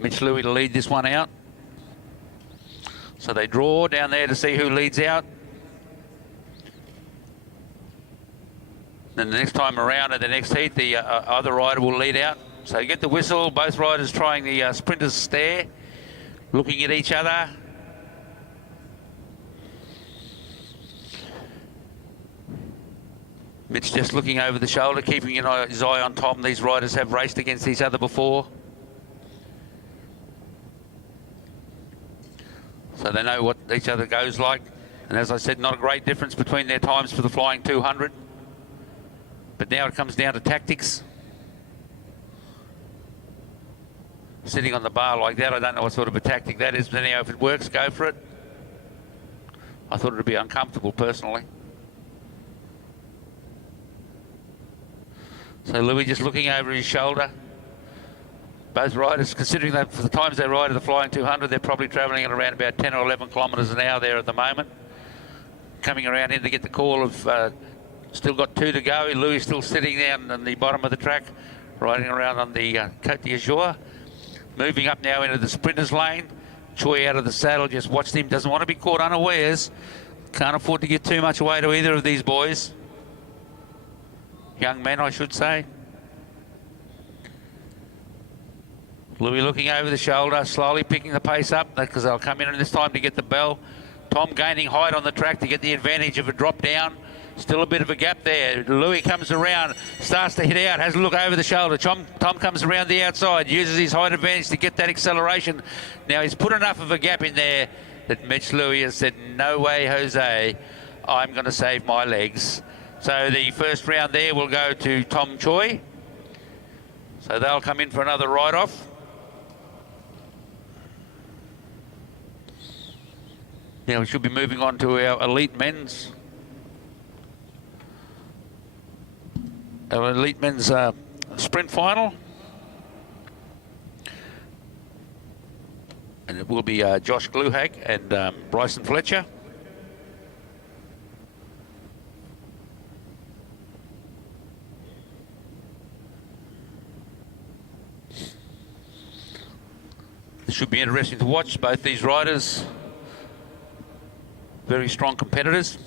Mitch Louis to lead this one out. So they draw down there to see who leads out. Then the next time around at the next heat, the other rider will lead out. So you get the whistle, both riders trying the sprinter's stare, looking at each other. Mitch just looking over the shoulder, keeping his eye on Tom. These riders have raced against each other before. So they know what each other goes like. And as I said, not a great difference between their times for the flying 200. But now it comes down to tactics. Sitting on the bar like that, I don't know what sort of a tactic that is, but anyhow, if it works, go for it. I thought it would be uncomfortable personally. So Louis just looking over his shoulder. Both riders, considering that for the times they ride at the flying 200, they're probably travelling at around about 10 or 11 kilometres an hour there at the moment. Coming around in to get the call of, still got 2 to go. Louis still sitting down on the bottom of the track, riding around on the Côte d'Azur. Moving up now into the sprinters lane. Choi out of the saddle, just watched him, doesn't want to be caught unawares. Can't afford to give too much away to either of these boys. Young men, I should say. Louis looking over the shoulder, slowly picking the pace up because they'll come in this time to get the bell. Tom gaining height on the track to get the advantage of a drop down. Still a bit of a gap there. Louis comes around, starts to hit out, has a look over the shoulder. Tom comes around the outside, uses his height advantage to get that acceleration. Now he's put enough of a gap in there that Mitch Louis has said, no way, Jose, I'm going to save my legs. So the first round there will go to Tom Choi. So they'll come in for another ride-off. Now we should be moving on to our elite men's. Our elite men's sprint final. And it will be Josh Gluhag and Bryson Fletcher. It should be interesting to watch both these riders. Very strong competitors.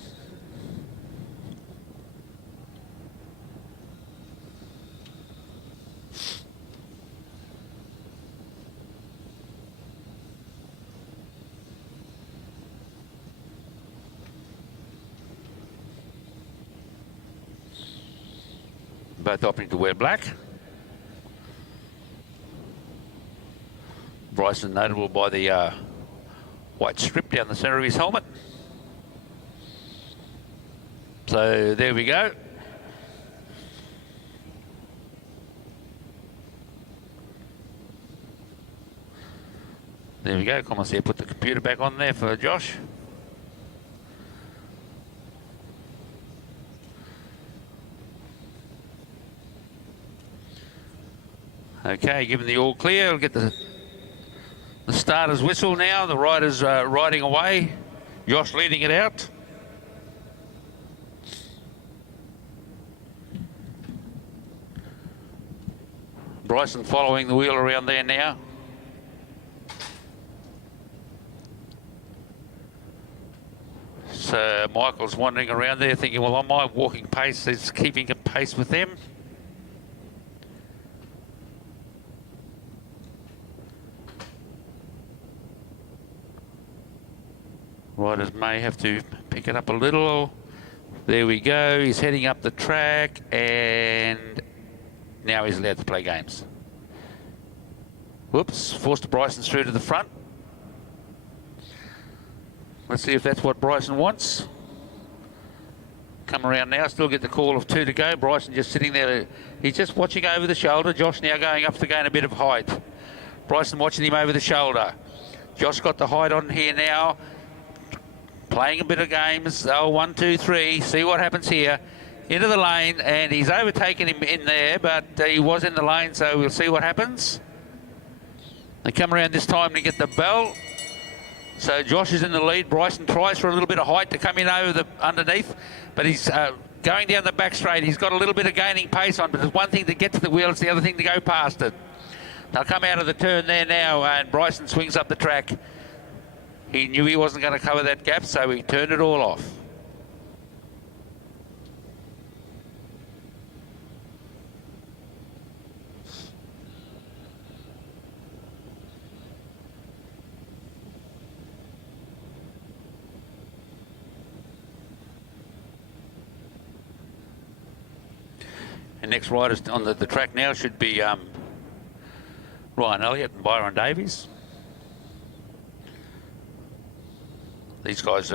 Both opting to wear black. Bryson notable by the white strip down the centre of his helmet. So there we go. There we go. Come on, see, put the computer back on there for Josh. Okay, given the all clear, we'll get the starter's whistle now. The riders riding away. Josh leading it out. Bryson following the wheel around there now. So Michael's wandering around there thinking, well, on my walking pace is keeping a pace with them. Riders may have to pick it up a little. There we go. He's heading up the track, and now he's allowed to play games. Whoops, forced Bryson through to the front. Let's see if that's what Bryson wants. Come around now, still get the call of 2 to go. Bryson just sitting there. He's just watching over the shoulder. Josh now going up to gain a bit of height. Bryson watching him over the shoulder. Josh got the height on here now. Playing a bit of games. Oh, 1, 2, 3. See what happens here. Into the lane, and he's overtaken him in there, but he was in the lane, so we'll see what happens. They come around this time to get the bell. So Josh is in the lead. Bryson tries for a little bit of height to come in over the underneath, but he's going down the back straight. He's got a little bit of gaining pace on, but there's one thing to get to the wheel, it's the other thing to go past it. They'll come out of the turn there now, and Bryson swings up the track. He knew he wasn't going to cover that gap, so he turned it all off. And next riders on the track now should be Ryan Elliott and Byron Davies. These guys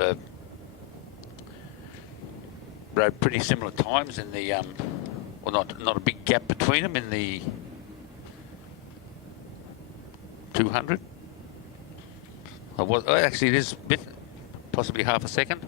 rode pretty similar times in the, well, not a big gap between them in the 200. Actually, it is a bit, possibly half a second.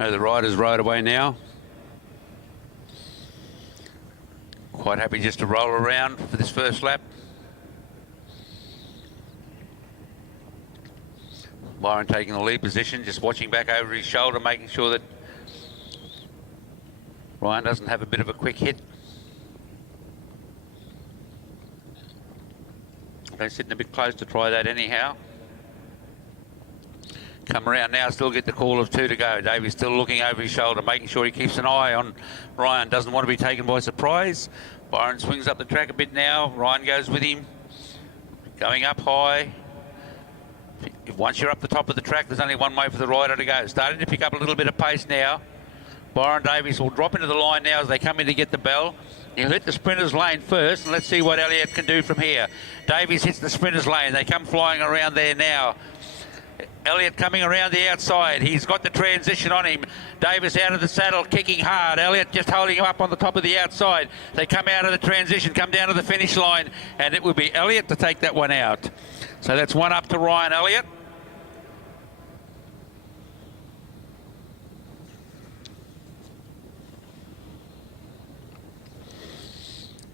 The riders rode away now. Quite happy just to roll around for this first lap. Byron taking the lead position, just watching back over his shoulder, making sure that Ryan doesn't have a bit of a quick hit. They're sitting a bit close to try that anyhow. Come around now, still get the call of 2 to go. Davies still looking over his shoulder, making sure he keeps an eye on Ryan. Doesn't want to be taken by surprise. Byron swings up the track a bit now. Ryan goes with him. Going up high. Once you're up the top of the track, there's only one way for the rider to go. Starting to pick up a little bit of pace now. Byron Davies will drop into the line now as they come in to get the bell. He'll hit the sprinter's lane first, and let's see what Elliott can do from here. Davies hits the sprinter's lane. They come flying around there now. Elliott coming around the outside. He's got the transition on him. Davis out of the saddle, kicking hard. Elliott just holding him up on the top of the outside. They come out of the transition, come down to the finish line, and it will be Elliott to take that one out. So that's one up to Ryan Elliott.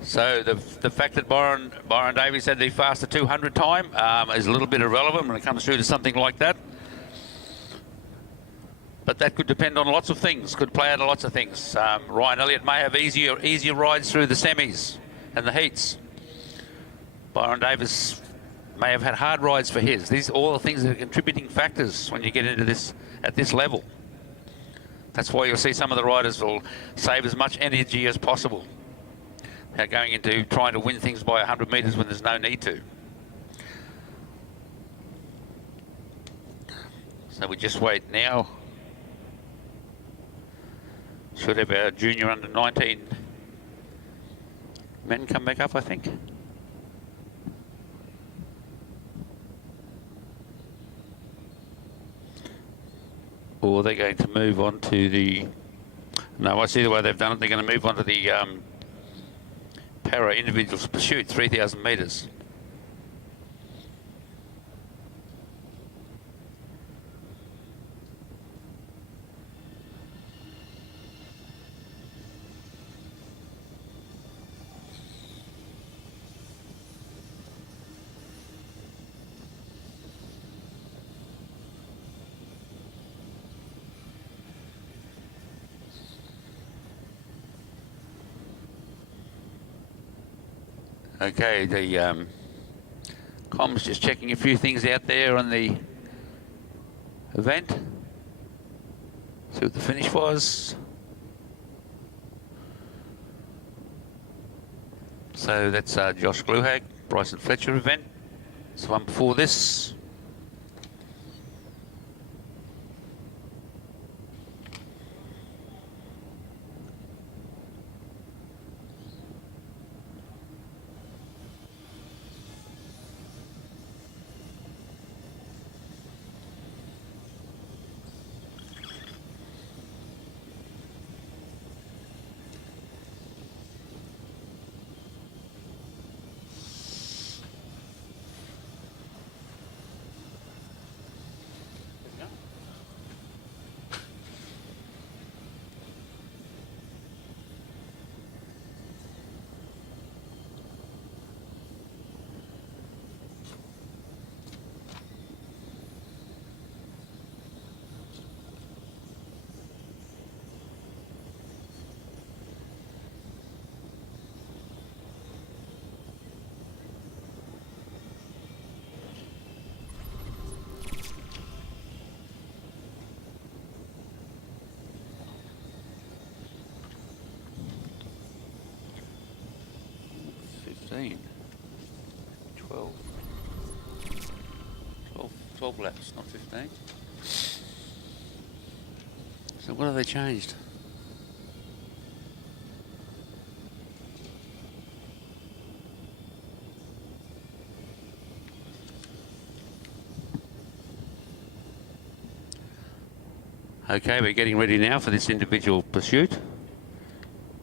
So the fact that Byron Davies had the faster 200 time is a little bit irrelevant when it comes through to something like that. But that could depend on lots of things, could play out of lots of things. Ryan Elliott may have easier rides through the semis and the heats. Byron Davies may have had hard rides for his. These are all the things that are contributing factors when you get into this at this level. That's why you'll see some of the riders will save as much energy as possible. They're going into trying to win things by 100 metres when there's no need to. So we just wait now. Should have our junior under 19 men come back up, I think. Or they're going to move on to the... No, I see the way they've done it. They're going to move on to the para individuals pursuit, 3,000 metres. Okay, the comms just checking a few things out there on the event. See what the finish was. So that's Josh Gluhag, Bryson Fletcher event. It's the one before this. Fifteen. 12 laps, not 15. So what have they changed? Okay, we're getting ready now for this individual pursuit.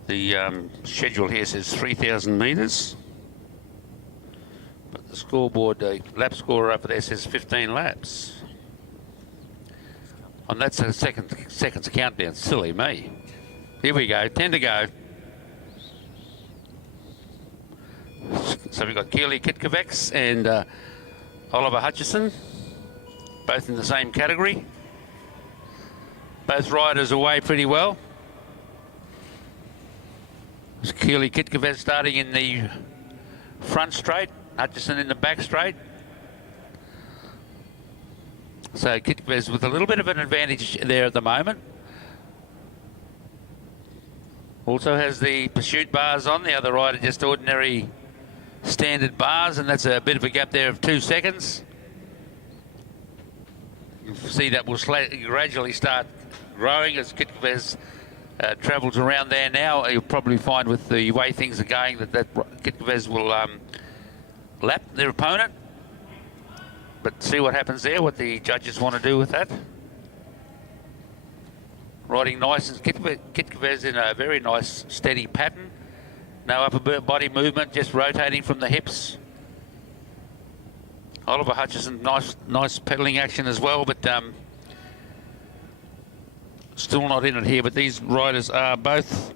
The schedule here says 3,000 metres. But the scoreboard, the lap score over there says 15 laps. And that's a seconds countdown. Silly me. Here we go, 10 to go. So we've got Keely Kitkovacs and Oliver Hutchison, both in the same category. Both riders away pretty well. It's Keely Kitkovacs starting in the front straight, Hutchison in the back straight. So Kitkovacs with a little bit of an advantage there at the moment. Also has the pursuit bars on, the other rider just ordinary standard bars, and that's a bit of a gap there of 2 seconds. You'll see that will gradually start growing as Kitkovacs travels around there now. You'll probably find with the way things are going that Kitkovacs will lap their opponent. But see what happens there, what the judges want to do with that. Riding nice, and Kitkovacs in a very nice steady pattern. No upper body movement, just rotating from the hips. Oliver Hutchison, nice pedalling action as well, but still not in it here. But these riders are both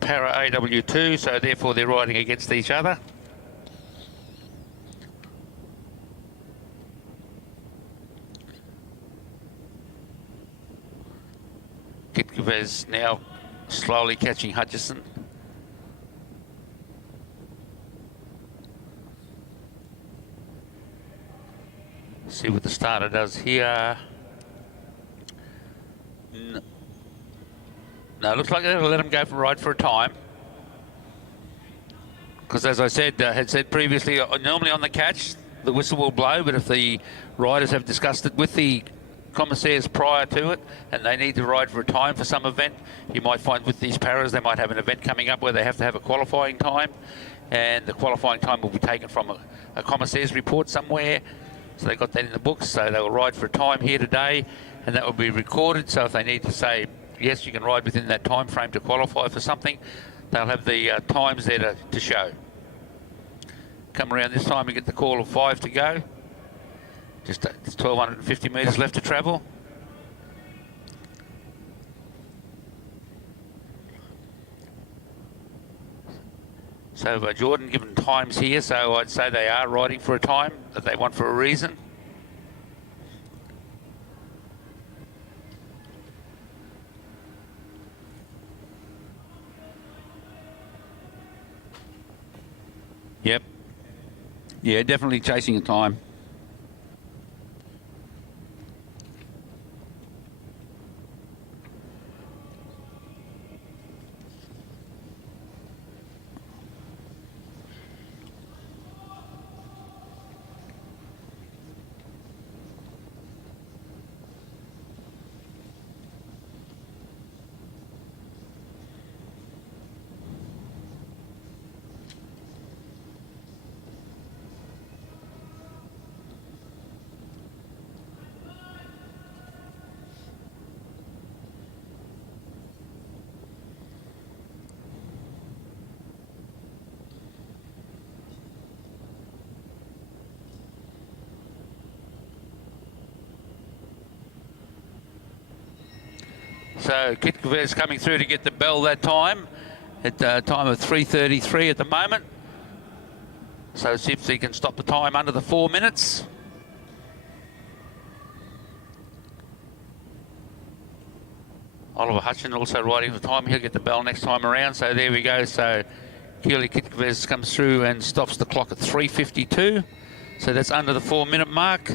para AW2, so therefore they're riding against each other. Kitkovacs now slowly catching Hutchison. See what the starter does here. No, looks like they'll let him go for a ride for a time. Because as I said, had said previously, normally on the catch, the whistle will blow, but if the riders have discussed it with the commissaires prior to it, and they need to ride for a time for some event. You might find with these paras they might have an event coming up where they have to have a qualifying time, and the qualifying time will be taken from a commissaire's report somewhere. So they got that in the books, so they will ride for a time here today, and that will be recorded. So if they need to say, yes, you can ride within that time frame to qualify for something, they'll have the times there to show. Come around this time, we get the call of 5 to go. Just 1,250 metres left to travel. So Jordan given times here, so I'd say they are riding for a time that they want for a reason. Yep. Yeah, definitely chasing a time. So Kitkaver's coming through to get the bell that time, at a time of 3:33 at the moment. So see if he can stop the time under the 4 minutes. Oliver Hutchin also riding the time. He'll get the bell next time around. So there we go. So Keely Kitkaves comes through and stops the clock at 3:52. So that's under the 4 minute mark.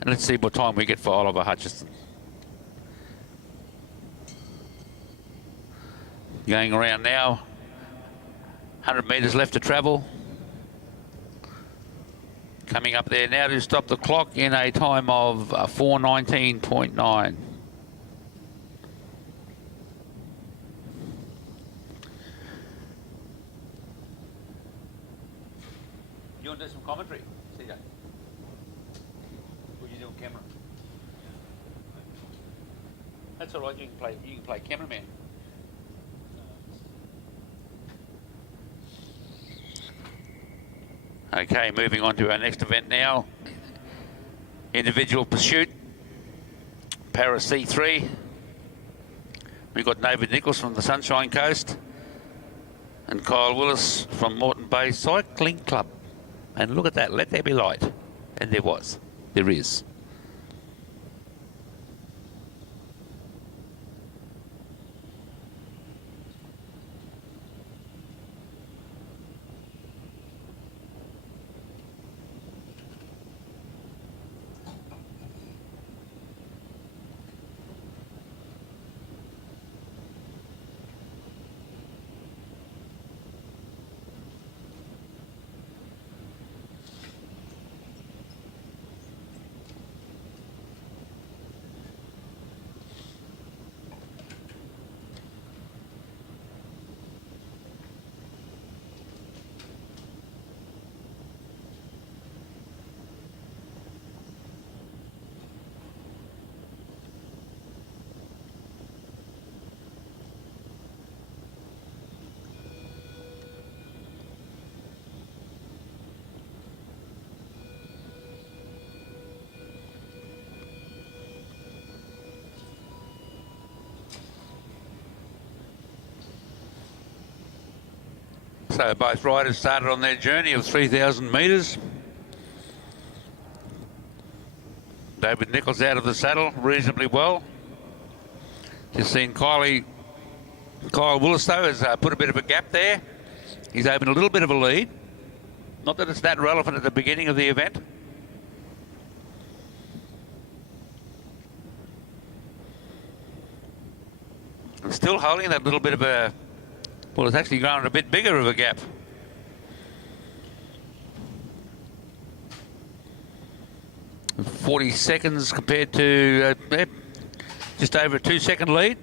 And let's see what time we get for Oliver Hutchison. Going around now, 100 metres left to travel. Coming up there now to stop the clock in a time of 4:19.9. You want to do some commentary? See that? What you do on camera? That's all right. You can play cameraman. Okay, moving on to our next event now. Individual pursuit, Para C3. We've got David Nichols from the Sunshine Coast and Kyle Willis from Moreton Bay Cycling Club. And look at that, let there be light. And there was, there is. So both riders started on their journey of 3,000 metres. David Nichols out of the saddle reasonably well. Just seen Kyle Willis though has put a bit of a gap there. He's opened a little bit of a lead. Not that it's that relevant at the beginning of the event. And still holding that little bit of a, well, it's actually grown a bit bigger of a gap. 40 seconds compared to just over a 2-second lead.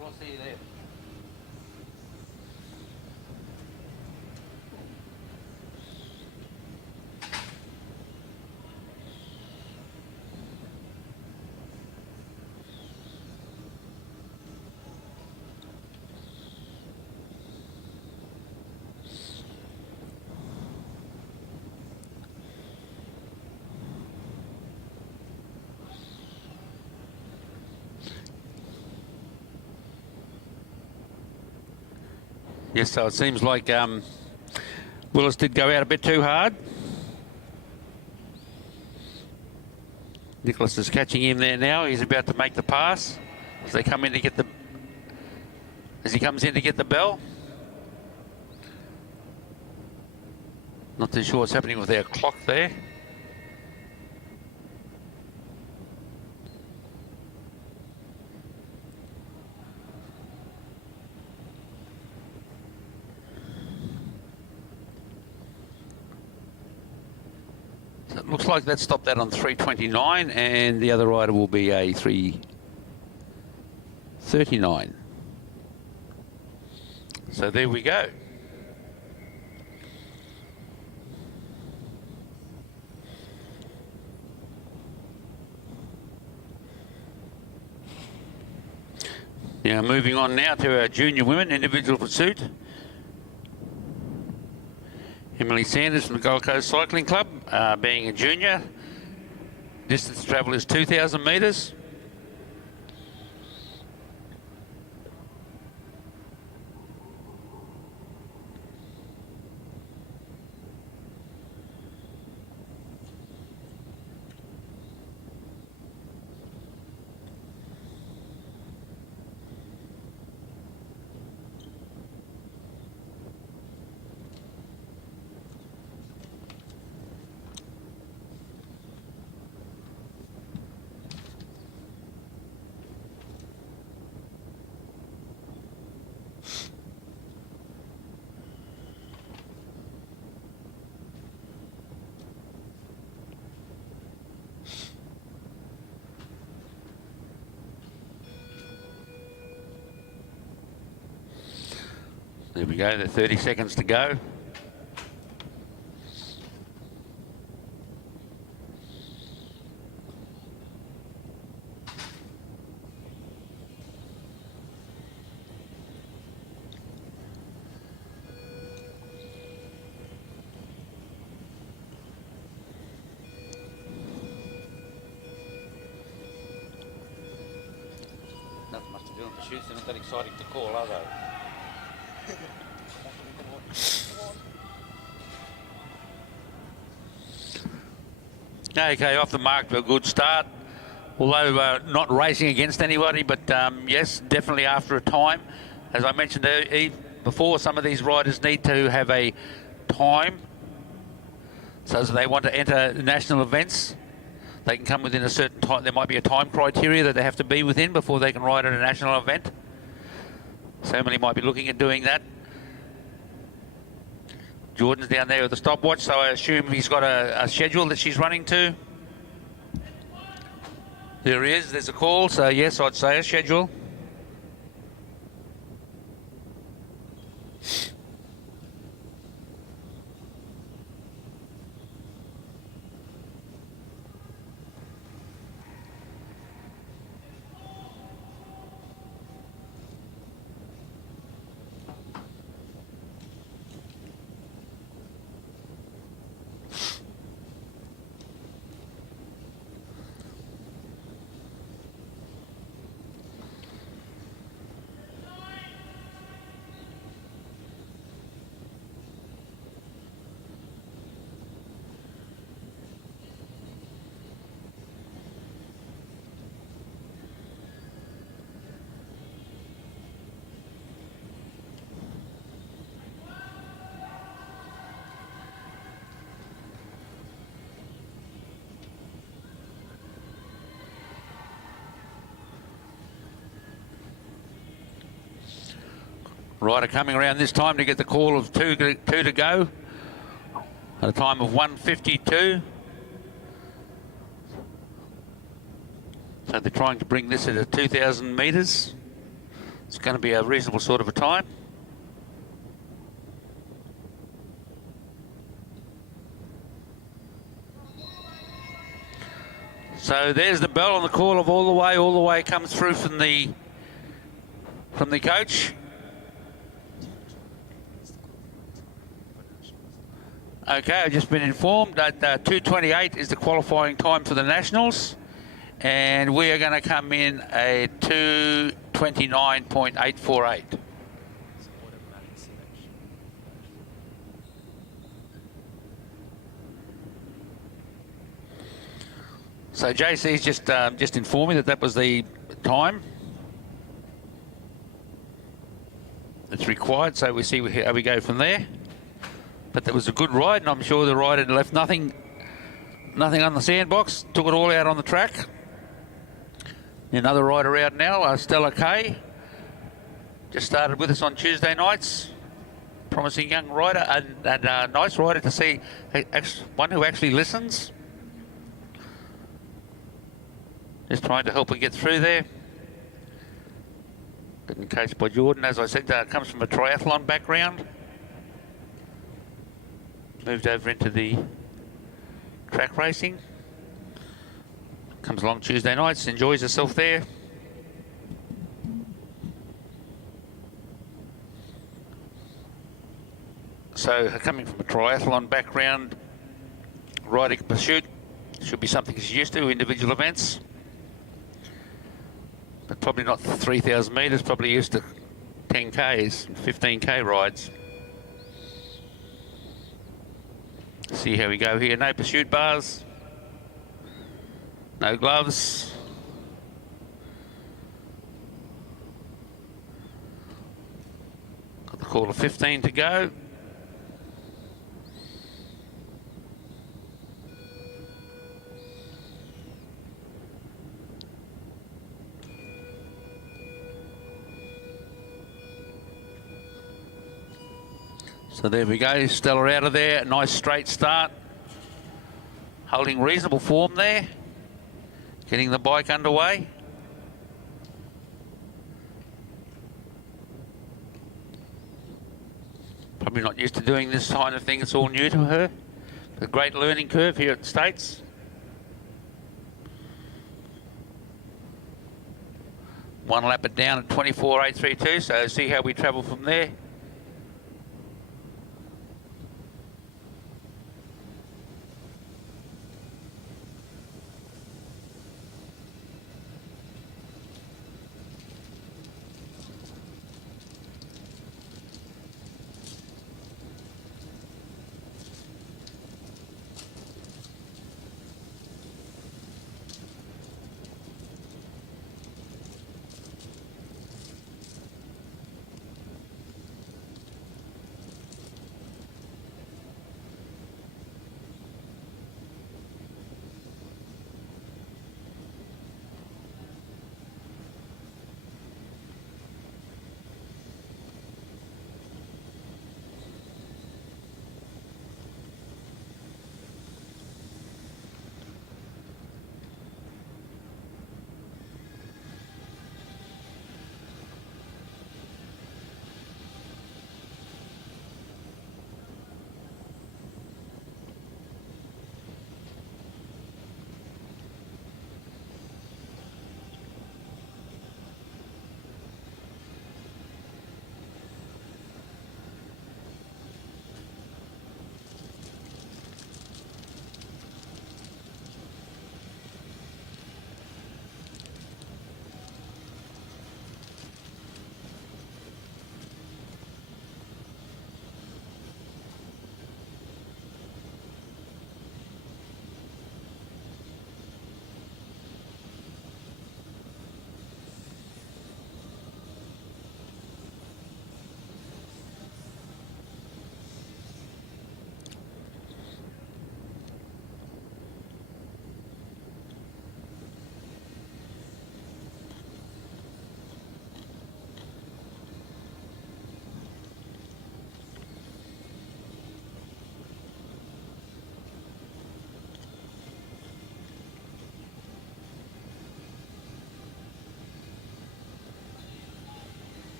We'll see you there. Yes, so it seems like Willis did go out a bit too hard. Nicholas is catching him there now. He's about to make the pass as they come in to get the, as he comes in to get the bell. Not too sure what's happening with our clock there. Looks like that stopped that on 3:29, and the other rider will be a 3:39. So there we go. Now moving on now to our junior women individual pursuit. Emily Sanders from the Gold Coast Cycling Club, being a junior. Distance travel is 2,000 metres. There we go, the 30 seconds to go. Nothing much to do in pursuits, they're not that exciting to call, are they? Okay, off the mark to a good start. although not racing against anybody, but yes, definitely after a time. As I mentioned before, some of these riders need to have a time. So if they want to enter national events, they can come within a certain time. There might be a time criteria that they have to be within before they can ride at a national event. So Emily might be looking at doing that. Jordan's down there with the stopwatch, so I assume he's got a schedule that she's running to. There he is, there's a call, so yes, I'd say a schedule. Rider coming around this time to get the call of two to go at a time of 1:52. So they're trying to bring this at 2,000 metres. It's going to be a reasonable sort of a time. So there's the bell on the call of all the way comes through from the coach. Okay, I've just been informed that 2:28 is the qualifying time for the Nationals, and we are going to come in at 2:29.848. So JC's just informed me that was the time that's required. So we see how we go from there. But that was a good ride, and I'm sure the rider left nothing on the sandbox, took it all out on the track. Another rider out now, Stella Kay, just started with us on Tuesday nights. Promising young rider, and a nice rider to see, one who actually listens. Just trying to help her get through there. Getting coached by Jordan, as I said, comes from a triathlon background. Moved over into the track racing. Comes along Tuesday nights, enjoys herself there. So coming from a triathlon background, riding pursuit should be something she's used to, individual events. But probably not 3,000 metres, probably used to 10Ks and 15K rides. See how we go here. No pursuit bars, no gloves. Got the call of 15 to go. So there we go, Stella out of there, nice straight start. Holding reasonable form there. Getting the bike underway. Probably not used to doing this kind of thing, it's all new to her. A great learning curve here at the States. One lap it down at 24.832, so see how we travel from there.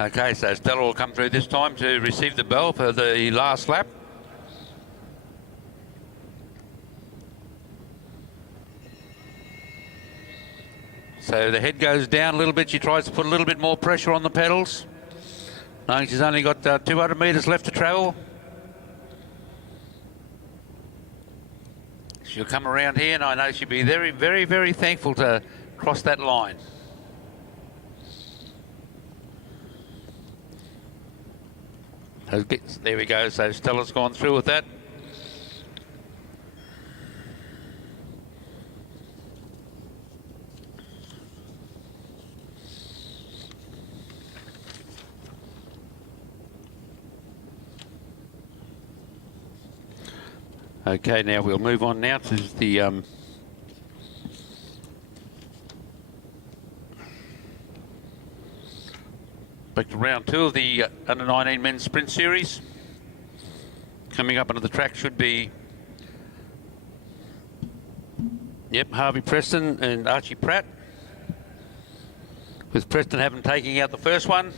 Okay, so Stella will come through this time to receive the bell for the last lap. So the head goes down a little bit. She tries to put a little bit more pressure on the pedals. Knowing she's only got 200 metres left to travel. She'll come around here, and I know she'll be very, very, very thankful to cross that line. So there we go. So Stella's gone through with that. Okay, now we'll move on now to the back to round 2 of the under-19 men's sprint series. Coming up onto the track should be Harvey Preston and Archie Pratt, with Preston having taken out the first one.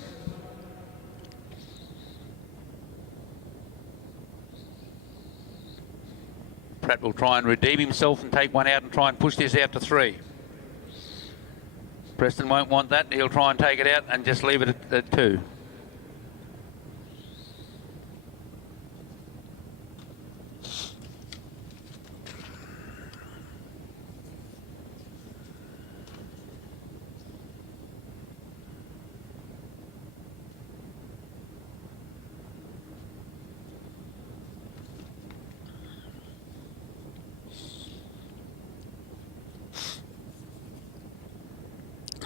Pratt will try and redeem himself and take one out and try and push this out to 3. Preston won't want that. He'll try and take it out and just leave it at 2.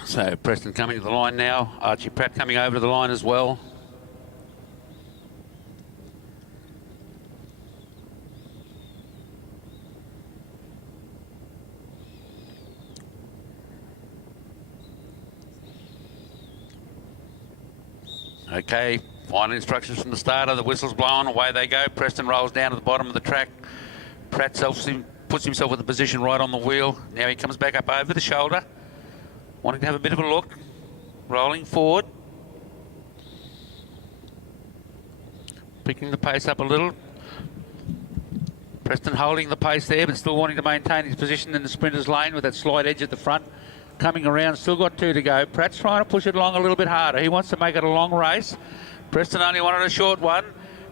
So Preston coming to the line now. Archie Pratt coming over to the line as well. Okay, final instructions from the starter. The whistle's blown, away they go. Preston rolls down to the bottom of the track. Pratt puts himself in the position right on the wheel. Now he comes back up over the shoulder, wanting to have a bit of a look. Rolling forward. Picking the pace up a little. Preston holding the pace there, but still wanting to maintain his position in the sprinter's lane with that slight edge at the front. Coming around, still got 2 to go. Pratt's trying to push it along a little bit harder. He wants to make it a long race. Preston only wanted a short one.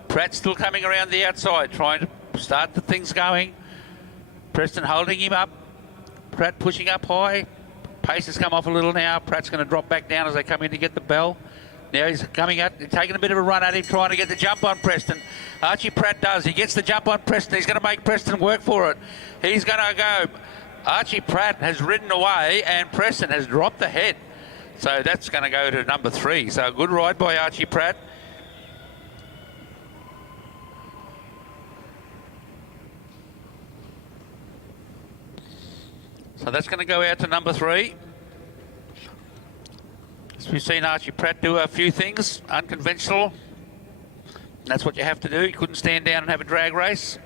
Pratt still coming around the outside, trying to start the things going. Preston holding him up. Pratt pushing up high. Pace has come off a little now. Pratt's going to drop back down as they come in to get the bell. Now he's coming out, taking a bit of a run at him, trying to get the jump on Preston. Archie Pratt does. He gets the jump on Preston. He's going to make Preston work for it. He's going to go. Archie Pratt has ridden away and Preston has dropped the head. So that's going to go to number 3. So a good ride by Archie Pratt. So that's going to go out to number 3. As we've seen Archie Pratt do a few things, unconventional. That's what you have to do. He couldn't stand down and have a drag race.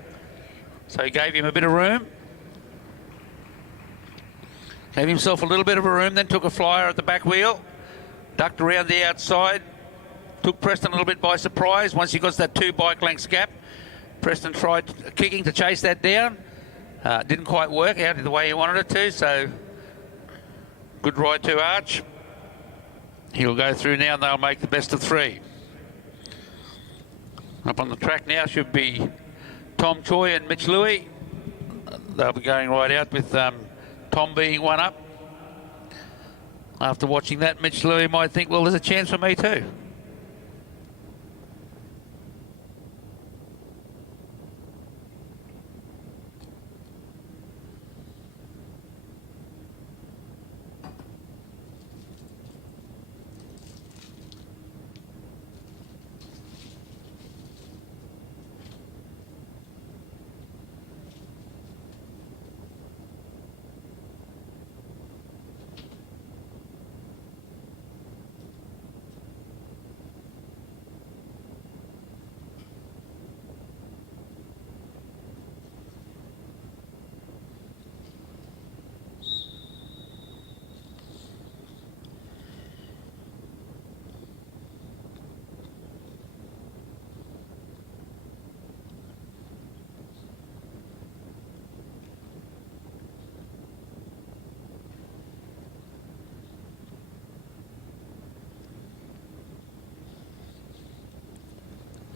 So he gave him a bit of room. Gave himself a little bit of a room, then took a flyer at the back wheel. Ducked around the outside. Took Preston a little bit by surprise. Once he got that 2 bike lengths gap, Preston tried kicking to chase that down. Didn't quite work out the way he wanted it to, so good ride to Arch. He'll go through now and they'll make the best of 3. Up on the track now should be Tom Choi and Mitch Louis. They'll be going right out with Tom being one up. After watching that, Mitch Louis might think, well, there's a chance for me too.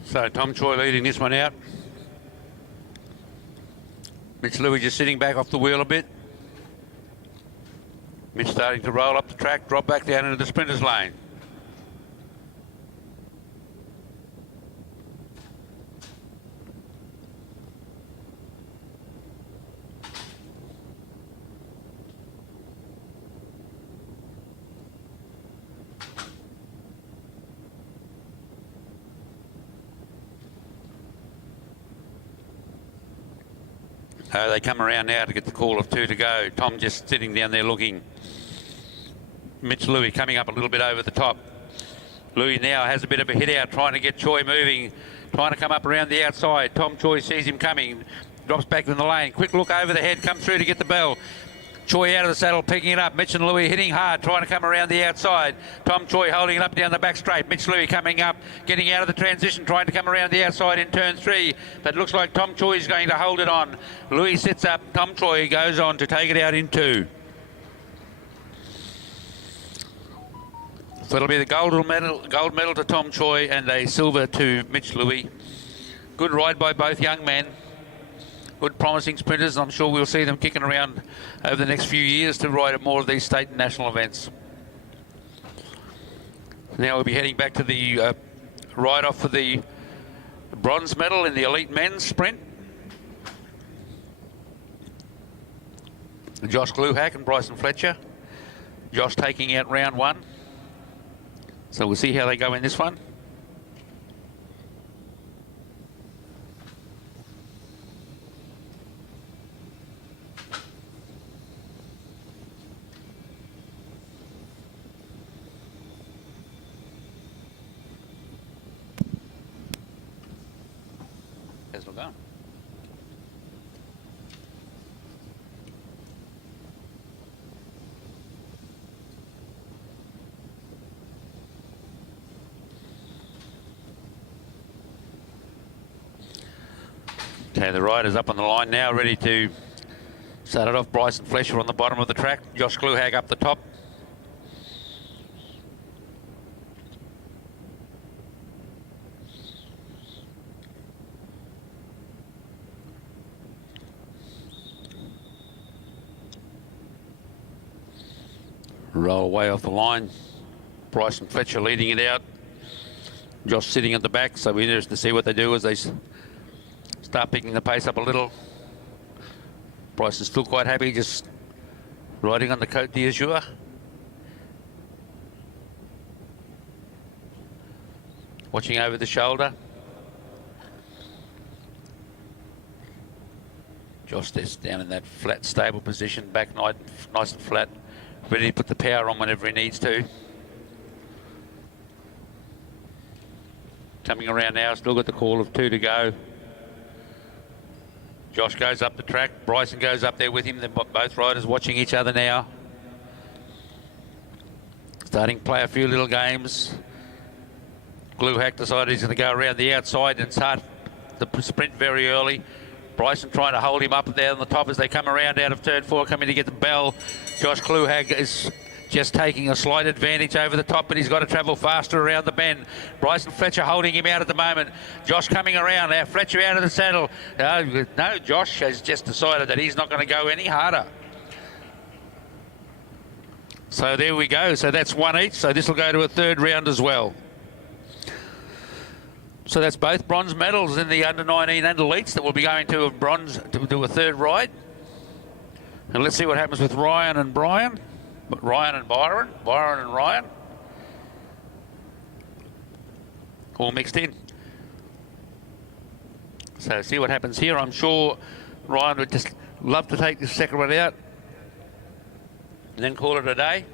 So Tom Choi leading this one out. Mitch Louis just sitting back off the wheel a bit. Mitch starting to roll up the track, drop back down into the sprinters lane. They come around now to get the call of 2 to go. Tom just sitting down there looking. Mitch Louis coming up a little bit over the top. Louis now has a bit of a hit out, trying to get Choi moving, trying to come up around the outside. Tom Choi sees him coming, drops back in the lane. Quick look over the head, come through to get the bell. Choi out of the saddle, picking it up. Mitch and Louis hitting hard, trying to come around the outside. Tom Choi holding it up down the back straight. Mitch Louis coming up, getting out of the transition, trying to come around the outside in turn 3. But looks like Tom Choi is going to hold it on. Louis sits up. Tom Choi goes on to take it out in 2. So it'll be the gold medal to Tom Choi and a silver to Mitch Louis. Good ride by both young men. Good promising sprinters, and I'm sure we'll see them kicking around over the next few years to ride at more of these state and national events. Now we'll be heading back to the ride-off for the bronze medal in the elite men's sprint. Josh Gluhack and Bryson Fletcher. Josh taking out round 1. So we'll see how they go in this one. As we'll go. Okay, the riders up on the line now, ready to start it off. Bryson Fletcher on the bottom of the track. Josh Gluhag up the top. Roll away off the line. Bryson Fletcher leading it out. Josh sitting at the back, so we're interested to see what they do as they start picking the pace up a little. Bryson's still quite happy, just riding on the Côte d'Azur. Watching over the shoulder. Josh is down in that flat, stable position, back nice and flat, ready to put the power on whenever he needs to. Coming around now, still got the call of 2 to go. Josh goes up the track, Bryson goes up there with him. They're both riders watching each other now. Starting to play a few little games. Gluhack decided he's going to go around the outside and start the sprint very early. Bryson trying to hold him up there on the top as they come around out of turn 4, coming to get the bell. Josh Gluhag is just taking a slight advantage over the top, but he's got to travel faster around the bend. Bryson Fletcher holding him out at the moment. Josh coming around now. Fletcher out of the saddle. No, Josh has just decided that he's not going to go any harder. So there we go. So that's 1 each. So this will go to a third round as well. So that's both bronze medals in the under-19 and elites that will be going to a bronze to do a third ride. And let's see what happens with Ryan and Brian. But Ryan and Byron and Ryan, all mixed in. So see what happens here. I'm sure Ryan would just love to take this second one out and then call it a day.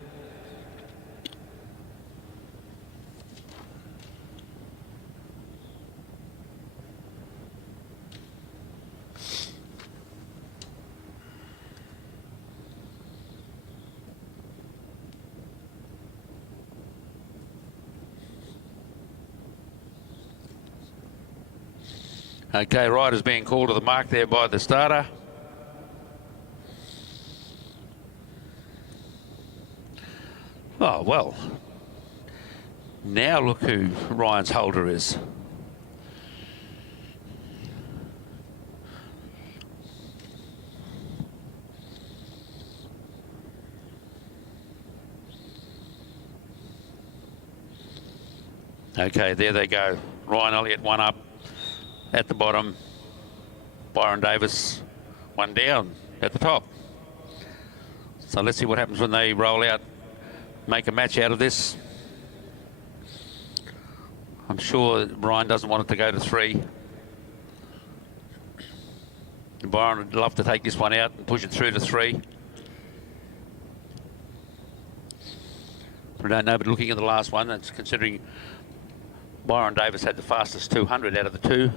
Okay, riders being called to the mark there by the starter. Oh, well. Now look who Ryan's holder is. Okay, there they go. Ryan Elliott, one up at the bottom. Byron Davis, one down at the top. So let's see what happens when they roll out, make a match out of this. I'm sure Ryan doesn't want it to go to 3. Byron would love to take this one out and push it through to 3. I don't know, but looking at the last one, it's considering Byron Davis had the fastest 200 out of the 2.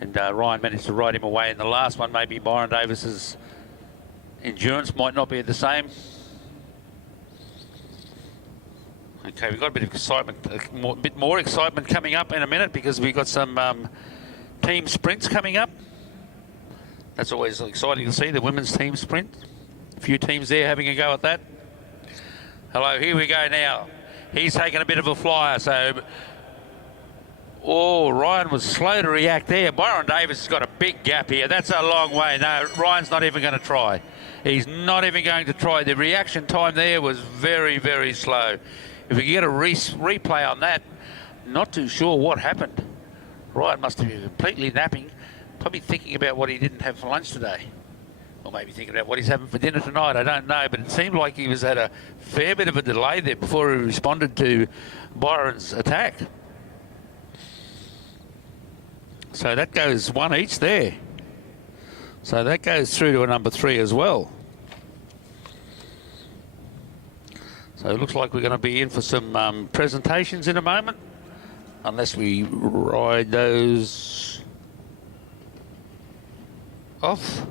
And Ryan managed to ride him away in the last one. Maybe Byron Davis's endurance might not be the same. Okay, we've got a bit of excitement, a bit more excitement coming up in a minute because we've got some team sprints coming up. That's always exciting to see, the women's team sprint. A few teams there having a go at that. Hello, here we go now. He's taken a bit of a flyer, so... Oh, Ryan was slow to react there. Byron Davis has got a big gap here. That's a long way. No, Ryan's not even going to try. He's not even going to try. The reaction time there was very, very slow. If we could get a replay on that, not too sure what happened. Ryan must have been completely napping, probably thinking about what he didn't have for lunch today. Or maybe thinking about what he's having for dinner tonight, I don't know. But it seemed like he was at a fair bit of a delay there before he responded to Byron's attack. So that goes one each there. So that goes through to a number 3 as well. So it looks like we're going to be in for some presentations in a moment. Unless we ride those off.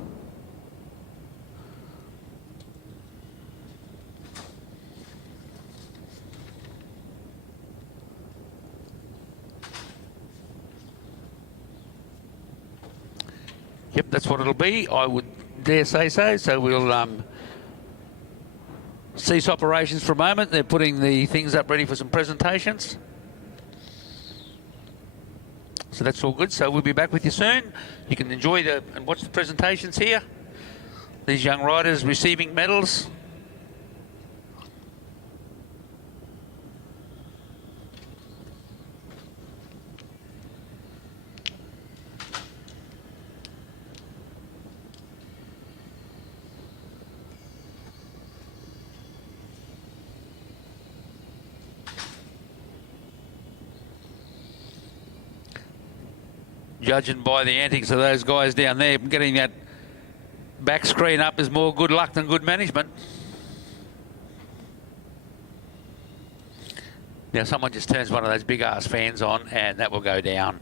Yep, that's what it'll be. I would dare say so. So we'll cease operations for a moment. They're putting the things up ready for some presentations. So that's all good. So we'll be back with you soon. You can enjoy and watch the presentations here. These young riders receiving medals. Judging by the antics of those guys down there, getting that back screen up is more good luck than good management. Now someone just turns one of those big ass fans on and that will go down.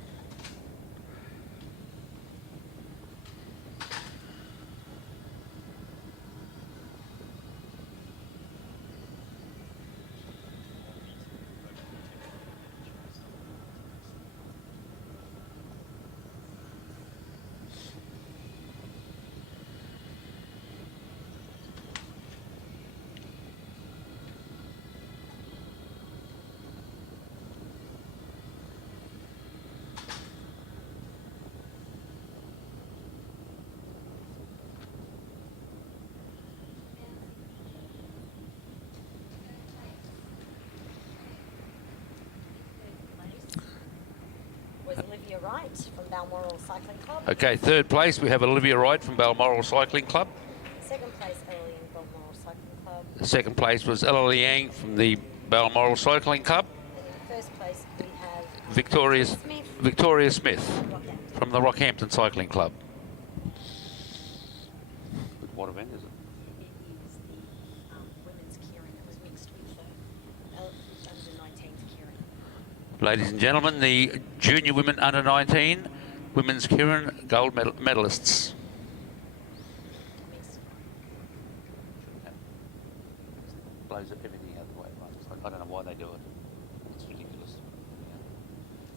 Wright from Balmoral Cycling Club. Okay, 3rd place we have Olivia Wright from Balmoral Cycling Club. 2nd place, Ellie in Balmoral Cycling Club. 2nd place was Ella Liang from the Balmoral Cycling Club. And in 1st place we have Victoria Smith from the Rockhampton Cycling Club. What event is it? It is the women's keirin that was mixed with the under-19's keirin. Ladies and gentlemen, the junior women under 19 women's keirin gold medalists. Blows everything out of the way. Right? I don't know why they do it. It's ridiculous.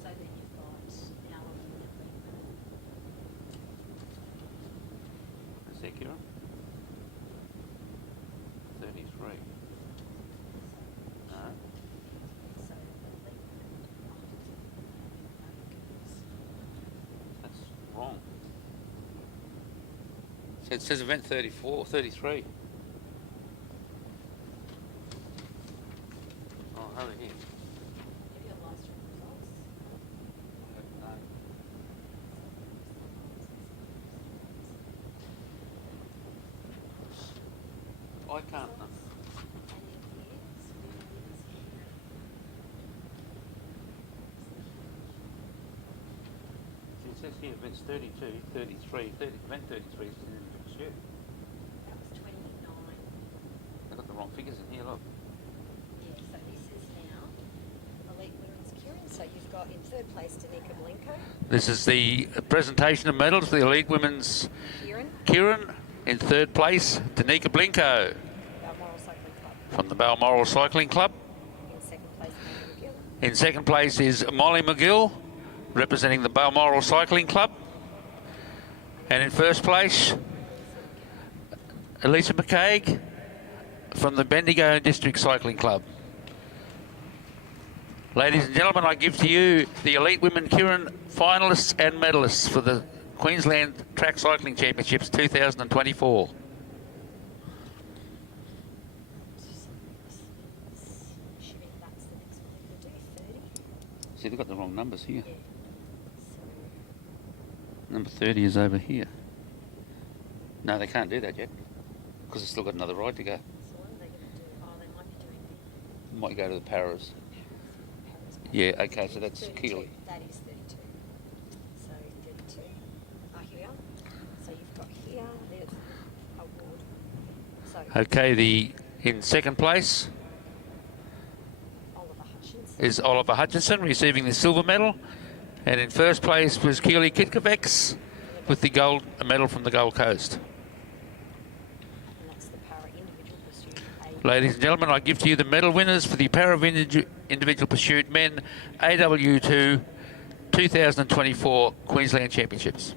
So then you've got Alan Is that keirin? 33. No. That's wrong. It says event 34, 33. Oh, over here. Maybe a live stream. I can't. It says here events 32, 33, 30, event 33 is in the pursuit. That was 29. I've got the wrong figures in here, look. Yeah, so this is now elite women's curing. So you've got in third place Danica Blenko, This is the presentation of medals for the elite women's Kieran, Kieran. In third place, Danica Blinko Balmoral Cycling Club. from the Balmoral Cycling Club. In second place, Molly McGill. In second place is Molly McGill, representing the Balmoral Cycling Club. And in first place, Elisa McCaig from the Bendigo District Cycling Club. Ladies and gentlemen, I give to you the Elite Women Kieran finalists and medalists for the Queensland Track Cycling Championships 2024. Shooting, that's the next one we're going to do, 30. See, they've got the wrong numbers here. Yeah. So, Number 30 is over here. No, they can't do that yet because they've still got another ride to go. so what are they going to do? Oh, they might be doing Might go to the Paras. Paris. Yeah, okay, so that's 32. Keeley. That is 32. So 32. Here we are. So you've got here, there's award. So Okay, in second place Oliver Hutchins. is Oliver Hutchinson receiving the silver medal. And in first place was Keely Kitkovex with the gold medal from the Gold Coast. And that's the para individual pursuit. Ladies and gentlemen, I give to you the medal winners for the para individual pursuit men AW2 2024 Queensland Championships.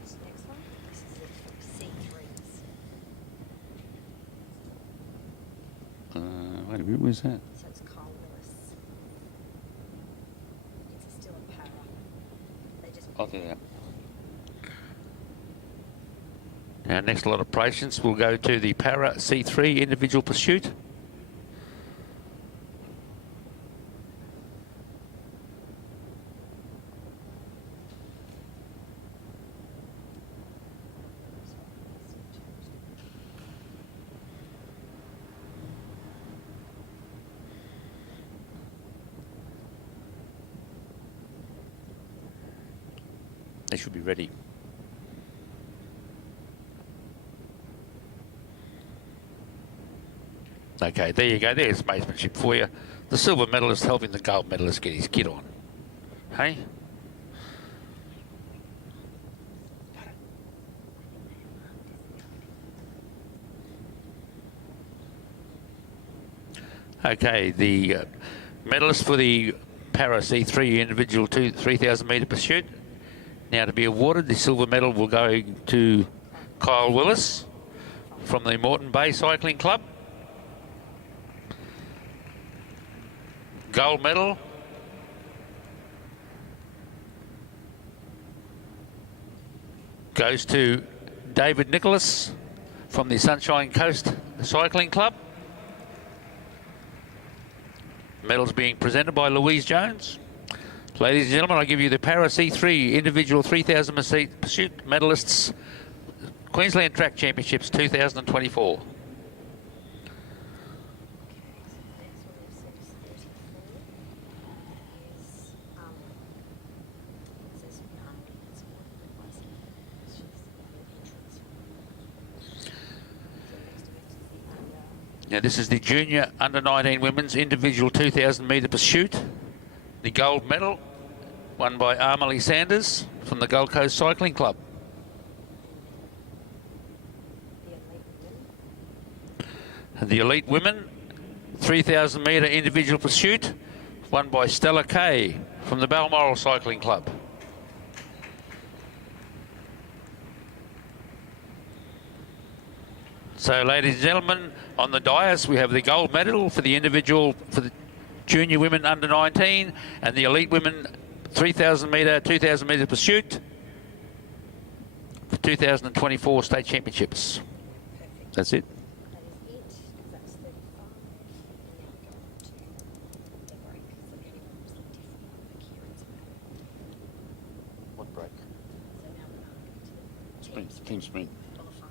This next one. This is it for C3s. Wait a minute, where's that? So it's Carl Willis. It's still a para. They just I'll do that. Our next lot of patients will go to the para C3 individual pursuit. They should be ready. Okay, there you go. There's marksmanship for you. The silver medalist helping the gold medalist get his kit on. Hey? Okay, the medalist for the para C3 individual 3,000 metre pursuit. Now to be awarded, the silver medal will go to Kyle Willis from the Moreton Bay Cycling Club. Gold medal goes to David Nicholas from the Sunshine Coast Cycling Club. Medals being presented by Louise Jones. Ladies and gentlemen, I give you the Para C3 individual 3,000 pursuit medalists Queensland Track Championships 2024. Now this is the junior under 19 women's individual 2,000 metre pursuit. The gold medal won by Armely Sanders from the Gold Coast Cycling Club. The elite women 3,000 metre individual pursuit won by Stella Kay from the Balmoral Cycling Club. So, ladies and gentlemen, on the dais we have the gold medal for the individual, for the junior women under 19, and the elite women 3,000 metre, 2,000 metre pursuit for 2024 state championships. Perfect. That's it. That is it. That's 35. And now go on to the break. So the only one was different for Kieran's medal. What break? So now we're going to Team sprint. Qualifying.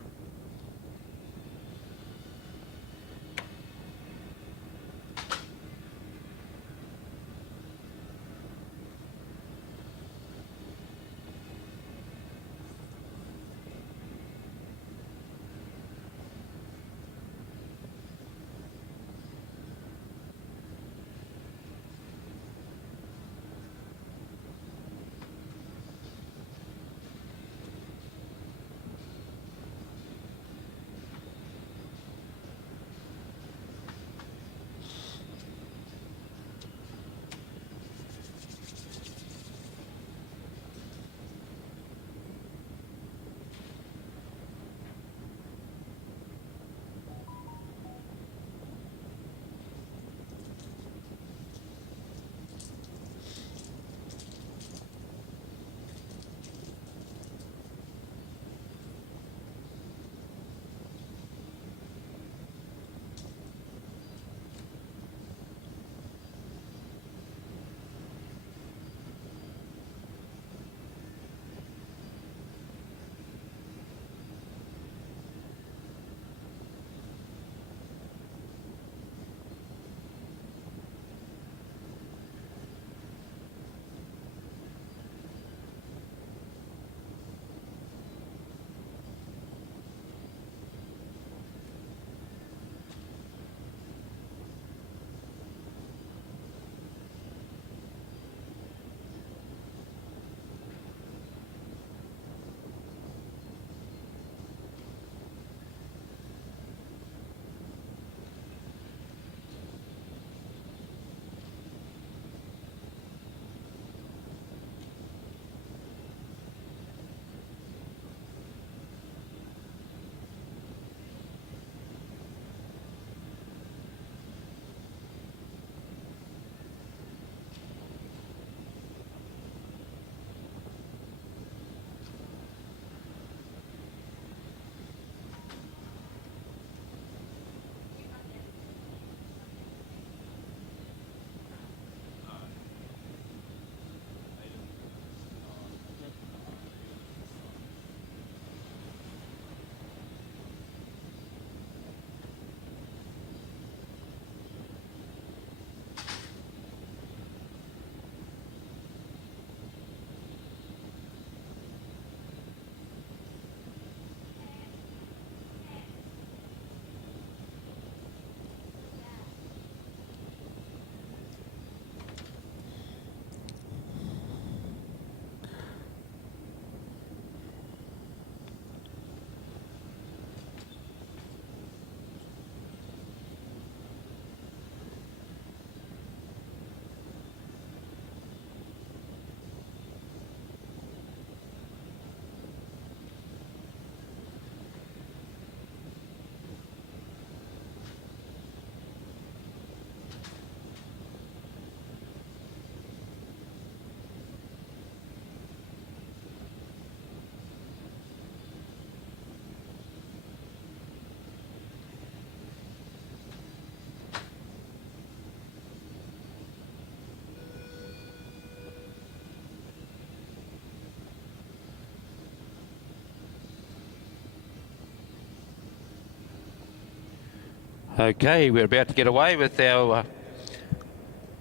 Okay, we're about to get away with our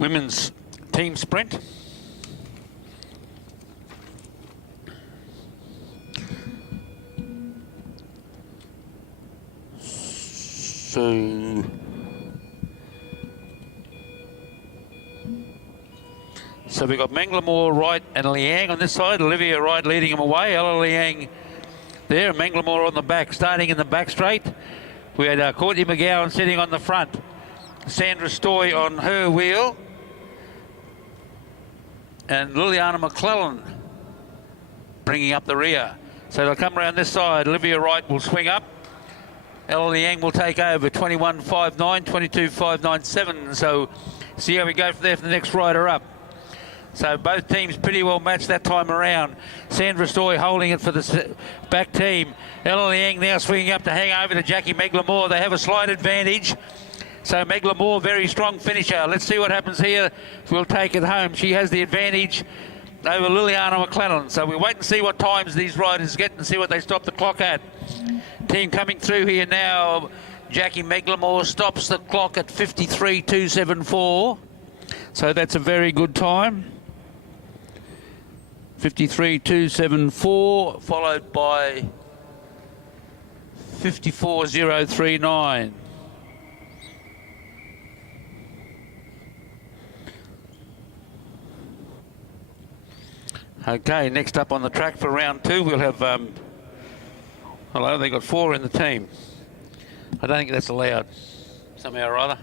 women's team sprint. So we've got Manglemore right and Liang on this side. Olivia Wright leading them away. Ella Liang there. Manglemore on the back, starting in the back straight. We had Courtney McGowan sitting on the front. Sandra Stoy on her wheel. And Liliana McClellan bringing up the rear. So they'll come around this side. Olivia Wright will swing up. Ella Liang will take over. 21.59, 22.597. So see how we go from there for the next rider up. So both teams pretty well matched that time around. Sandra Stoy holding it for the back team. Ella Liang now swinging up to hang over to Jackie Manglemore. They have a slight advantage. So Manglemore, very strong finisher. Let's see what happens here. We'll take it home. She has the advantage over Liliana McClellan. So we'll wait and see what times these riders get and see what they stop the clock at. Team coming through here now. Jackie Meglamore stops the clock at 53.274. So that's a very good time. 53.274, followed by 54.039. Okay, next up on the track for round 2, we'll have, hello, they got 4 in the team. I don't think that's allowed, somehow or other.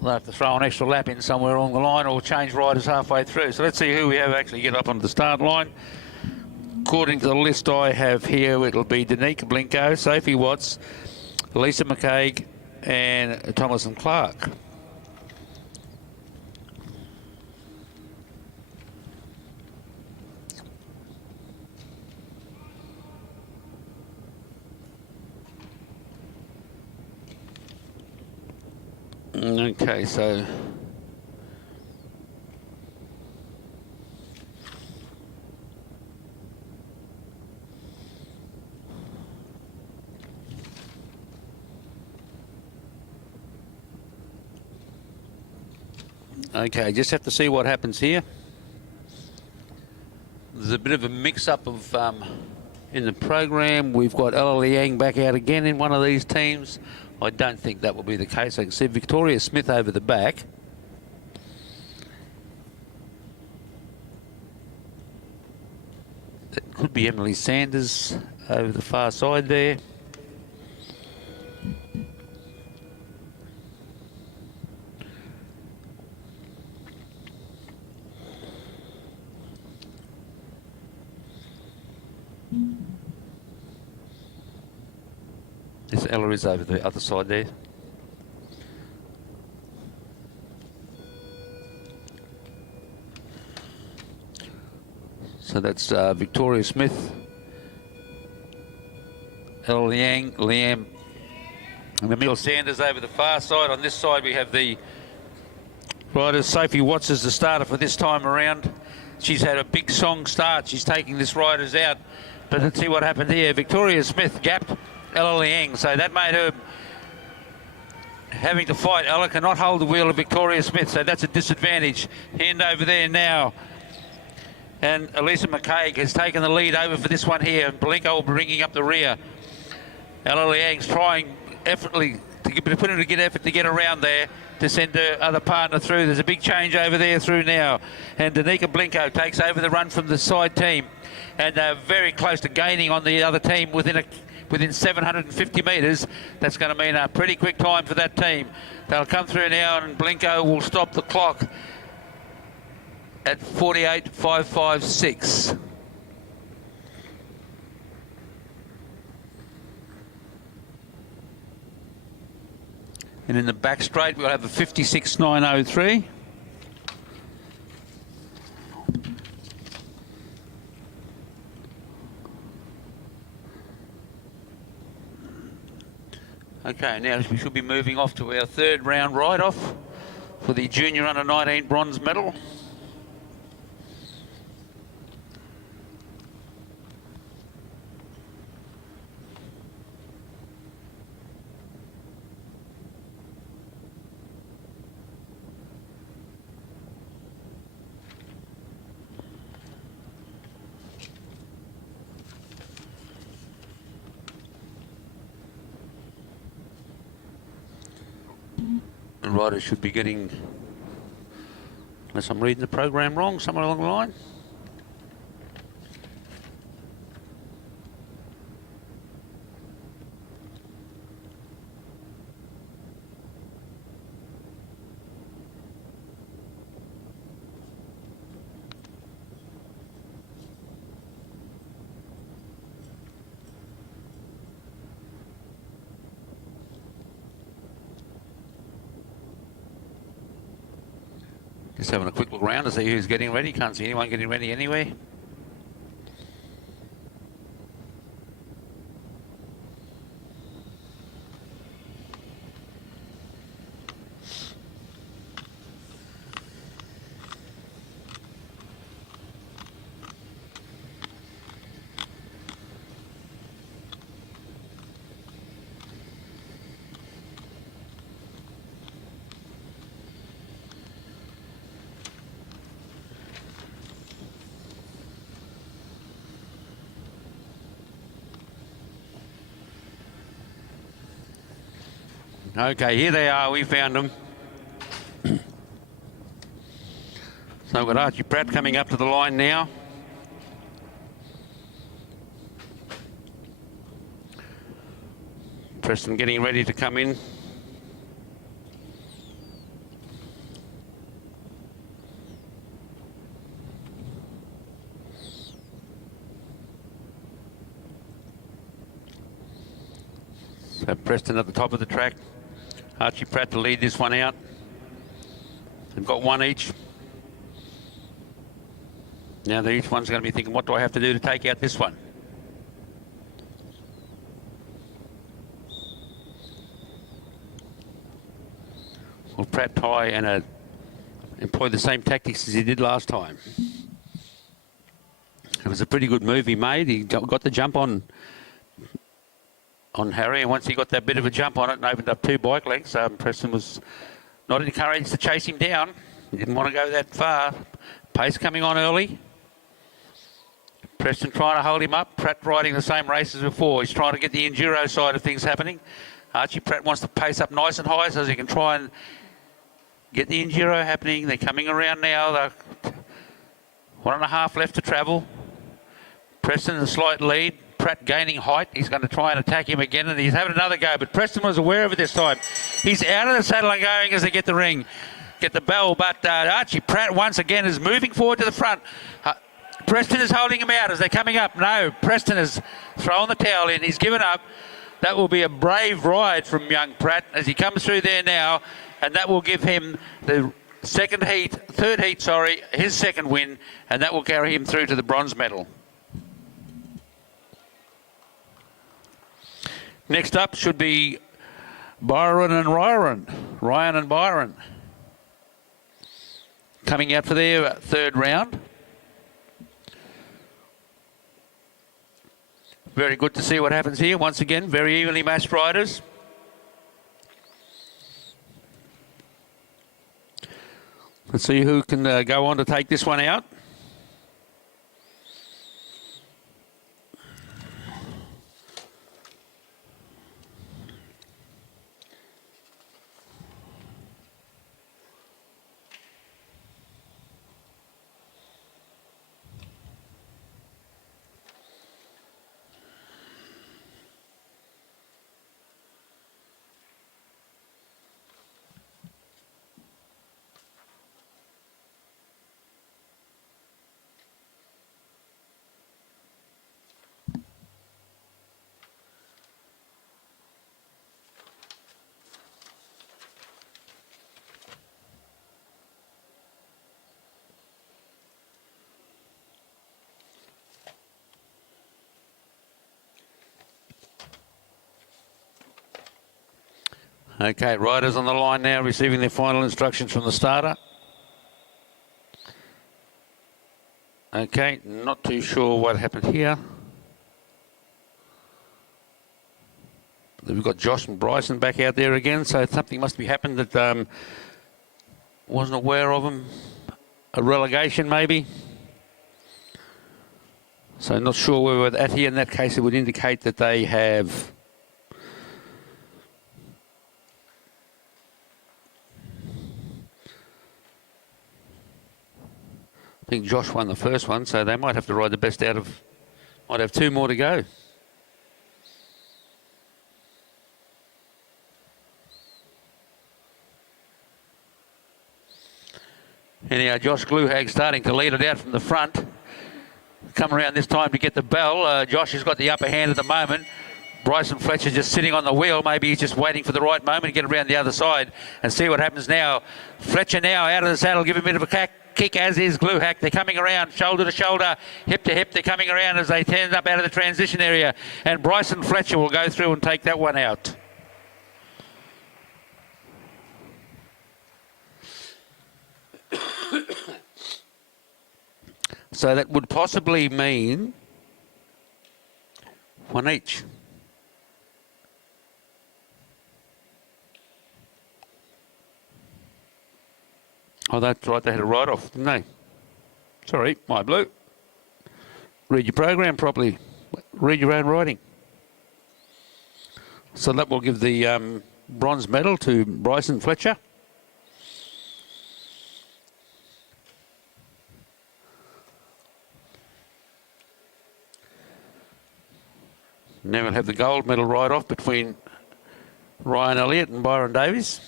They'll have to throw an extra lap in somewhere along the line or change riders halfway through. So let's see who we have actually get up onto the start line. According to the list I have here, it'll be Danica Blinko, Sophie Watts, Lisa McCaig and Thomas and Clark. Okay, so okay, just have to see what happens here. There's a bit of a mix-up of in the program. We've got Ella Liang back out again in one of these teams. I don't think that will be the case. I can see Victoria Smith over the back. That could be Emily Sanders over the far side there. This Ella is over the other side there. So that's Victoria Smith, Ella Liang, Liam, and Emil Sanders over the far side. On this side we have the riders. Sophie Watts is the starter for this time around. She's had a big song start. She's taking this riders out. But let's see what happened here. Victoria Smith gapped Ella Liang, so that made her having to fight. Ella cannot hold the wheel of Victoria Smith, so that's a disadvantage. Hand over there now. And Elisa McCaig has taken the lead over for this one here. Blinko will be bringing up the rear. Ella Liang's trying effortlessly to put in a good effort to get around there to send her other partner through. There's a big change over there through now. And Danica Blinko takes over the run from the side team. And they're very close to gaining on the other team within 750 metres. That's going to mean a pretty quick time for that team. They'll come through now and Blinko will stop the clock at 48.556. And in the back straight we'll have a 56.903. Okay, now we should be moving off to our third round ride-off for the Junior Under-19 bronze medal. The riders should be getting, unless I'm reading the program wrong, somewhere along the line. Just having a quick look around to see who's getting ready. Can't see anyone getting ready anywhere. Okay, here they are. We found them. So we've got Archie Pratt coming up to the line now. Preston getting ready to come in. So Preston at the top of the track. Archie Pratt to lead this one out. They've got one each. Now each one's going to be thinking, what do I have to do to take out this one? Will Pratt try and employ the same tactics as he did last time? It was a pretty good move he made. He got the jump on Harry, and once he got that bit of a jump on it and opened up 2 bike lengths, Preston was not encouraged to chase him down. He didn't want to go that far. Pace coming on early. Preston trying to hold him up. Pratt riding the same race as before. He's trying to get the enduro side of things happening. Archie Pratt wants to pace up nice and high so he can try and get the enduro happening. They're coming around now. They're 1.5 left to travel. Preston in a slight lead. Pratt gaining height. He's going to try and attack him again, and he's having another go. But Preston was aware of it this time. He's out of the saddle and going as they get the ring, get the bell. But Archie Pratt once again is moving forward to the front. Preston is holding him out as they're coming up. No, Preston has thrown the towel in. He's given up. That will be a brave ride from young Pratt as he comes through there now, and that will give him the third heat, his second win, and that will carry him through to the bronze medal. Next up should be Ryan and Byron. Coming out for their third round. Very good to see what happens here. Once again, very evenly matched riders. Let's see who can go on to take this one out. Okay, riders on the line now receiving their final instructions from the starter. Okay, not too sure what happened here. We've got Josh and Bryson back out there again, so something must be happened that wasn't aware of them. A relegation maybe. So not sure where we're at here. In that case, it would indicate that they have I think Josh won the first one, so they might have to ride the best out of... Might have 2 more to go. Anyhow, Josh Gluhag starting to lead it out from the front. Come around this time to get the bell. Josh has got the upper hand at the moment. Bryson Fletcher just sitting on the wheel. Maybe he's just waiting for the right moment to get around the other side and see what happens now. Fletcher now out of the saddle, give him a bit of a kick, as is Gluhak. They're coming around shoulder to shoulder, hip to hip. They're coming around as they turn up out of the transition area. And Bryson Fletcher will go through and take that one out. So that would possibly mean 1 each. Oh, that's right, they had a write-off, didn't they? Sorry, my blue. Read your program properly. Read your own writing. So that will give the bronze medal to Bryson Fletcher. Now we'll have the gold medal right off between Ryan Elliott and Byron Davies.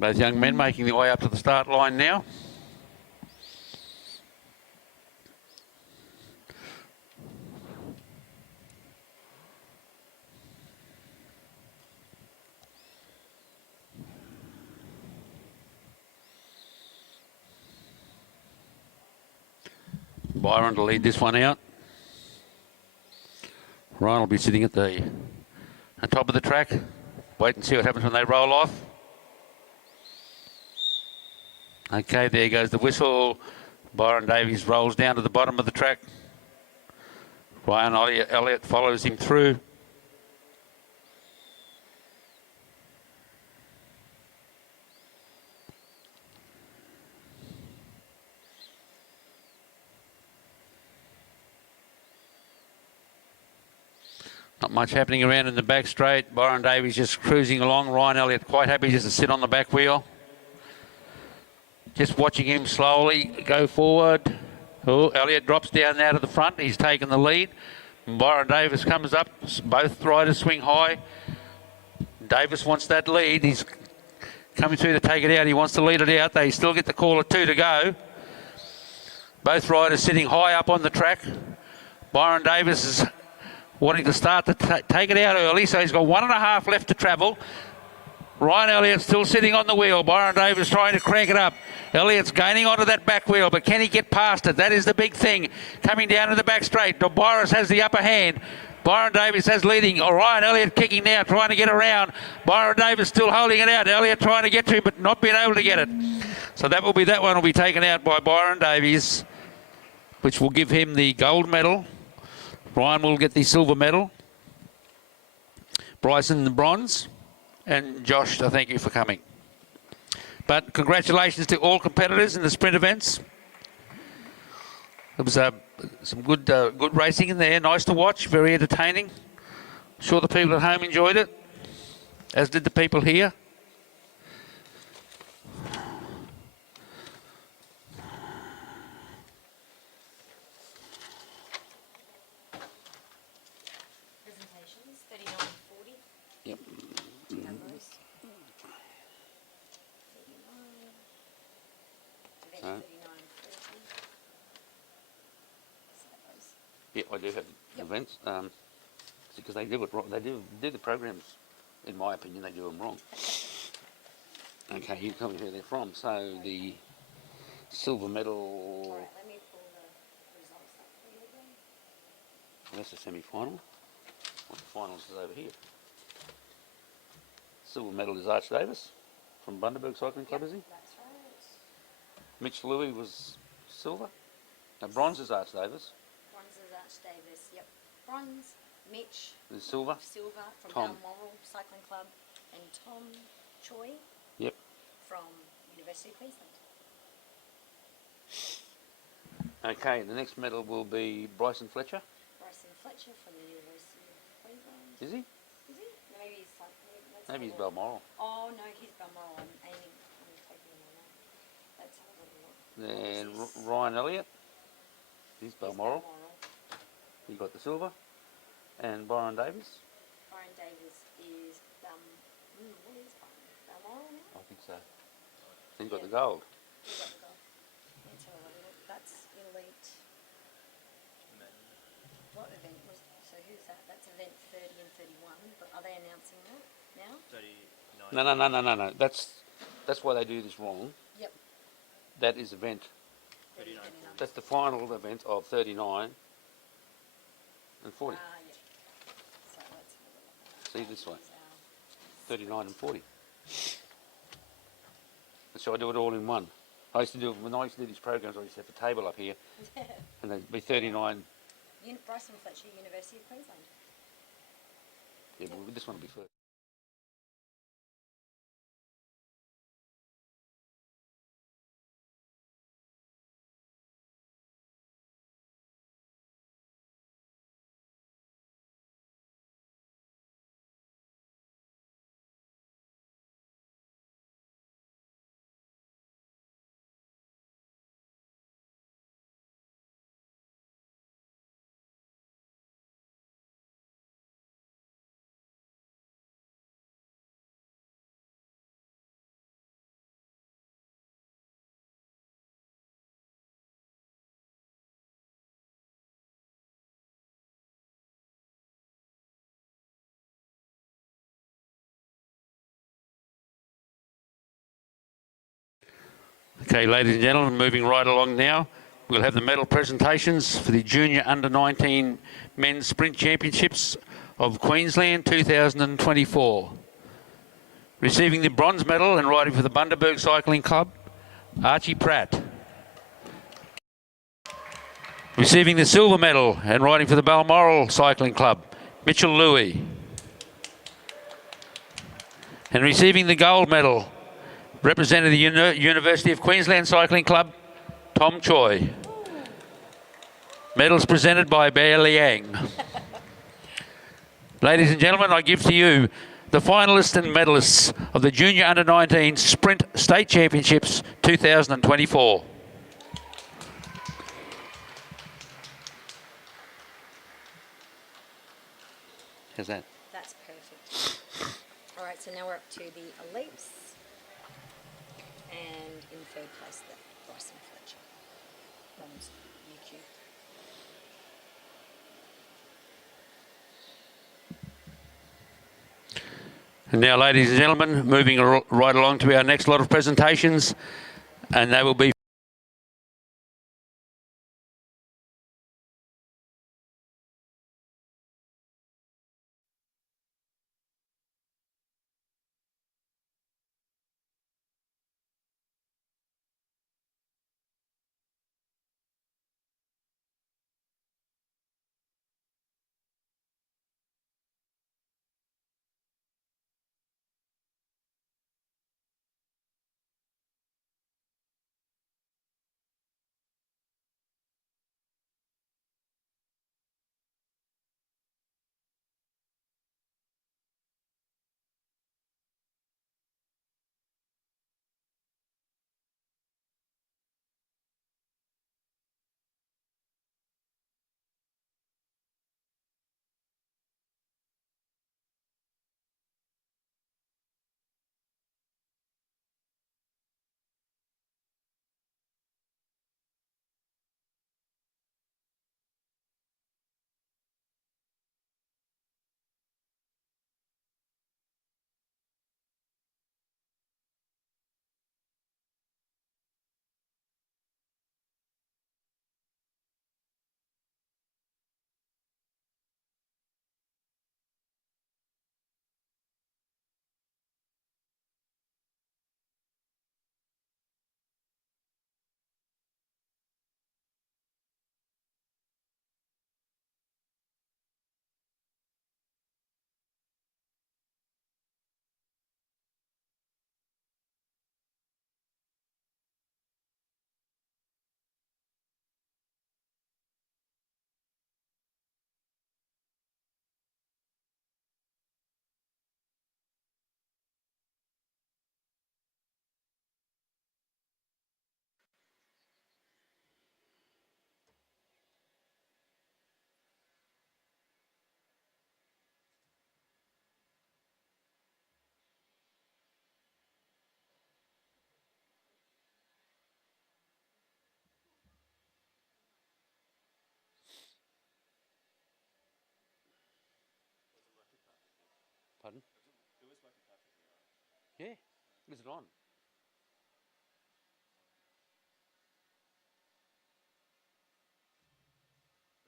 Both young men making their way up to the start line now. Byron to lead this one out. Ryan will be sitting at the top of the track. Wait and see what happens when they roll off. Okay, there goes the whistle. Byron Davies rolls down to the bottom of the track. Ryan Elliott follows him through. Not much happening around in the back straight. Byron Davies just cruising along. Ryan Elliott quite happy just to sit on the back wheel. Just watching him slowly go forward. Oh, Elliott drops down now to the front. He's taken the lead. Byron Davis comes up. Both riders swing high. Davis wants that lead. He's coming through to take it out. He wants to lead it out. They still get the call at 2 to go. Both riders sitting high up on the track. Byron Davis is wanting to start to take it out early, so he's got 1.5 left to travel. Ryan Elliott still sitting on the wheel. Byron Davis trying to crank it up. Elliott's gaining onto that back wheel, but can he get past it? That is the big thing. Coming down to the back straight. Boris has the upper hand. Byron Davis has leading. Ryan Elliott kicking now, trying to get around. Byron Davis still holding it out. Elliott trying to get to him, but not being able to get it. So that one will be taken out by Byron Davies, which will give him the gold medal. Ryan will get the silver medal. Bryson the bronze. And Josh, I thank you for coming. But congratulations to all competitors in the sprint events. There was some good racing in there. Nice to watch, very entertaining. I'm sure the people at home enjoyed it, as did the people here. Presentations, 39:40. Yep. Do you have those? 39. Event 39:30. So those. Yeah, I do have events. Because they do it wrong. They do the programs, in my opinion, they do them wrong. Okay, you tell me who they're from. So the silver medal. All right, let me pull the results up for you again. That's the semi-final. Well, the finals is over here. Silver medal is Arch Davis from Bundaberg Cycling Club, is he? That's right. Mitch Louis was silver. Now bronze is Arch Davis. Bronze is Arch Davis. Yep. Bronze, Mitch. The silver. Silver from Tom. Balmoral Cycling Club, and Tom Choi Yep. from University of Queensland. Okay, the next medal will be Bryson Fletcher. Bryson Fletcher from the University of Queensland. Is he? Is he? No, maybe he's Maybe he's Balmoral. Oh no, he's Balmoral. I'm aiming. I'm taking him on that. Let's have a little look. Then What is his- Ryan Elliott. He's he's Balmoral. He got the silver. And Byron Davis. Byron Davis is what is Byron? Balmoral now? I think so. He's got the gold. He got the gold. Let's have a little look. That's elite. What event was? So who's that? That's event 30 and 31. But are they announcing that now? 39. No. That's why they do this wrong. Yep. That is event. 39. That's the final event of 39 and 40. Yeah. So let's have a look. See this way. Here's our 39 and 40. So I do it all in one. I used to do when I used to do these programs. I used to have a table up here, and there'd be 39. Bryson Fletcher, University of Queensland. Yeah, but this one will be first. Okay, ladies and gentlemen, moving right along now. We'll have the medal presentations for the Junior Under-19 Men's Sprint Championships of Queensland 2024. Receiving the bronze medal and riding for the Bundaberg Cycling Club, Archie Pratt. Receiving the silver medal and riding for the Balmoral Cycling Club, Mitchell Louis. And receiving the gold medal, representing the University of Queensland Cycling Club, Tom Choi. Medals presented by Bear Liang. Ladies and gentlemen, I give to you the finalists and medalists of the Junior Under-19 Sprint State Championships 2024. How's that? That's perfect. All right, so now we're up to the elites. And in third place, the Bryson Fletcher. Bronze, UQ. And now, ladies and gentlemen, moving right along to our next lot of presentations, and they will be Pardon? Yeah, is it on?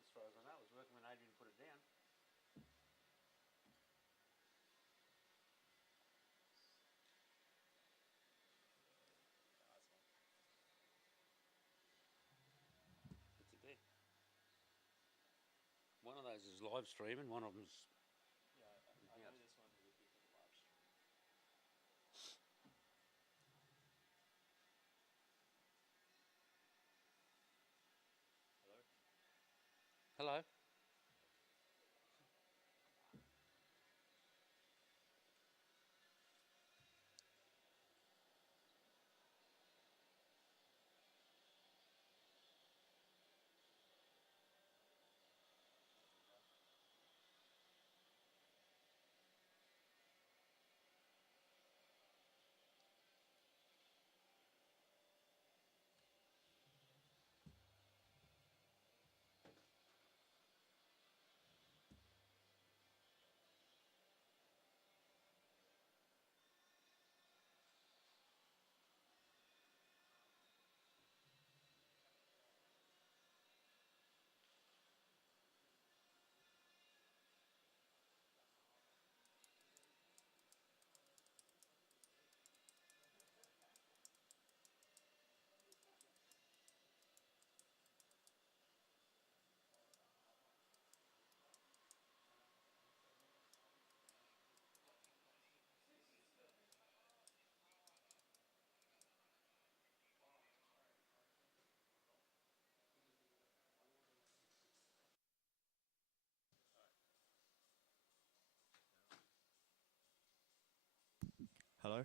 As far as I know, it was working when Adrian put it down. What's it there? One of those is live streaming, one of them's... I know this one would be for the live stream. Hello? Hello?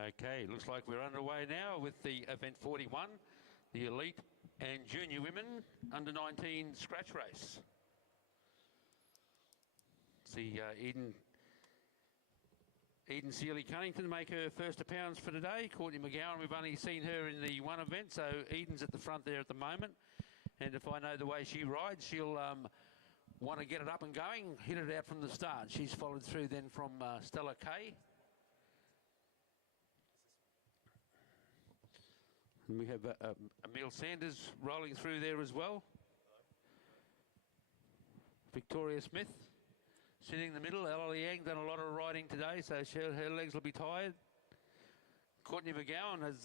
Okay, looks like we're underway now with the event 41, the elite and junior women under 19 scratch race. See Eden Sealy-Cunnington make her first appearance for today. Courtney McGowan, we've only seen her in the one event, so Eden's at the front there at the moment. And if I know the way she rides, she'll want to get it up and going, hit it out from the start. She's followed through then from Stella Kay. And we have Emile Sanders rolling through there as well. Victoria Smith sitting in the middle. Ella Liang done a lot of riding today, so her legs will be tired. Courtney McGowan has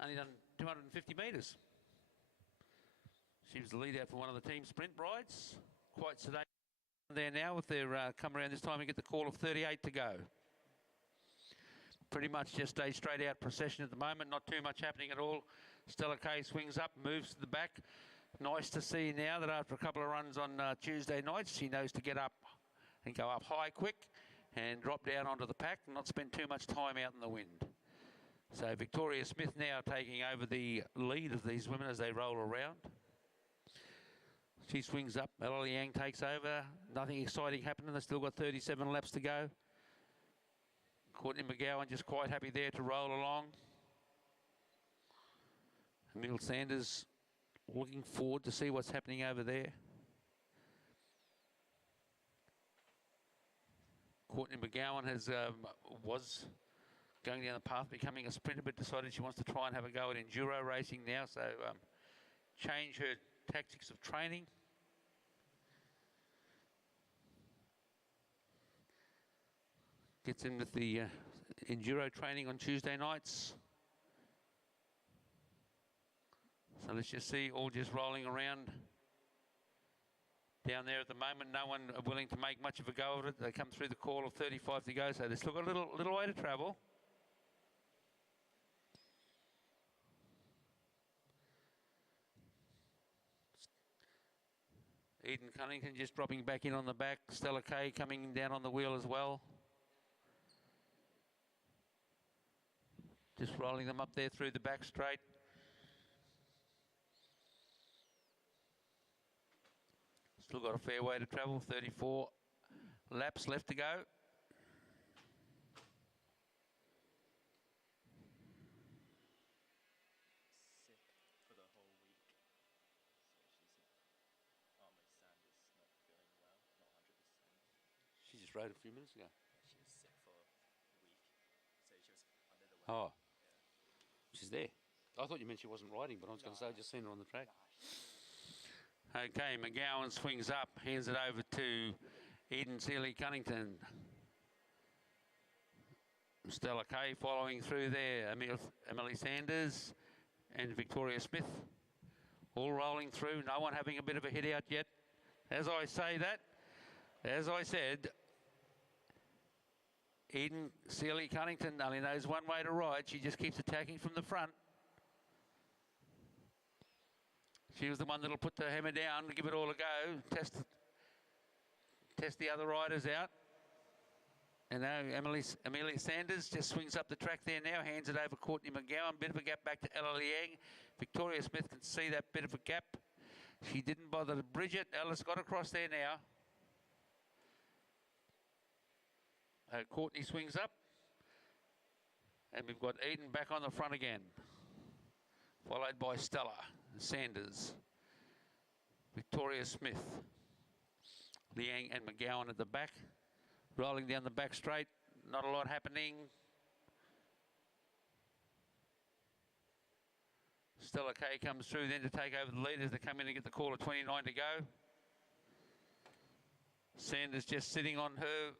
only done 250 metres. She was the lead out for one of the team sprint rides. Quite sedate there now with their come around this time and get the call of 38 to go. Pretty much just a straight out procession at the moment, not too much happening at all. Stella Kay swings up, moves to the back. Nice to see now that after a couple of runs on Tuesday nights, she knows to get up and go up high quick and drop down onto the pack and not spend too much time out in the wind. So Victoria Smith now taking over the lead of these women as they roll around. She swings up, Ella Liang takes over. Nothing exciting happening, they've still got 37 laps to go. Courtney McGowan just quite happy there to roll along. Emile Sanders looking forward to see what's happening over there. Courtney McGowan was going down the path becoming a sprinter, but decided she wants to try and have a go at enduro racing now, so change her tactics of training. Gets in with the enduro training on Tuesday nights. So let's just see, all just rolling around down there at the moment. No one willing to make much of a go of it. They come through the call of 35 to go, so they've still got a little way to travel. Eden Cunnington just dropping back in on the back. Stella Kay coming down on the wheel as well. Just rolling them up there through the back straight. Still got a fair way to travel, 34 laps left to go. Sick for the whole week. So she's Sanders not feeling well, not 100%. She just rode a few minutes ago. She was sick for a week. So she was under the weather. Oh, she's there. I thought you meant she wasn't riding, but I was going to say I just seen her on the track. Okay, McGowan swings up, hands it over to Eden Sealy-Cunnington. Stella Kay following through there. Emily Sanders and Victoria Smith all rolling through. No one having a bit of a hit out yet. As I said, Eden Sealy-Cunnington only knows one way to ride. She just keeps attacking from the front. She was the one that'll put the hammer down to give it all a go, test the other riders out. And now Amelia Sanders just swings up the track there now, hands it over Courtney McGowan. Bit of a gap back to Ella Liang. Victoria Smith can see that bit of a gap. She didn't bother to bridge it. Ella's got across there now. Courtney swings up. And we've got Eden back on the front again. Followed by Stella Sanders, Victoria Smith, Liang and McGowan at the back. Rolling down the back straight, not a lot happening. Stella Kay comes through then to take over the lead as they come in and get the call of 29 to go. Sanders just sitting on her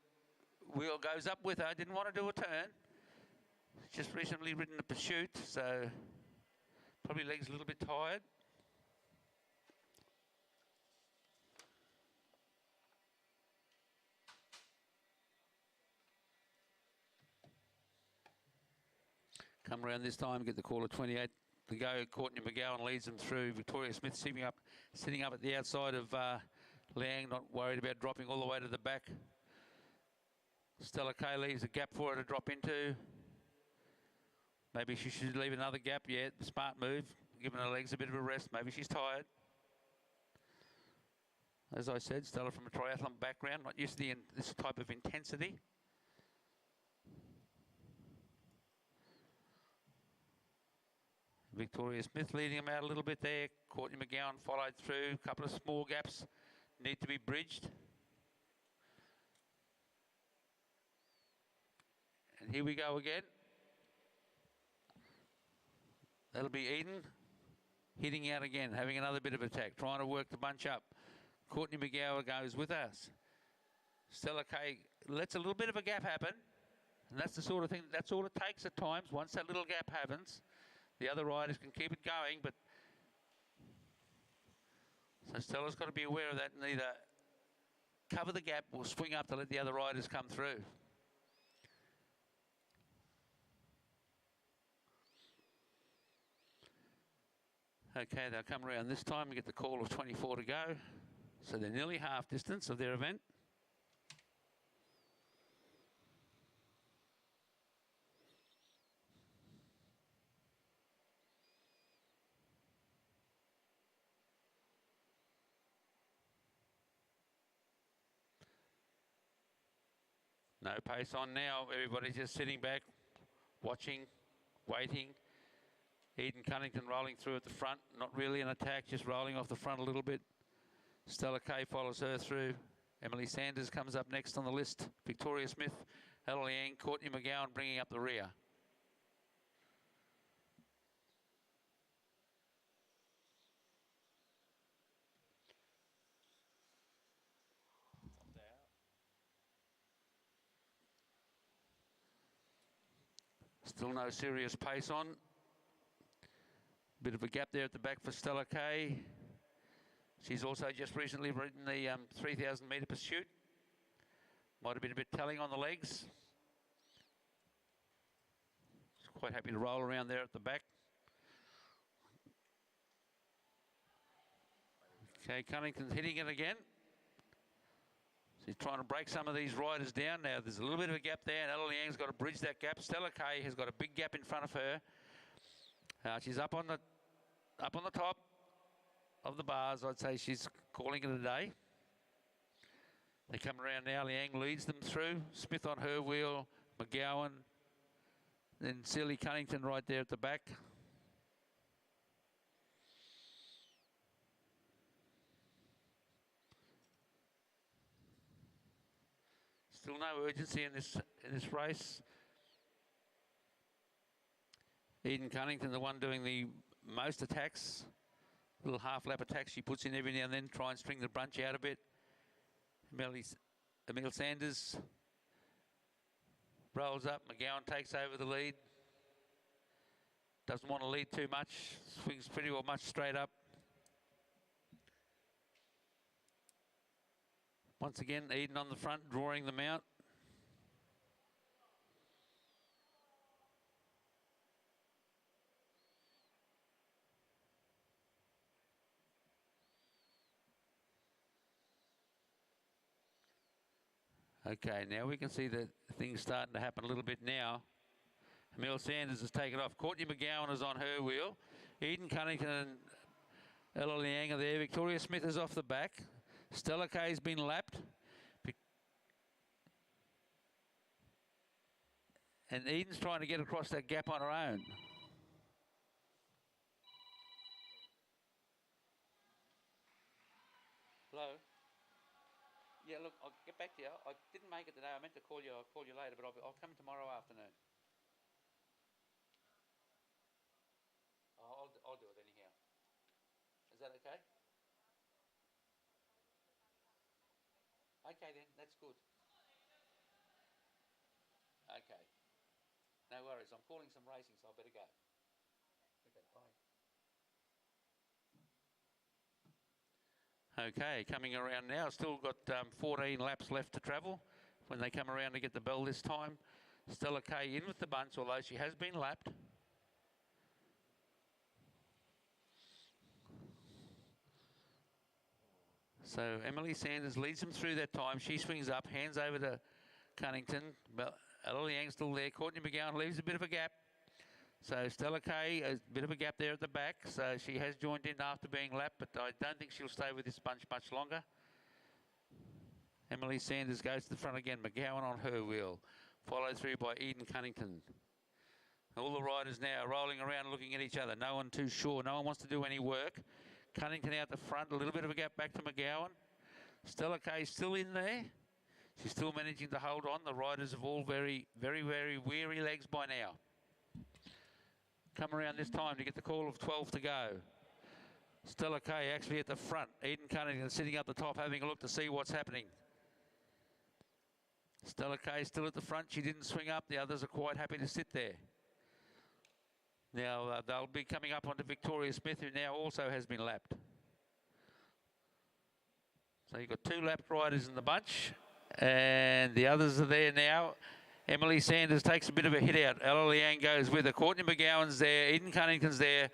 wheel, goes up with her, didn't want to do a turn. Just recently ridden a pursuit, so probably legs a little bit tired. Come around this time, get the call of 28 to go. Courtney McGowan leads them through. Victoria Smith sitting up at the outside of Liang, not worried about dropping all the way to the back. Stella Kay leaves a gap for her to drop into. Maybe she should leave another gap. Yeah, smart move, giving her legs a bit of a rest. Maybe she's tired. As I said, Stella from a triathlon background, not used to this type of intensity. Victoria Smith leading them out a little bit there. Courtney McGowan followed through. A couple of small gaps need to be bridged. And here we go again. That'll be Eden hitting out again, having another bit of attack, trying to work the bunch up. Courtney McGowan goes with us. Stella Kay lets a little bit of a gap happen. And that's the sort of thing, that's all it takes at times. Once that little gap happens, the other riders can keep it going, but so Stella's got to be aware of that and either cover the gap or swing up to let the other riders come through. Okay, they'll come around this time and get the call of 24 to go. So they're nearly half distance of their event. No pace on now. Everybody's just sitting back, watching, waiting. Eden Cunnington rolling through at the front. Not really an attack, just rolling off the front a little bit. Stella Kay follows her through. Emily Sanders comes up next on the list. Victoria Smith, Ella Liang, Courtney McGowan bringing up the rear. Still no serious pace on. Bit of a gap there at the back for Stella Kay. She's also just recently ridden the 3,000 metre pursuit. Might have been a bit telling on the legs. She's quite happy to roll around there at the back. Okay, Cunnington's hitting it again. She's trying to break some of these riders down now. There's a little bit of a gap there, and Ella Liang's got to bridge that gap. Stella Kay has got a big gap in front of her. She's up on the top of the bars. I'd say she's calling it a day. They come around now. Liang leads them through. Smith on her wheel. McGowan. Then Sealy Cunnington right there at the back. Still no urgency in this race. Eden Cunnington, the one doing the most attacks. Little half-lap attacks she puts in every now and then, try and string the bunch out a bit. Emile Sanders rolls up. McGowan takes over the lead. Doesn't want to lead too much. Swings pretty well much straight up. Once again, Eden on the front, drawing them out. Okay, now we can see that things starting to happen a little bit now. Emile Sanders has taken off. Courtney McGowan is on her wheel. Eden Cunnington and Ella Liang are there. Victoria Smith is off the back. Stella Kay's been lapped. And Eden's trying to get across that gap on her own. Hello? Yeah, look, I'll get back to you. I didn't make it today. I meant to call you. I'll call you later, but I'll come tomorrow afternoon. I'll do it anyhow. Is that okay? Okay then, that's good. Okay. No worries. I'm calling some racing, so I better go. Okay, bye. Okay, coming around now. Still got 14 laps left to travel when they come around to get the bell this time. Stella Kay in with the bunch, although she has been lapped. So Emily Sanders leads them through that time. She swings up, hands over to Cunnington. But Ella Liang's still there. Courtney McGowan leaves a bit of a gap. So Stella Kay, a bit of a gap there at the back. So she has joined in after being lapped, but I don't think she'll stay with this bunch much longer. Emily Sanders goes to the front again. McGowan on her wheel. Followed through by Eden Cunnington. All the riders now rolling around looking at each other. No one too sure. No one wants to do any work. Cunnington out the front. A little bit of a gap back to McGowan. Stella Kay still in there. She's still managing to hold on. The riders have all very, very, very weary legs by now. Come around this time to get the call of 12 to go. Stella Kay actually at the front. Eden Cunnington sitting up the top having a look to see what's happening. Stella Kay still at the front. She didn't swing up. The others are quite happy to sit there. Now they'll be coming up onto Victoria Smith, who now also has been lapped. So you've got 2 lapped riders in the bunch, and the others are there now. Emily Sanders takes a bit of a hit out. Ella Liang goes with her. Courtney McGowan's there. Eden Cunnington's there.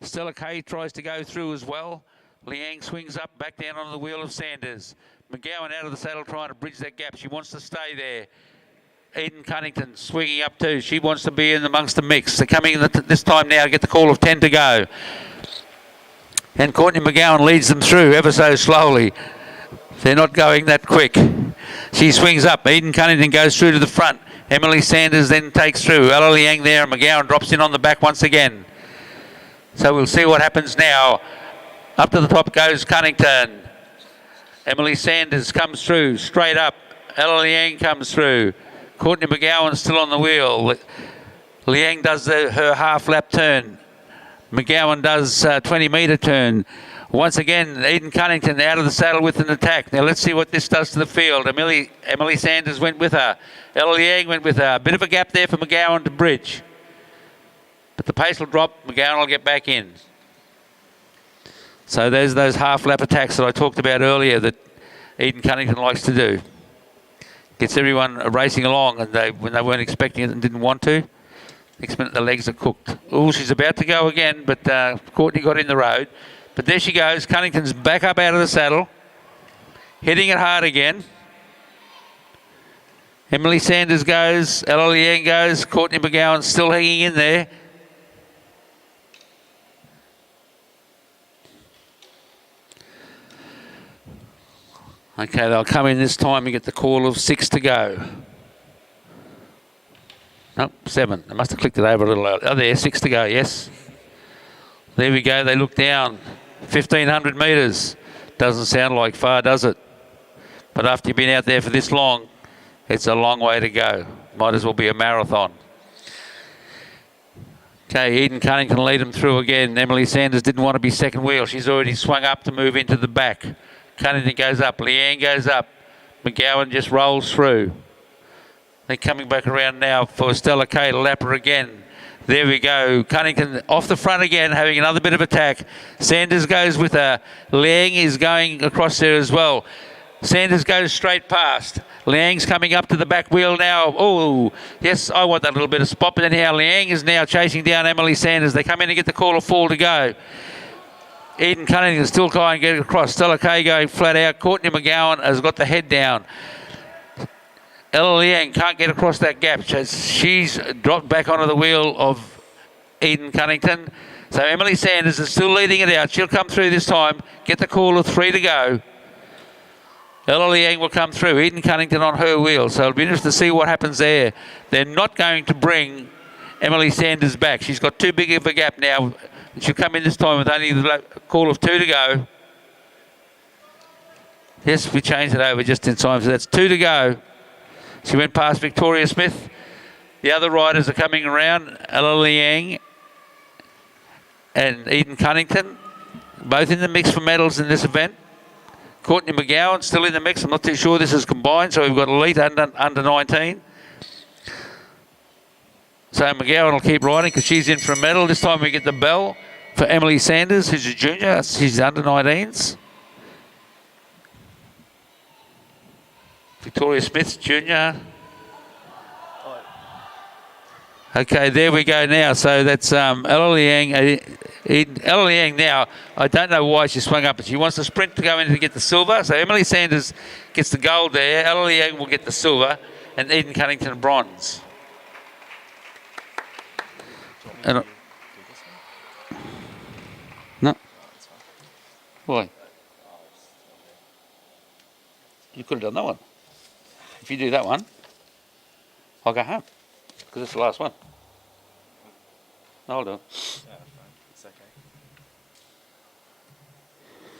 Stella Kay tries to go through as well. Liang swings up, back down on the wheel of Sanders. McGowan out of the saddle trying to bridge that gap. She wants to stay there. Eden Cunnington swinging up too. She wants to be in amongst the mix. They're coming in this time now to get the call of 10 to go. And Courtney McGowan leads them through ever so slowly. They're not going that quick. She swings up. Eden Cunnington goes through to the front. Emily Sanders then takes through. Ella Liang there, and McGowan drops in on the back once again. So we'll see what happens now. Up to the top goes Cunnington. Emily Sanders comes through, straight up. Ella Liang comes through. Courtney McGowan still on the wheel. Liang does her half lap turn. McGowan does 20-metre turn. Once again, Eden Cunnington out of the saddle with an attack. Now let's see what this does to the field. Emily Sanders went with her. Ella Liang went with her. A bit of a gap there for McGowan to bridge. But the pace will drop. McGowan will get back in. So there's those half lap attacks that I talked about earlier that Eden Cunnington likes to do. Gets everyone racing along, and when they weren't expecting it and didn't want to. Next minute the legs are cooked. Oh, she's about to go again, but Courtney got in the road. But there she goes. Cunnington's back up out of the saddle. Hitting it hard again. Emily Sanders goes. Ella Liang goes. Courtney McGowan still hanging in there. Okay, they'll come in this time and get the call of 6 to go. Nope, 7. I must have clicked it over a little. Oh, there, 6 to go, yes. There we go. They look down. 1,500 metres. Doesn't sound like far, does it? But after you've been out there for this long, it's a long way to go. Might as well be a marathon. Okay, Eden Cunnington lead them through again. Emily Sanders didn't want to be second wheel. She's already swung up to move into the back. Cunnington goes up. Liang goes up. McGowan just rolls through. They're coming back around now for Stella Kay to lap her again. There we go. Cunnington off the front again, having another bit of attack. Sanders goes with her. Liang is going across there as well. Sanders goes straight past. Liang's coming up to the back wheel now. Oh, yes, I want that little bit of spot. But anyhow, Liang is now chasing down Emily Sanders. They come in and get the call of 4 to go. Eden Cunnington still trying to get across. Stella Kay going flat out. Courtney McGowan has got the head down. Ella Liang can't get across that gap. She's dropped back onto the wheel of Eden Cunnington. So Emily Sanders is still leading it out. She'll come through this time. Get the call of 3 to go. Ella Liang will come through. Eden Cunnington on her wheel. So it'll be interesting to see what happens there. They're not going to bring Emily Sanders back. She's got too big of a gap now. She'll come in this time with only the call of 2 to go. Yes, we changed it over just in time. So that's 2 to go. She went past Victoria Smith. The other riders are coming around. Ella Liang and Eden Cunnington, both in the mix for medals in this event. Courtney McGowan still in the mix. I'm not too sure this is combined, so we've got elite under 19. So McGowan will keep riding because she's in for a medal. This time we get the bell for Emily Sanders, who's a junior. She's under 19s. Victoria Smith, junior. Okay, there we go now. So that's Ella Liang. Ella Liang now, I don't know why she swung up, but she wants the sprint to go in to get the silver. So Emily Sanders gets the gold there. Ella Liang will get the silver, and Eden Cunnington bronze. And, no. Why? You could have done that one. If you do that one, I'll go home because it's the last one. No, I'll do it. Yeah, fine. It's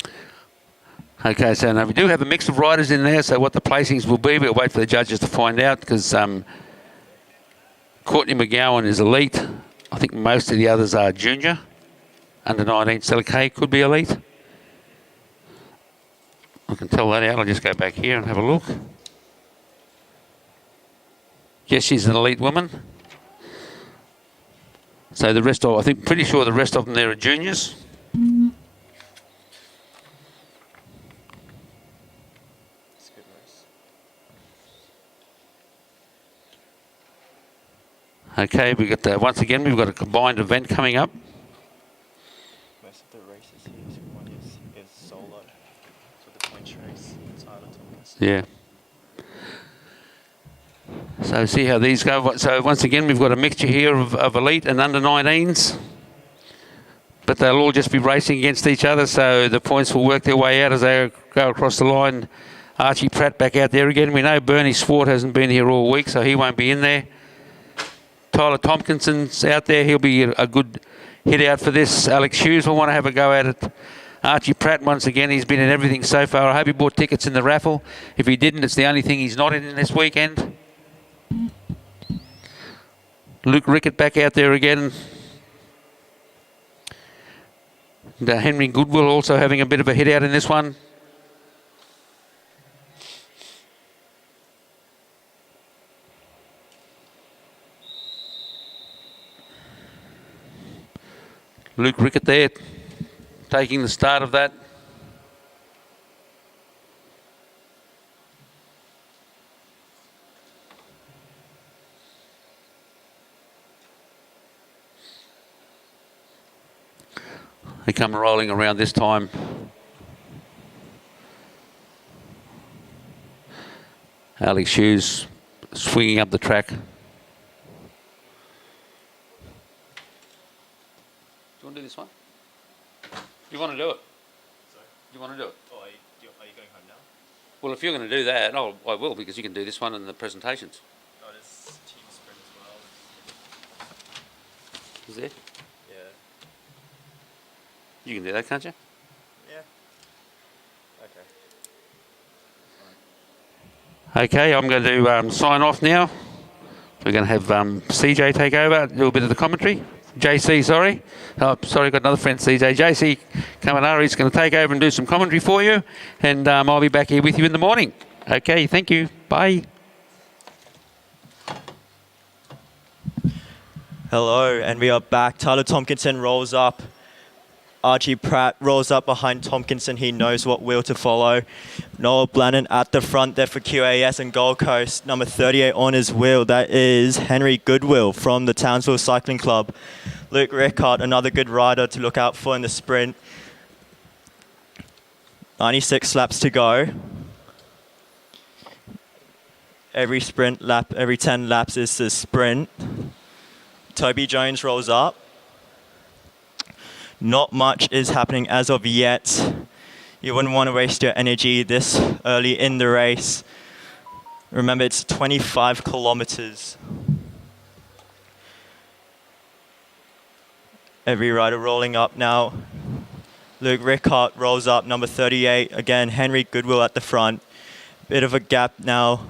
okay. Okay, so now we do have a mix of riders in there, so what the placings will be, we'll wait for the judges to find out because Courtney McGowan is elite. I think most of the others are junior. Under 19, Stella Kay could be elite. I can tell that out. I'll just go back here and have a look. Yes, she's an elite woman. So the rest of, I think, pretty sure the rest of them there are juniors. It's a good race. Okay, we got once again we've got a combined event coming up. Most of the races here, one is solo. So the points race, Tyler Tompkins. Yeah. So see how these go. So once again, we've got a mixture here of elite and under 19s. But they'll all just be racing against each other, so the points will work their way out as they go across the line. Archie Pratt back out there again. We know Bernie Swart hasn't been here all week, so he won't be in there. Tyler Tompkinson's out there. He'll be a good hit out for this. Alex Hughes will want to have a go at it. Archie Pratt, once again, he's been in everything so far. I hope he bought tickets in the raffle. If he didn't, it's the only thing he's not in this weekend. Luke Rickett back out there again. And, Henry Goodwill also having a bit of a hit out in this one. Luke Rickett there, taking the start of that. They come rolling around this time. Alex Hughes swinging up the track. Do you want to do this one? You want to do it? Sorry? You want to do it? Oh, are you going home now? Well, if you're going to do that, I will, because you can do this one and the presentations. Oh, there's team sprint as well. Is there? Yeah. You can do that, can't you? Yeah. Okay. Okay, I'm going to sign off now. We're going to have CJ take over, do a bit of the commentary. JC, sorry. Oh, sorry, got another friend, CJ. JC Kamanara is going to take over and do some commentary for you. And I'll be back here with you in the morning. Okay, thank you. Bye. Hello, and we are back. Tyler Tompkinson rolls up. Archie Pratt rolls up behind Tompkinson. He knows what wheel to follow. Noah Blannon at the front there for QAS and Gold Coast. Number 38 on his wheel. That is Henry Goodwill from the Townsville Cycling Club. Luke Rickard, another good rider to look out for in the sprint. 96 laps to go. Every sprint lap, every 10 laps is the sprint. Toby Jones rolls up. Not much is happening as of yet. You wouldn't want to waste your energy this early in the race. Remember, it's 25 kilometers. Every rider rolling up now. Luke Rickard rolls up, number 38. Again, Henry Goodwill at the front. Bit of a gap now.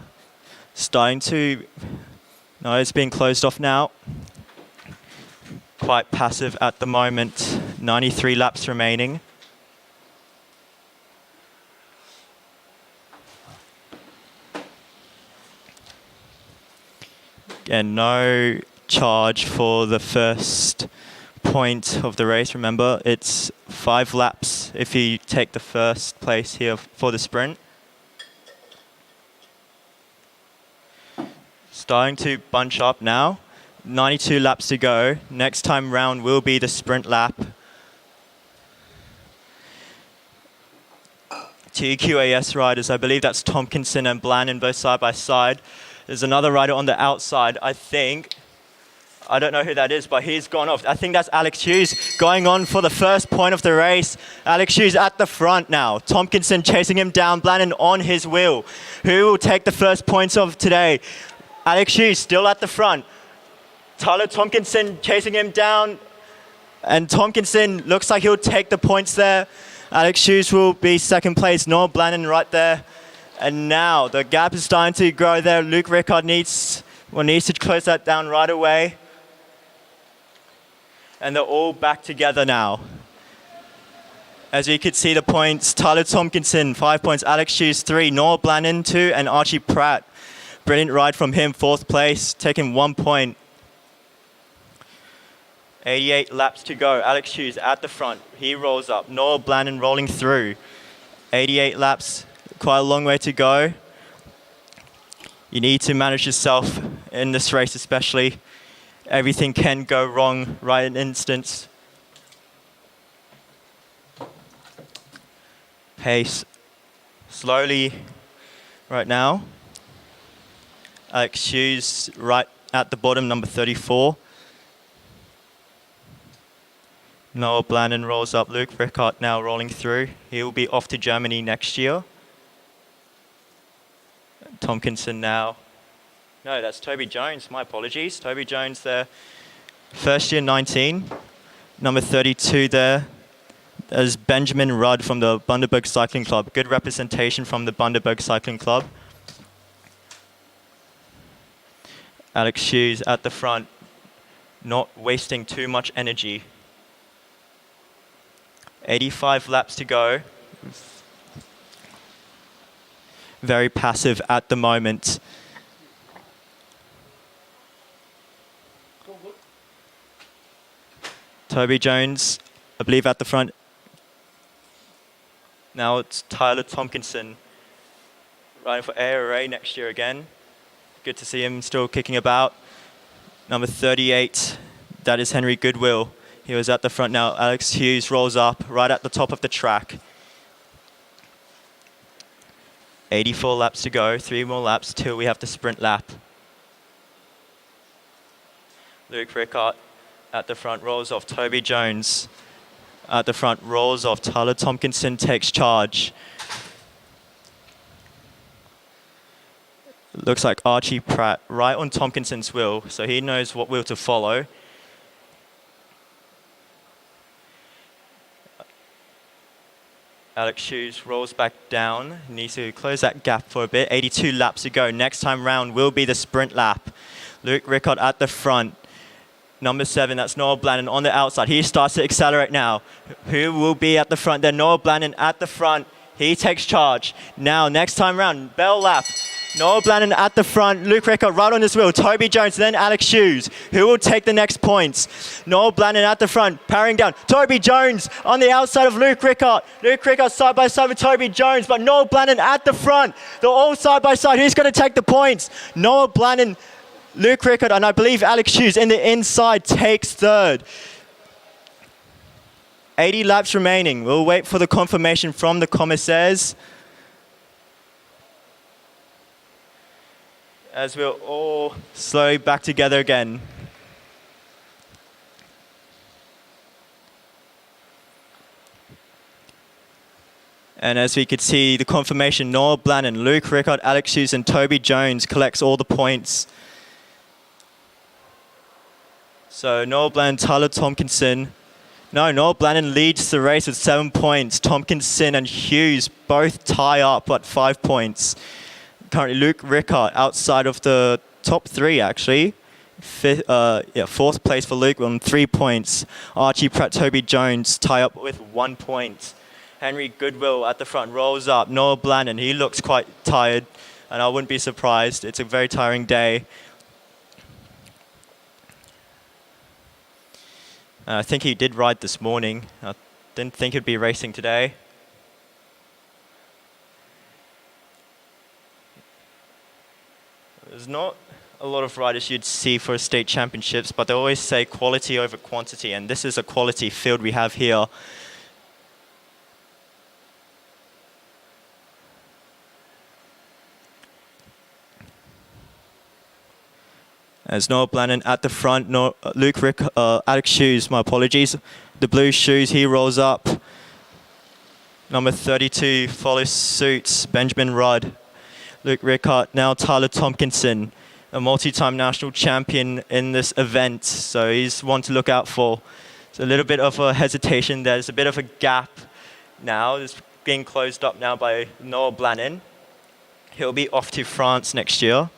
Starting to... No, it's being closed off now. Quite passive at the moment. 93 laps remaining. Again, no charge for the first point of the race. Remember, it's 5 laps if you take the first place here for the sprint. Starting to bunch up now. 92 laps to go. Next time round will be the sprint lap. Two QAS riders, I believe that's Tompkinson and Blannon, both side by side. There's another rider on the outside, I think. I don't know who that is, but he's gone off. I think that's Alex Hughes going on for the first point of the race. Alex Hughes at the front now. Tompkinson chasing him down, Blannon on his wheel. Who will take the first points of today? Alex Hughes still at the front. Tyler Tompkinson chasing him down. And Tompkinson looks like he'll take the points there. Alex Hughes will be second place. Noah Blannon right there. And now the gap is starting to grow there. Luke Rickard needs to close that down right away. And they're all back together now. As you could see the points, Tyler Tompkinson, 5 points, Alex Hughes, 3, Noah Blannon, 2, and Archie Pratt. Brilliant ride from him, 4th place, taking 1 point. 88 laps to go. Alex Hughes at the front. He rolls up. Noah Blannon rolling through. 88 laps, quite a long way to go. You need to manage yourself in this race especially. Everything can go wrong right in an instant. Pace slowly right now. Alex Hughes right at the bottom, number 34. Noah Blannon rolls up. Luke Rickard now rolling through. He will be off to Germany next year. Tompkinson now. No, that's Toby Jones. My apologies. Toby Jones there. First year 19. Number 32 there. There's Benjamin Rudd from the Bundaberg Cycling Club. Good representation from the Bundaberg Cycling Club. Alex Hughes at the front. Not wasting too much energy. 85 laps to go. Very passive at the moment. Toby Jones, I believe, at the front. Now it's Tyler Tompkinson riding for ARA next year again. Good to see him still kicking about. Number 38, that is Henry Goodwill. He was at the front now. Alex Hughes rolls up right at the top of the track. 84 laps to go, 3 more laps till we have the sprint lap. Luke Rickard at the front rolls off. Toby Jones at the front rolls off. Tyler Tompkinson takes charge. Looks like Archie Pratt right on Tompkinson's wheel, so he knows what wheel to follow. Alex Hughes rolls back down, needs to close that gap for a bit. 82 laps to go. Next time round will be the sprint lap. Luke Rickard at the front. Number 7, that's Noah Blannon on the outside. He starts to accelerate now. Who will be at the front there? Noah Blannon at the front. He takes charge. Now, next time round, bell lap. Noah Blannon at the front. Luke Rickard right on his wheel. Toby Jones, then Alex Hughes. Who will take the next points? Noah Blannon at the front, powering down. Toby Jones on the outside of Luke Rickard. Luke Rickard side by side with Toby Jones, but Noah Blannon at the front. They're all side by side. Who's going to take the points? Noah Blannon, Luke Rickard, and I believe Alex Hughes in the inside takes third. 80 laps remaining. We'll wait for the confirmation from the commissaires. As we're all slowly back together again. And as we could see, the confirmation, Noah Blannon, Luke Rickard, Alex Hughes, and Toby Jones collects all the points. So Noah Blannon, Tyler Tompkinson. No, Noah Blannon leads the race with 7 points. Tompkinson and Hughes both tie up at 5 points. Currently, Luke Rickard outside of the top 3, actually. 4th place for Luke on 3 points. Archie Pratt, Toby Jones tie up with 1 point. Henry Goodwill at the front rolls up. Noah Blannon, he looks quite tired, and I wouldn't be surprised. It's a very tiring day. I think he did ride this morning. I didn't think he'd be racing today. There's not a lot of riders you'd see for state championships, but they always say quality over quantity, and this is a quality field we have here. As Noah Blannon at the front, Alex Shoes, my apologies. The blue shoes, he rolls up. Number 32 follows suit, Benjamin Rudd. Luke Rickard, now Tyler Tompkinson, a multi-time national champion in this event, so he's one to look out for. It's a little bit of a hesitation. There's a bit of a gap now. It's being closed up now by Noah Blannon. He'll be off to France next year.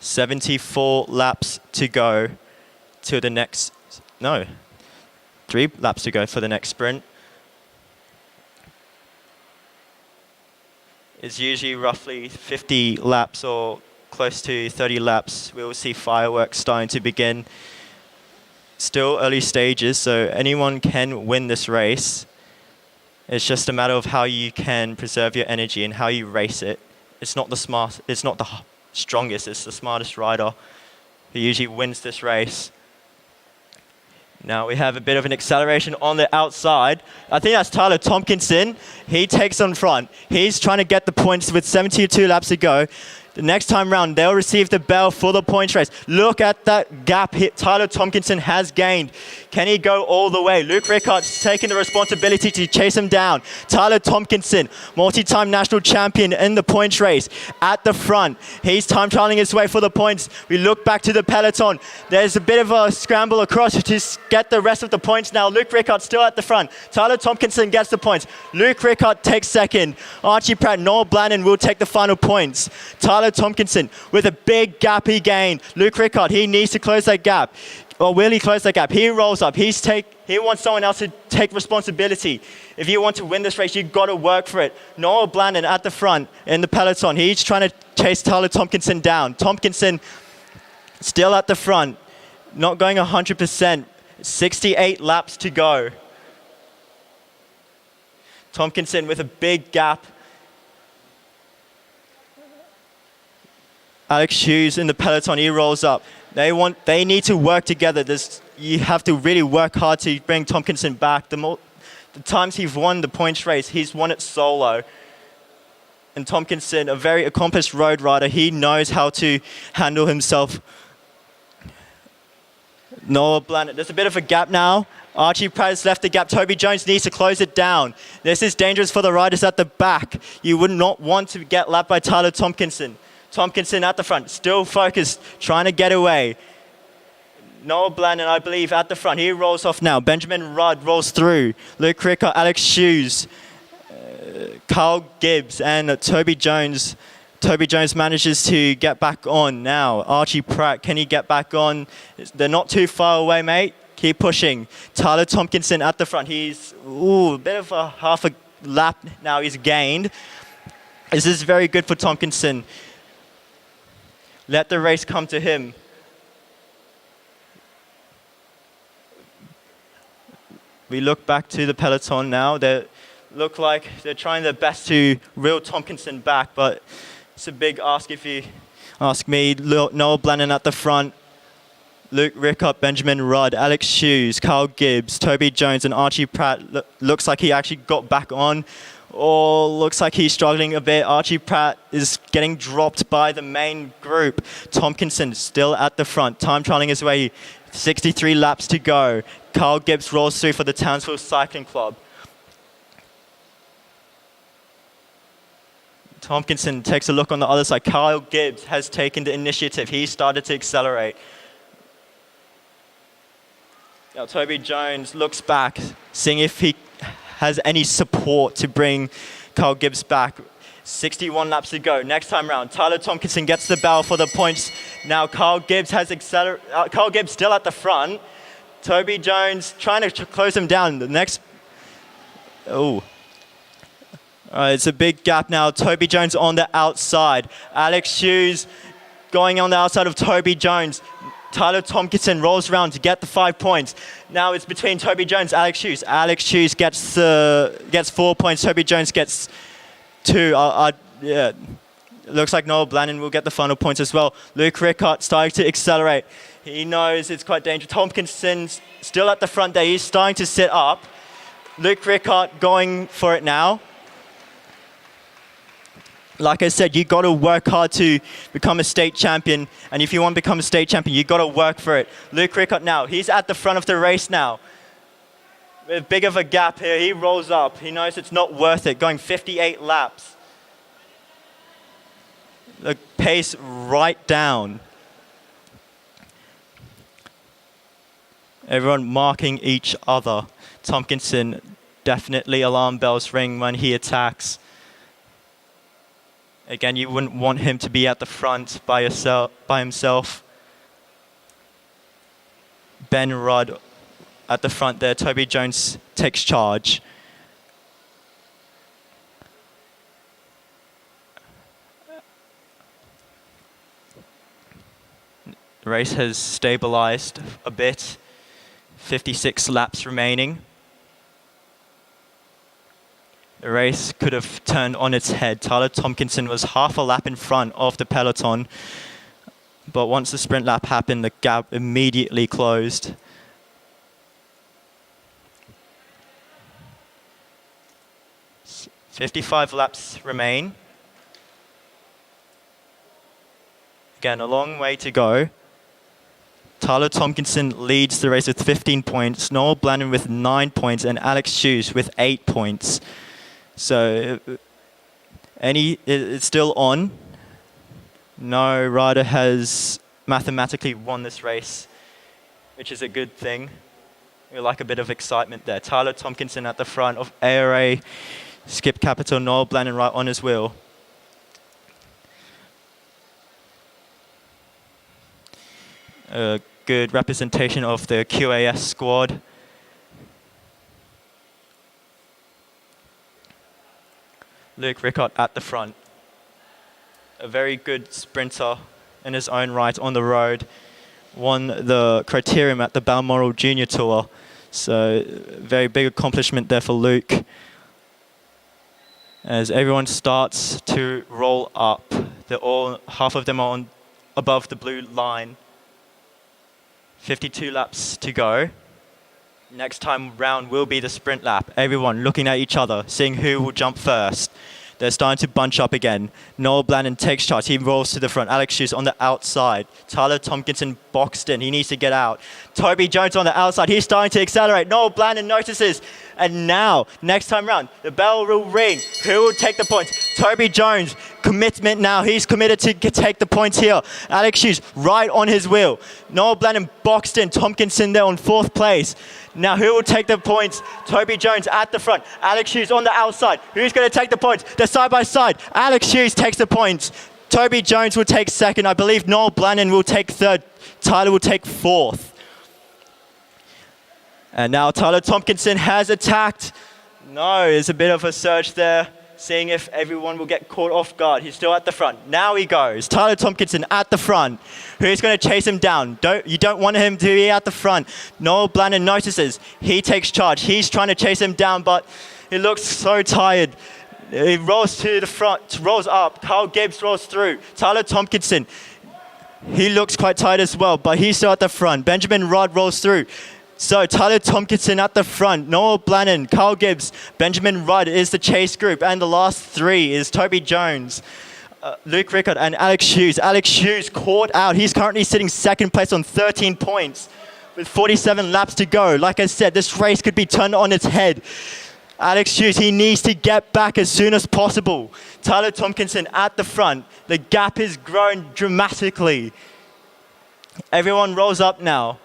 74 laps to go to the next, no, 3 laps to go for the next sprint. It's usually roughly 50 laps or close to 30 laps. We'll see fireworks starting to begin. Still early stages, so anyone can win this race. It's just a matter of how you can preserve your energy and how you race it. It's not the strongest, it's the smartest rider who usually wins this race. Now we have a bit of an acceleration on the outside. I think that's Tyler Tompkinson. He takes on front. He's trying to get the points with 72 laps to go. The next time round, they'll receive the bell for the points race. Look at that gap hit Tyler Tompkinson has gained. Can he go all the way? Luke Rickard's taking the responsibility to chase him down. Tyler Tompkinson, multi-time national champion in the points race, at the front. He's time trialing his way for the points. We look back to the peloton. There's a bit of a scramble across to get the rest of the points now. Luke Rickard still at the front. Tyler Tompkinson gets the points. Luke Rickard takes second. Archie Pratt, Noel Blannon will take the final points. Tyler Tompkinson with a big gap he gained. Luke Rickard, he needs to close that gap. Or will he close that gap? He rolls up. He wants someone else to take responsibility. If you want to win this race, you've got to work for it. Noel Blannon at the front in the peloton. He's trying to chase Tyler Tompkinson down. Tompkinson still at the front, not going 100%. 68 laps to go. Tompkinson with a big gap. Alex Hughes in the peloton, he rolls up. They need to work together. You have to really work hard to bring Tompkinson back. The times he's won the points race, he's won it solo. And Tompkinson, a very accomplished road rider, he knows how to handle himself. Noah Blannon, there's a bit of a gap now. Archie Pratt has left the gap. Toby Jones needs to close it down. This is dangerous for the riders at the back. You would not want to get lapped by Tyler Tompkinson. Tompkinson at the front, still focused, trying to get away. Noel Blannon, I believe, at the front. He rolls off now. Benjamin Rudd rolls through. Luke Ricker, Alex Shoes, Carl Gibbs, and Toby Jones. Toby Jones manages to get back on now. Archie Pratt, can he get back on? They're not too far away, mate. Keep pushing. Tyler Tompkinson at the front. He's a bit of a half a lap now he's gained. This is very good for Tompkinson. Let the race come to him. We look back to the peloton now. They look like they're trying their best to reel Tompkinson back, but it's a big ask if you ask me. Noel Blannon at the front. Luke Rickard, Benjamin Rudd, Alex Shoes, Carl Gibbs, Toby Jones, and Archie Pratt. Looks like he actually got back on. Or looks like he's struggling a bit. Archie Pratt is getting dropped by the main group. Tompkinson still at the front, time trialing his way. 63 laps to go. Carl Gibbs rolls through for the Townsville Cycling Club. Tompkinson takes a look on the other side. Kyle Gibbs has taken the initiative. He started to accelerate. Now Toby Jones looks back, seeing if he has any support to bring Kyle Gibbs back. 61 laps to go. Next time round, Tyler Tompkinson gets the bell for the points. Now Kyle Gibbs has Kyle Gibbs still at the front. Toby Jones trying to close him down. The next, it's a big gap now. Toby Jones on the outside. Alex Hughes going on the outside of Toby Jones. Tyler Tompkinson rolls around to get the 5 points. Now it's between Toby Jones and Alex Hughes. Alex Hughes gets 4 points. Toby Jones gets 2. Yeah. Looks like Noel Blannon will get the final points as well. Luke Rickard starting to accelerate. He knows it's quite dangerous. Tompkinson's still at the front there. He's starting to sit up. Luke Rickard going for it now. Like I said, you got to work hard to become a state champion. And if you want to become a state champion, you got to work for it. Luke Rickard now, he's at the front of the race now. With big of a gap here, he rolls up. He knows it's not worth it, going 58 laps. The pace right down. Everyone marking each other. Tompkinson, definitely alarm bells ring when he attacks. Again, you wouldn't want him to be at the front by himself. Ben Rudd at the front there. Toby Jones takes charge. The race has stabilized a bit. 56 laps remaining. The race could have turned on its head. Tyler Tompkinson was half a lap in front of the peloton, but once the sprint lap happened, the gap immediately closed. S 55 laps remain. Again, a long way to go. Tyler Tompkinson leads the race with 15 points, Noel Blannon with 9 points, and Alex Hughes with 8 points. So, it's still on. No rider has mathematically won this race, which is a good thing. We like a bit of excitement there. Tyler Tompkinson at the front of ARA, Skip Capital, Noel Blannon right on his wheel. A good representation of the QAS squad. Luke Rickard at the front. A very good sprinter in his own right on the road. Won the criterium at the Balmoral Junior Tour. So very big accomplishment there for Luke. As everyone starts to roll up, half of them are above the blue line. 52 laps to go. Next time round will be the sprint lap. Everyone looking at each other, seeing who will jump first. They're starting to bunch up again. Noel Blannon takes charge. He rolls to the front. Alex Hughes on the outside. Tyler Tompkinson boxed in. He needs to get out. Toby Jones on the outside. He's starting to accelerate. Noel Blannon notices. And now, next time round, the bell will ring. Who will take the points? Toby Jones, commitment now. He's committed to take the points here. Alex Hughes right on his wheel. Noel Blannon boxed in. Tompkinson there on 4th place. Now who will take the points? Toby Jones at the front. Alex Hughes on the outside. Who's going to take the points? They're side by side. Alex Hughes takes the points. Toby Jones will take 2nd. I believe Noel Blannon will take 3rd. Tyler will take 4th. And now Tyler Tompkinson has attacked. No, there's a bit of a surge there. Seeing if everyone will get caught off guard. He's still at the front. Now he goes. Tyler Tompkinson at the front. Who's going to chase him down? You don't want him to be at the front. Noel Blannon notices. He takes charge. He's trying to chase him down, but he looks so tired. He rolls to the front, rolls up. Carl Gibbs rolls through. Tyler Tompkinson, he looks quite tired as well, but he's still at the front. Benjamin Rudd rolls through. So Tyler Tompkinson at the front, Noel Blannon, Carl Gibbs, Benjamin Rudd is the chase group, and the last 3 is Toby Jones, Luke Rickard, and Alex Hughes. Alex Hughes caught out. He's currently sitting 2nd place on 13 points with 47 laps to go. Like I said, this race could be turned on its head. Alex Hughes, he needs to get back as soon as possible. Tyler Tompkinson at the front. The gap is grown dramatically. Everyone rolls up now.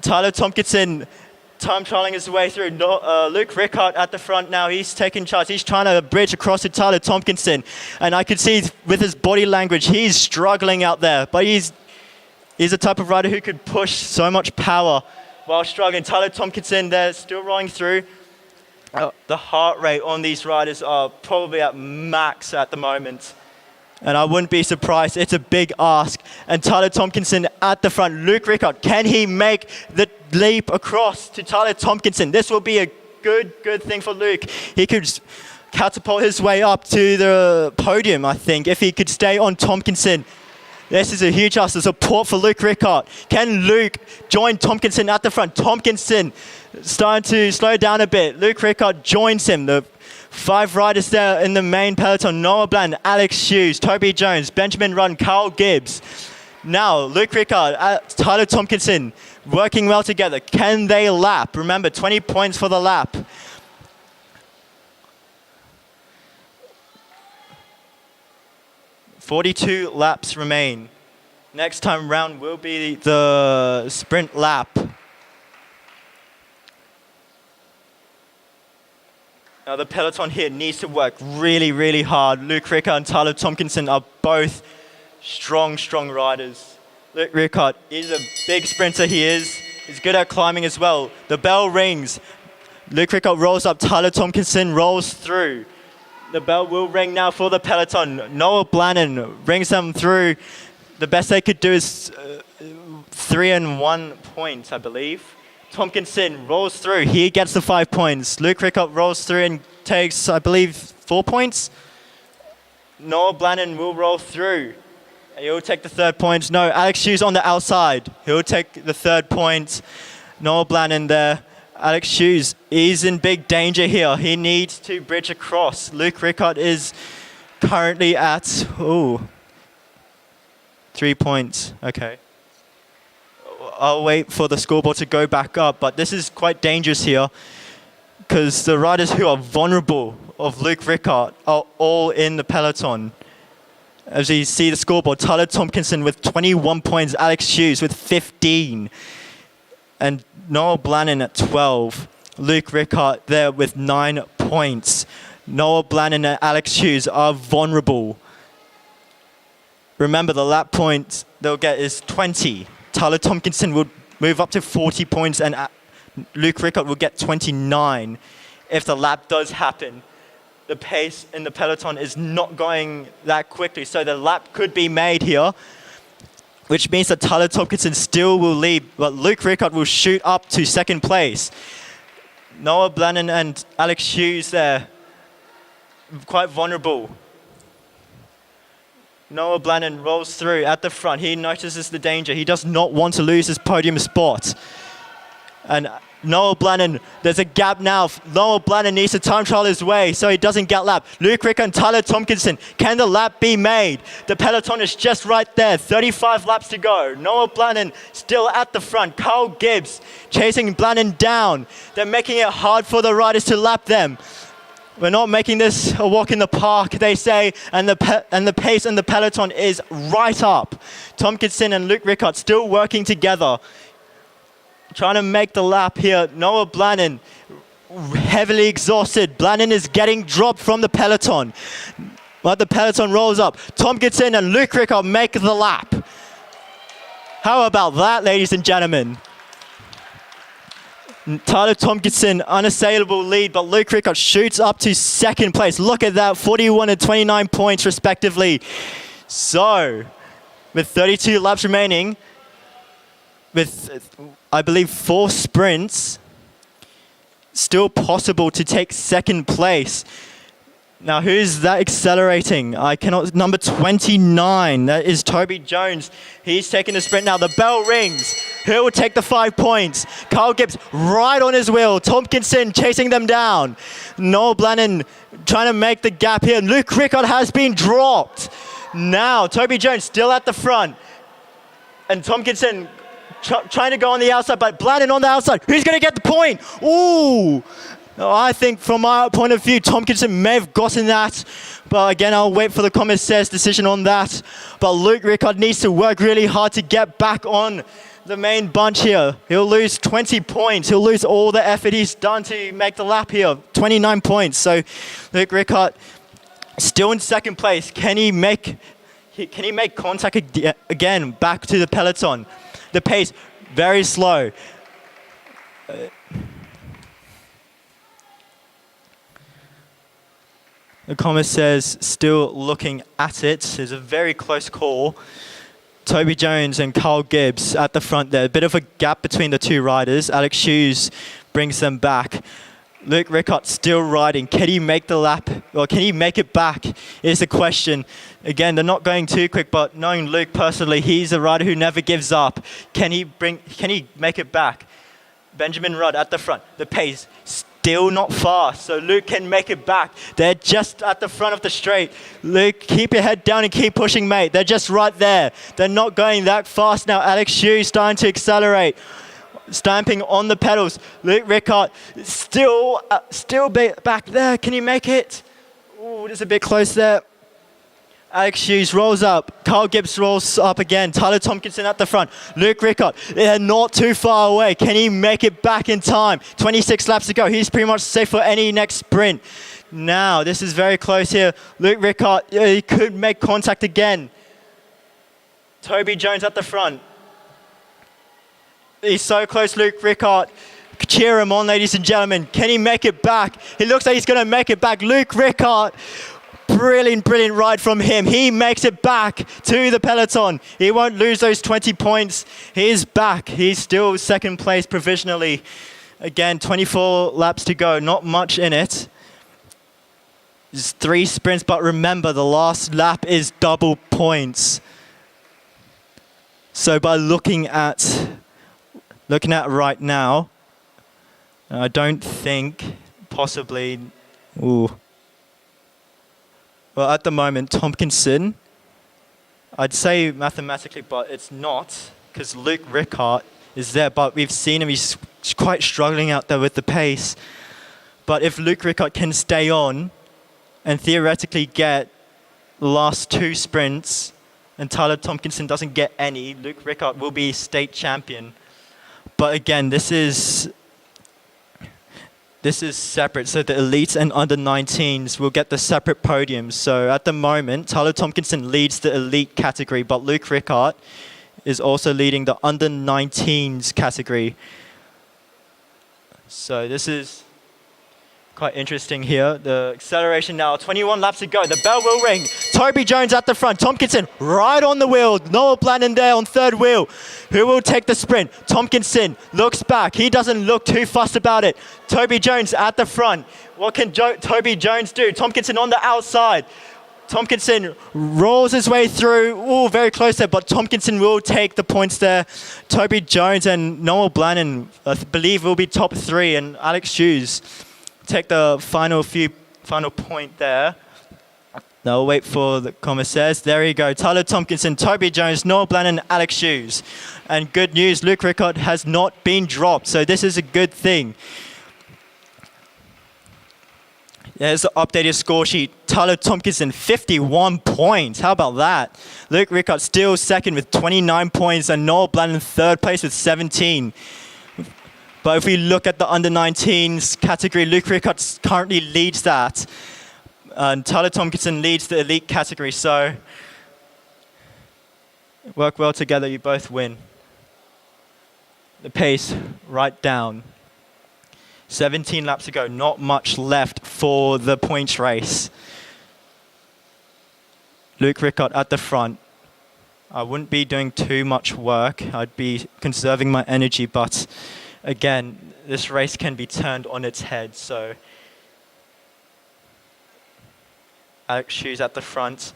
Tyler Tompkinson time trialing his way through. Luke Rickard at the front now. He's taking charge. He's trying to bridge across to Tyler Tompkinson. And I could see with his body language, he's struggling out there. But he's the type of rider who could push so much power while struggling. Tyler Tompkinson, they're still rolling through. The heart rate on these riders are probably at max at the moment. And I wouldn't be surprised. It's a big ask. And Tyler Tompkinson at the front. Luke Rickard, can he make the leap across to Tyler Tompkinson? This will be a good thing for Luke. He could catapult his way up to the podium, I think, if he could stay on Tompkinson. This is a huge ask of support for Luke Rickard. Can Luke join Tompkinson at the front? Tompkinson starting to slow down a bit. Luke Rickard joins him. The 5 riders there in the main peloton: Noah Bland, Alex Hughes, Toby Jones, Benjamin Run, Carl Gibbs. Now, Luke Rickard, Tyler Tompkinson working well together. Can they lap? Remember, 20 points for the lap. "42 laps remain. Next time round will be the sprint lap." Now the peloton here needs to work really, really hard. Luke Rickard and Tyler Tompkinson are both strong riders. Luke Rickard is a big sprinter, he is. He's good at climbing as well. The bell rings. Luke Rickard rolls up, Tyler Tompkinson rolls through. The bell will ring now for the peloton. Noah Blannon brings them through. The best they could do is 3 and 1 point, I believe. Tompkinson rolls through. He gets the 5 points. Luke Rickard rolls through and takes, I believe, 4 points. Noah Blannon will roll through. He'll take the 3rd point. No, Alex Hughes on the outside. He'll take the 3rd point. Noah Blannon there. Alex Hughes is in big danger here. He needs to bridge across. Luke Rickard is currently at 3 points. Okay. I'll wait for the scoreboard to go back up, but this is quite dangerous here because the riders who are vulnerable of Luke Rickard are all in the peloton. As you see the scoreboard, Tyler Tompkinson with 21 points, Alex Hughes with 15, and Noah Blannon at 12. Luke Rickard there with 9 points. Noah Blannon and Alex Hughes are vulnerable. Remember, the lap point they'll get is 20. Tyler Tompkinson will move up to 40 points and Luke Rickard will get 29 if the lap does happen. The pace in the peloton is not going that quickly, so the lap could be made here, which means that Tyler Tompkinson still will lead, but Luke Rickard will shoot up to 2nd place. Noah Blannon and Alex Hughes there, quite vulnerable. Noah Blannon rolls through at the front. He notices the danger. He does not want to lose his podium spot. And Noah Blannon, there's a gap now. Noah Blannon needs to time trial his way so he doesn't get lapped. Luke Rickard and Tyler Tompkinson, can the lap be made? The peloton is just right there. 35 laps to go. Noah Blannon still at the front. Carl Gibbs chasing Blannon down. They're making it hard for the riders to lap them. We're not making this a walk in the park, they say, and the pace in the peloton is right up. Tompkinson and Luke Rickard still working together, trying to make the lap here. Noah Blannon, heavily exhausted. Blannon is getting dropped from the peloton. But the peloton rolls up. Tompkinson and Luke Rickard make the lap. How about that, ladies and gentlemen? Tyler Tompkinson, unassailable lead, but Luke Rickard shoots up to 2nd place. Look at that, 41 and 29 points respectively. So, with 32 laps remaining, with, I believe, 4 sprints, still possible to take 2nd place. Now, who's that accelerating? I cannot, number 29, that is Toby Jones. He's taking the sprint now. The bell rings. Who will take the 5 points? Carl Gibbs right on his wheel. Tompkinson chasing them down. Noel Blannon trying to make the gap here. Luke Rickard has been dropped. Now, Toby Jones still at the front. And Tompkinson trying to go on the outside, but Blannon on the outside. Who's going to get the point? Ooh! I think from my point of view, Tompkinson may have gotten that. But again, I'll wait for the commissaires' decision on that. But Luke Rickard needs to work really hard to get back on the main bunch here. He'll lose 20 points. He'll lose all the effort he's done to make the lap here. 29 points. So Luke Rickard still in 2nd place. Can he make contact again back to the peloton? The pace, very slow. The commissaires still looking at it. It's a very close call. Toby Jones and Carl Gibbs at the front there. A bit of a gap between the 2 riders. Alex Hughes brings them back. Luke Rickard still riding. Can he make the lap? Or can he make it back is the question. Again, they're not going too quick, but knowing Luke personally, he's a rider who never gives up. Can he make it back? Benjamin Rudd at the front. The pace still not fast, so Luke can make it back. They're just at the front of the straight. Luke, keep your head down and keep pushing, mate. They're just right there. They're not going that fast now. Alex Hughes starting to accelerate. Stamping on the pedals. Luke Rickard still back there. Can you make it? Oh, just a bit close there. Alex Hughes rolls up. Carl Gibbs rolls up again. Tyler Tompkinson at the front. Luke Rickard, they're not too far away. Can he make it back in time? 26 laps to go. He's pretty much safe for any next sprint. Now, this is very close here. Luke Rickard, he could make contact again. Toby Jones at the front. He's so close, Luke Rickard. Cheer him on, ladies and gentlemen. Can he make it back? He looks like he's going to make it back. Luke Rickard, brilliant ride from him. He makes it back to the peloton. He won't lose those 20 points. He's back. He's still second place provisionally. Again, 24 laps to go. Not much in it. There's 3 sprints, but remember, the last lap is double points. So by looking at right now, I don't think possibly, well, at the moment, Tompkinson, I'd say mathematically, but it's not, because Luke Rickard is there, but we've seen him, he's quite struggling out there with the pace. But if Luke Rickard can stay on and theoretically get the last 2 sprints, and Tyler Tompkinson doesn't get any, Luke Rickard will be state champion. But again, this is separate, so the elites and under-19s will get the separate podiums. So at the moment, Tyler Tompkinson leads the elite category, but Luke Rickard is also leading the under-19s category. So this is quite interesting here. The acceleration now, 21 laps to go. The bell will ring. Toby Jones at the front. Tompkinson right on the wheel. Noel Blannon there on third wheel. Who will take the sprint? Tompkinson looks back. He doesn't look too fussed about it. Toby Jones at the front. What can Toby Jones do? Tompkinson on the outside. Tompkinson rolls his way through. Ooh, very close there, but Tompkinson will take the points there. Toby Jones and Noel Blannon, I believe, will be top 3, and Alex Hughes take the final point there. Now we'll wait for the commissaires. There you go. Tyler Tompkinson, Toby Jones, Noel Blannon, Alex Hughes. And good news, Luke Rickard has not been dropped, so this is a good thing. There's the updated score sheet. Tyler Tompkinson, 51 points. How about that? Luke Rickard still second with 29 points, and Noel Blannon third place with 17. But if we look at the under-19s category, Luke Rickard currently leads that. And Tyler Tompkinson leads the elite category. So work well together, you both win. The pace right down. 17 laps to go, not much left for the points race. Luke Rickard at the front. I wouldn't be doing too much work. I'd be conserving my energy, but again, this race can be turned on its head, so Alex Hughes at the front.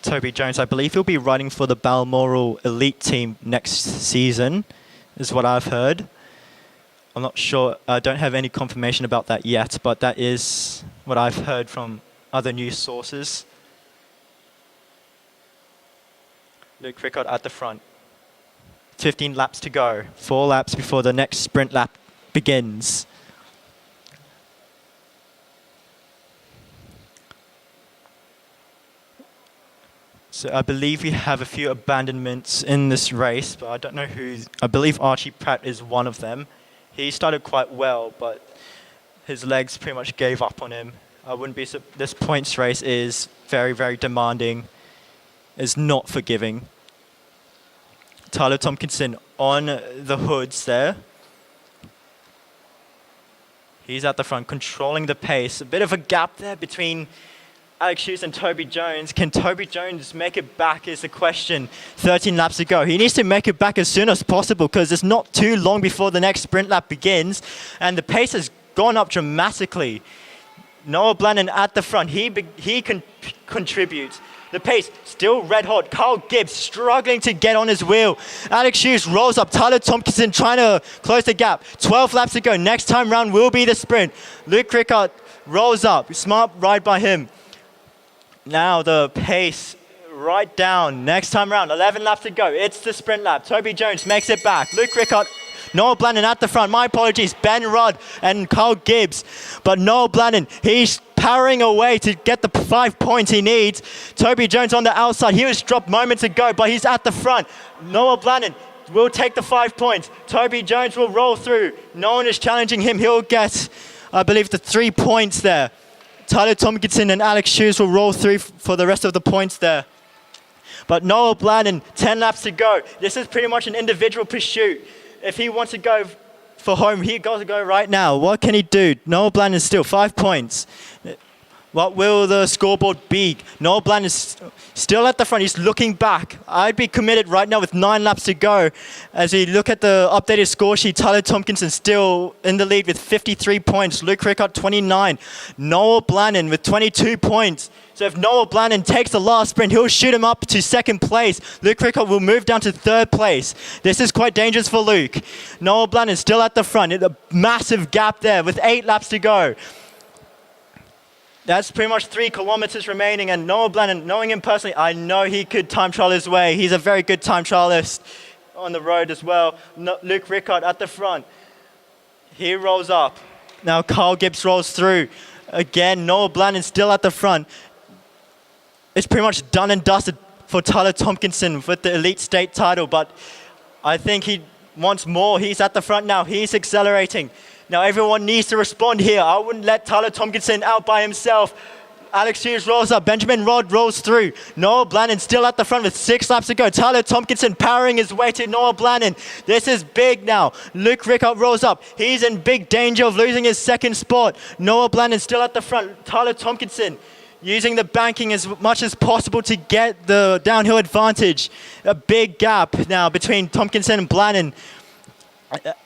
Toby Jones, I believe he'll be riding for the Balmoral elite team next season, is what I've heard. I'm not sure, I don't have any confirmation about that yet, but that is what I've heard from other news sources. Luke Rickard at the front. 15 laps to go, 4 laps before the next sprint lap begins. So I believe we have a few abandonments in this race, but I don't know who. I believe Archie Pratt is one of them. He started quite well, but his legs pretty much gave up on him. I wouldn't be. This points race is very, very demanding. It's not forgiving. Tyler Tompkinson on the hoods there. He's at the front, controlling the pace. A bit of a gap there between Alex Hughes and Toby Jones. Can Toby Jones make it back is the question. 13 laps to go. He needs to make it back as soon as possible because it's not too long before the next sprint lap begins. And the pace has gone up dramatically. Noah Blannon at the front. He can contribute. The pace still red hot. Carl Gibbs struggling to get on his wheel. Alex Hughes rolls up. Tyler Tompkinson trying to close the gap. 12 laps to go. Next time round will be the sprint. Luke Rickard rolls up. Smart ride by him. Now the pace right down. Next time round, 11 laps to go. It's the sprint lap. Toby Jones makes it back. Luke Rickard, Noel Blannon at the front. My apologies, Ben Rudd and Carl Gibbs. But Noel Blannon, he's powering away to get the 5 points he needs. Toby Jones on the outside. He was dropped moments ago, but he's at the front. Noel Blannon will take the 5 points. Toby Jones will roll through. No one is challenging him. He'll get, I believe, the 3 points there. Tyler Tompkinson and Alex Hughes will roll through for the rest of the points there. But Noel Blannon, 10 laps to go. This is pretty much an individual pursuit. If he wants to go for home, he got to go right now. What can he do? Noel Blannon still 5 points. What will the scoreboard be? Noel Blannon is still at the front. He's looking back. I'd be committed right now with 9 laps to go. As we look at the updated score sheet, Tyler Tompkinson still in the lead with 53 points. Luke Rickard, 29. Noel Blannon with 22 points. So if Noel Blannon takes the last sprint, he'll shoot him up to second place. Luke Rickard will move down to third place. This is quite dangerous for Luke. Noel Blannon still at the front. A massive gap there with 8 laps to go. That's pretty much 3 kilometers remaining, and Noah Blannon, knowing him personally, I know he could time trial his way. He's a very good time trialist on the road as well. Luke Rickard at the front. He rolls up. Now Carl Gibbs rolls through. Again, Noah Blannon still at the front. It's pretty much done and dusted for Tyler Tompkinson with the Elite State title, but I think he wants more. He's at the front now. He's accelerating. Now everyone needs to respond here. I wouldn't let Tyler Tompkinson out by himself. Alex Hughes rolls up. Benjamin Rod rolls through. Noah Blannon still at the front with 6 laps to go. Tyler Tompkinson powering his way to Noah Blannon. This is big now. Luke Rickard rolls up. He's in big danger of losing his second spot. Noah Blannon still at the front. Tyler Tompkinson using the banking as much as possible to get the downhill advantage. A big gap now between Tompkinson and Blannon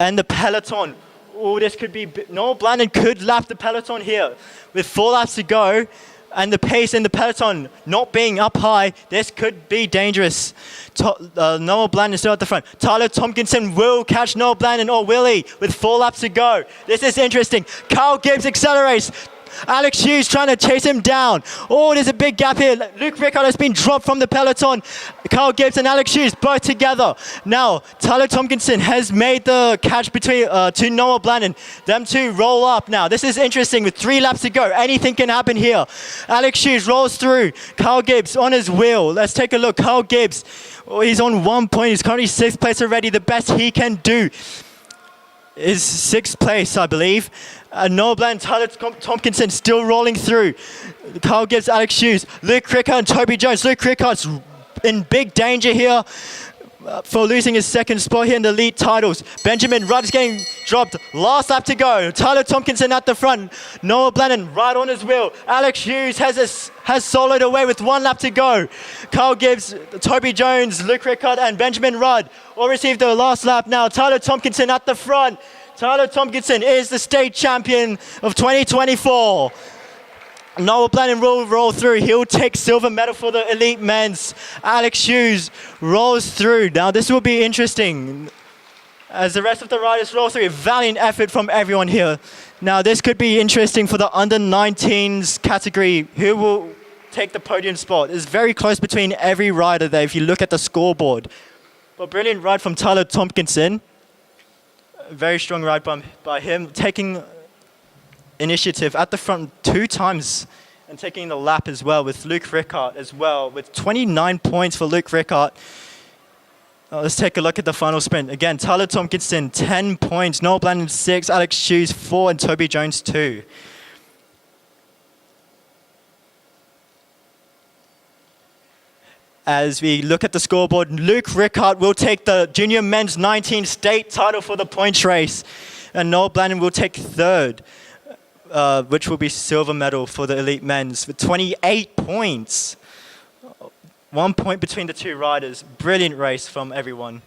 and the peloton. Oh, this could be... Noel Blannon could lap the peloton here. With 4 laps to go, and the pace in the peloton not being up high, this could be dangerous. Noel Blannon still at the front. Tyler Tompkinson will catch Noel Blannon, or will he? With 4 laps to go. This is interesting. Carl Gibbs accelerates. Alex Hughes trying to chase him down. Oh, there's a big gap here. Luke Rickard has been dropped from the peloton. Carl Gibbs and Alex Hughes both together. Now, Tyler Tompkinson has made the catch between to Noah Blannon. Them two roll up now. This is interesting with 3 laps to go. Anything can happen here. Alex Hughes rolls through. Carl Gibbs on his wheel. Let's take a look. Carl Gibbs, he's on 1 point. He's currently 6th place already. The best he can do is 6th place, I believe. Noah Blannon, Tyler Tompkinson still rolling through. Carl Gibbs, Alex Hughes, Luke Rickard and Toby Jones. Luke Rickard's in big danger here for losing his second spot here in the elite titles. Benjamin Rudd is getting dropped. Last lap to go. Tyler Tompkinson at the front. Noah Blannon right on his wheel. Alex Hughes has soloed away with 1 lap to go. Carl Gibbs, Toby Jones, Luke Rickard and Benjamin Rudd all received their last lap now. Tyler Tompkinson at the front. Tyler Tompkinson is the state champion of 2024. Noah Blannon will roll through. He'll take silver medal for the elite men's. Alex Hughes rolls through. Now this will be interesting as the rest of the riders roll through. A valiant effort from everyone here. Now this could be interesting for the under-19s category. Who will take the podium spot? It's very close between every rider there if you look at the scoreboard. But brilliant ride from Tyler Tompkinson. Very strong ride by him, taking initiative at the front 2 times and taking the lap as well with Luke Rickard as well, with 29 points for Luke Rickard. Let's take a look at the final sprint. Again, Tyler Tompkinson, 10 points, Noah Blannon 6, Alex Hughes 4, and Toby Jones 2. As we look at the scoreboard, Luke Rickard will take the junior men's 19 state title for the points race, and Noel Blannon will take 3rd. which will be silver medal for the elite men's with 28 points. 1 point between the two riders. Brilliant race from everyone.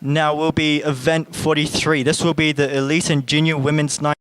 Now will be event 43. This will be the elite and junior women's night.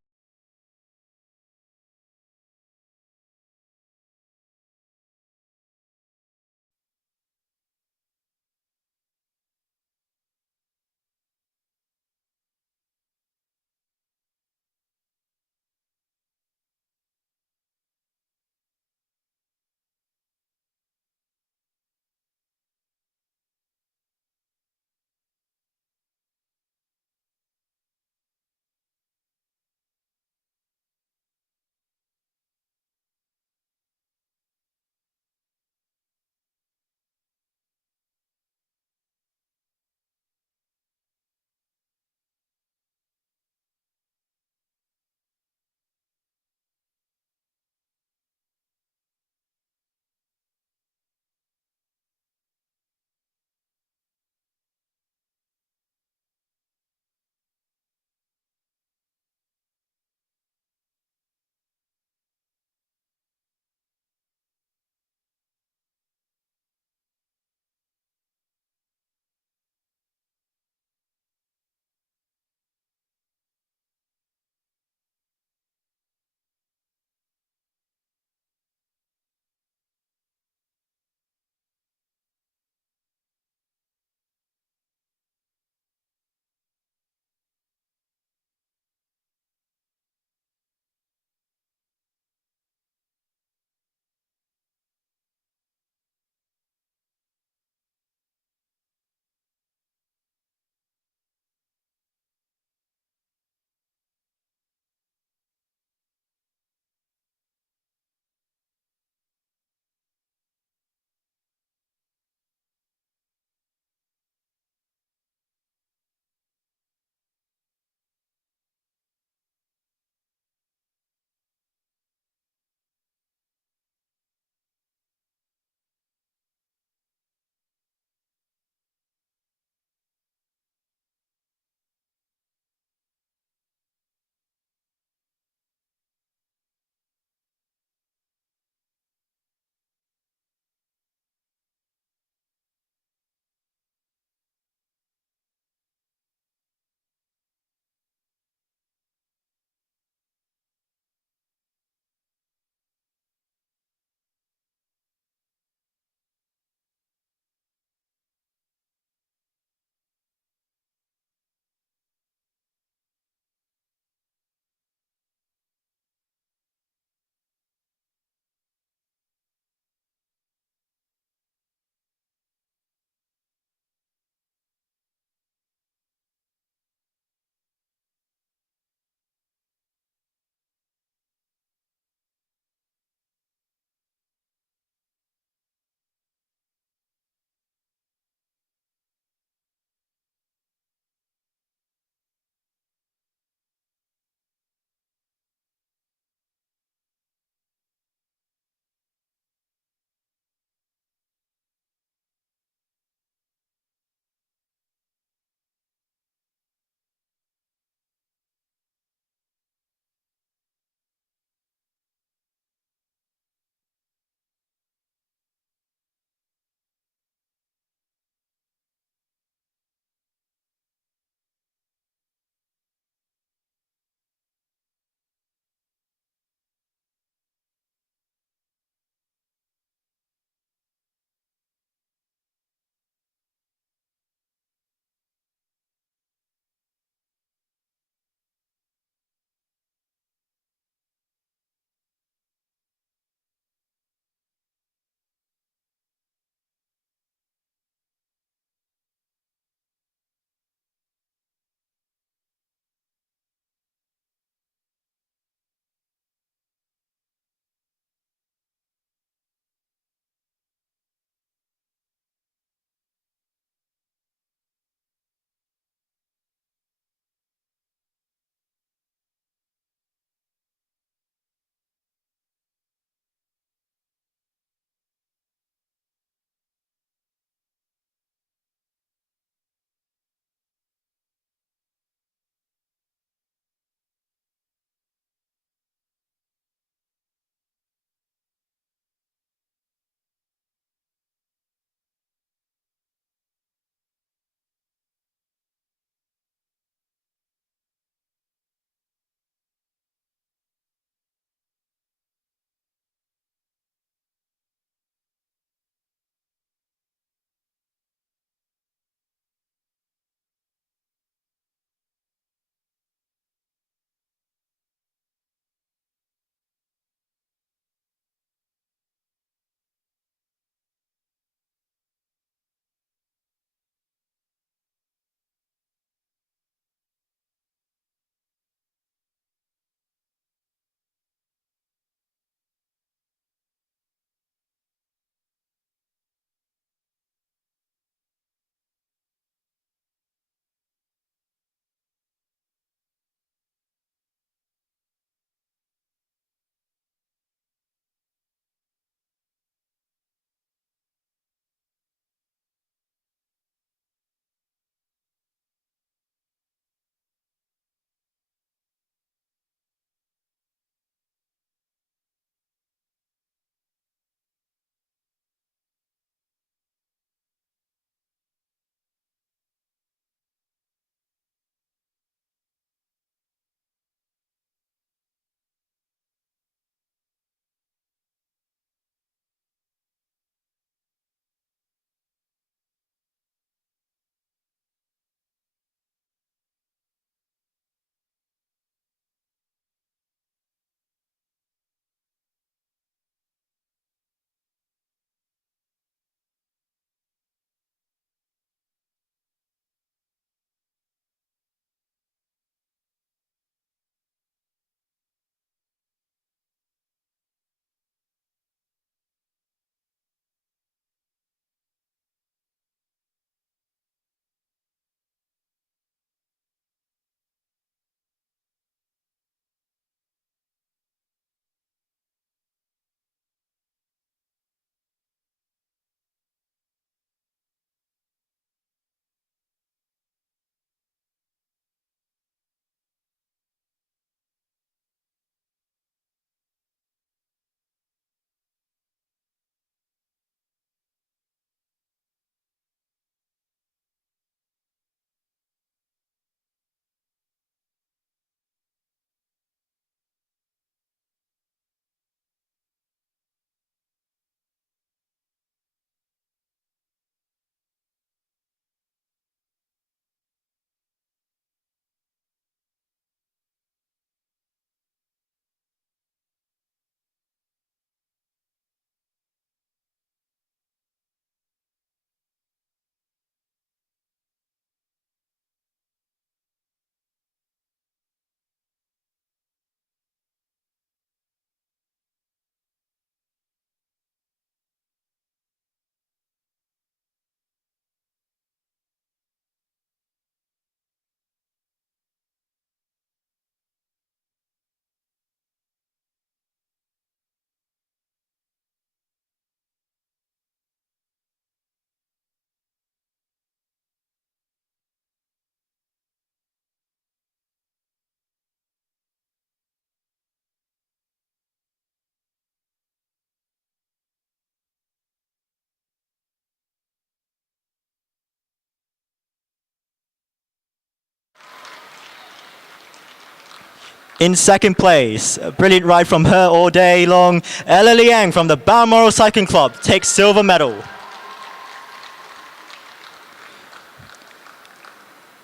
In second place, a brilliant ride from her all day long. Ella Liang from the Balmoral Cycling Club takes silver medal.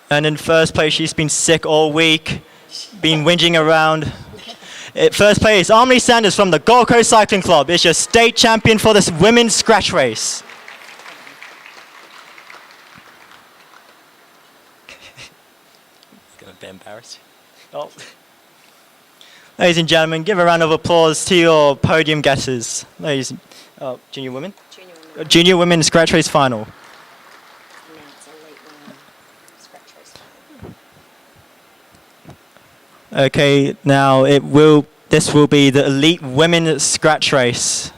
And in first place, she's been sick all week, been whinging around. At first place, Armley Sanders from the Gold Coast Cycling Club is your state champion for this women's scratch race. It's going to be embarrassed. Oh. Ladies and gentlemen, give a round of applause to your podium guesses. Junior women? Junior women. Junior women's scratch race final. Now it's elite women scratch race final. Okay, now this will be the elite women's scratch race.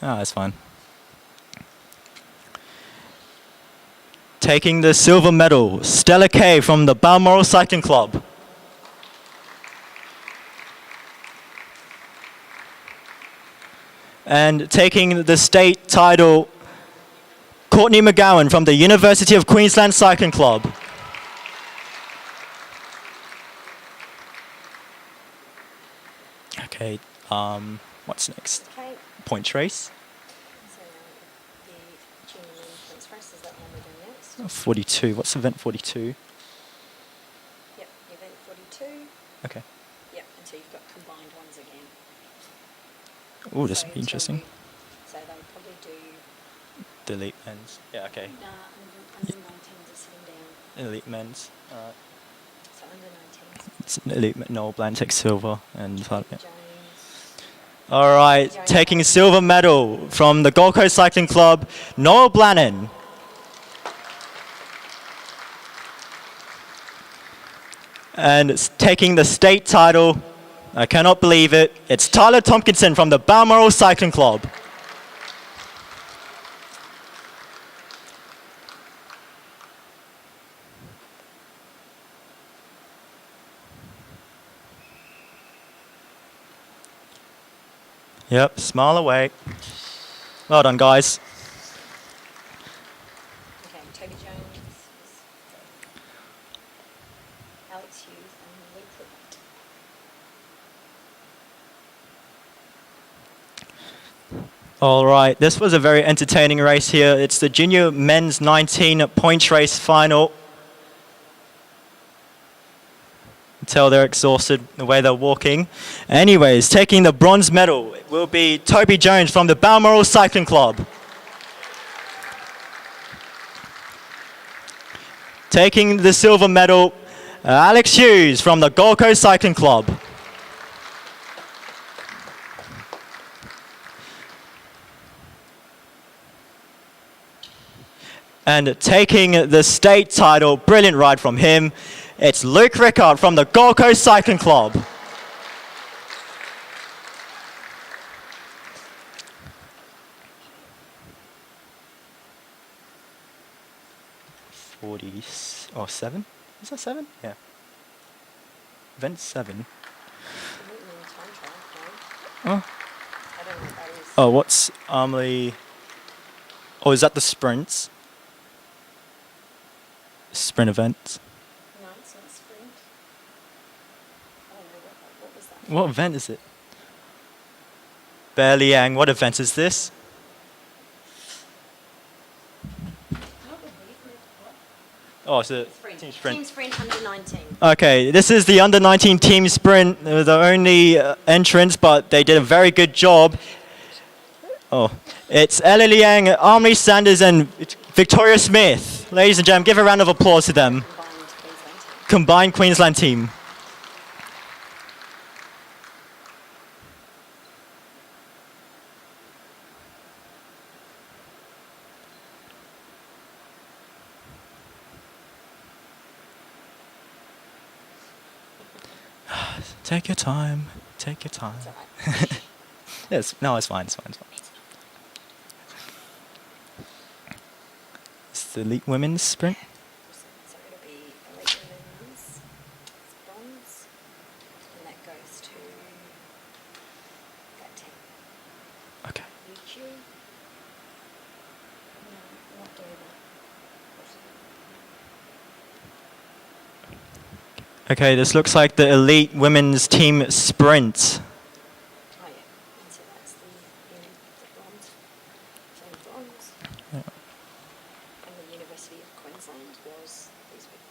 Ah, that's fine. Taking the silver medal, Stella Kay from the Balmoral Cycling Club. And taking the state title, Courtney McGowan from the University of Queensland Cycling Club. Okay, what's next? Okay. Points race. So now the junior women points race is that one we're doing next. 42. What's event 42? Yep, event 42. Okay. Yep, and so you've got combined ones again. Oh, this So will be it's interesting. So they'll probably do. The elite men's. Yeah, okay. Under 19s are sitting down. Elite men's. Alright. So under 19s. It's an elite Noel Bland takes silver and Jones. all right, taking silver medal from the Gold Coast Cycling Club, Noel Blannon. And it's taking the state title, I cannot believe it, it's Tyler Tompkinson from the Balmoral Cycling Club. Yep, smile away. Well done, guys. Okay, Toby Jones, Alex Hughes, and Luke Rupert. All right, this was a very entertaining race here. It's the junior men's 19 points race final. Until they're exhausted the way they're walking. Anyways, taking the bronze medal will be Toby Jones from the Balmoral Cycling Club. Taking the silver medal, Alex Hughes from the Gold Coast Cycling Club. And taking the state title, brilliant ride from him, it's Luke Rickard from the Gold Coast Cycling Club. Seven? Is that 7? Yeah. Event 7. Oh. I don't know what that is. Oh, what's Armley? Oh, is that the sprints? Sprint events. No, it's not sprint. I don't know what was that? What event is it? Bear Liang, what event is this? Oh, it's a team sprint. Team sprint under 19. Okay, this is the under 19 team sprint. They were the only entrants, but they did a very good job. Oh, it's Ella Liang, Armley Sanders, and Victoria Smith. Ladies and gentlemen, give a round of applause to them. Combined Queensland team. Combined Queensland team. Take your time. Take your time. It's all right. Yes, no, it's fine. It's fine. It's fine. It's the elite women's sprint. So it'll be elite women's bronze, and that goes to that team. Okay. UQ. No, I'm not doing that. Okay, this looks like the elite women's team sprint. Oh yeah, and so that's the bronze. Showing bronze. And the University of Queensland was these people.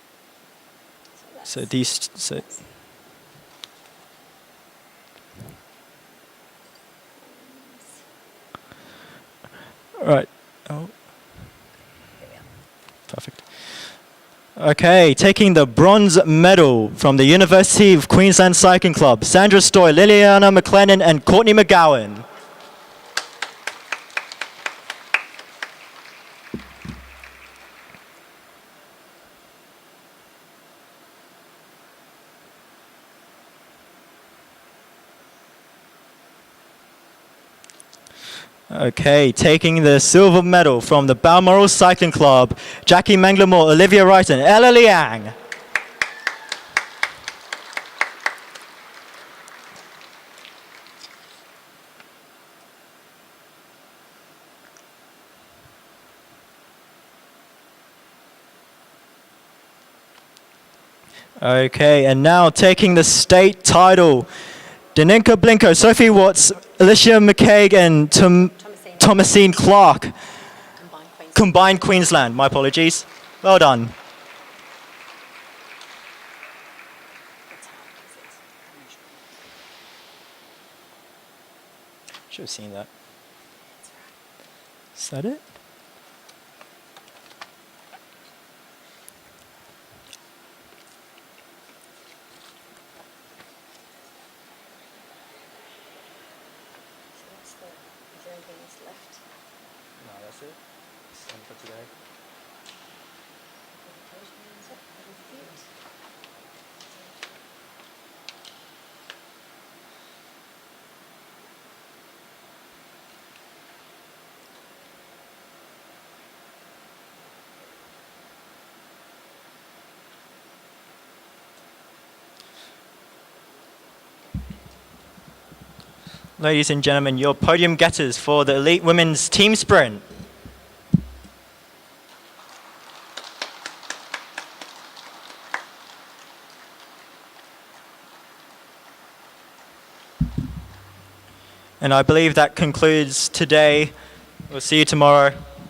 So that's So these, so right. Oh, there we are. perfect. Okay, taking the bronze medal from the University of Queensland Cycling Club, Sandra Stoy, Liliana McLennan, and Courtney McGowan. Okay, taking the silver medal from the Balmoral Cycling Club, Jackie Manglemore, Olivia Wright, and Ella Liang. Okay, and now taking the state title, Daninka Blinko, Sophie Watts, Alicia McCaig, and Thomasine Clark. Combined Queensland. Combined Queensland, my apologies. Well done. That's hard because it's unusual. Should have seen that. That's right. Is that it? So that's the, is there anything else left? No, that's it. Same for today. Is that everything? Ladies and gentlemen, your podium getters for the elite women's team sprint. And I believe that concludes today. We'll see you tomorrow.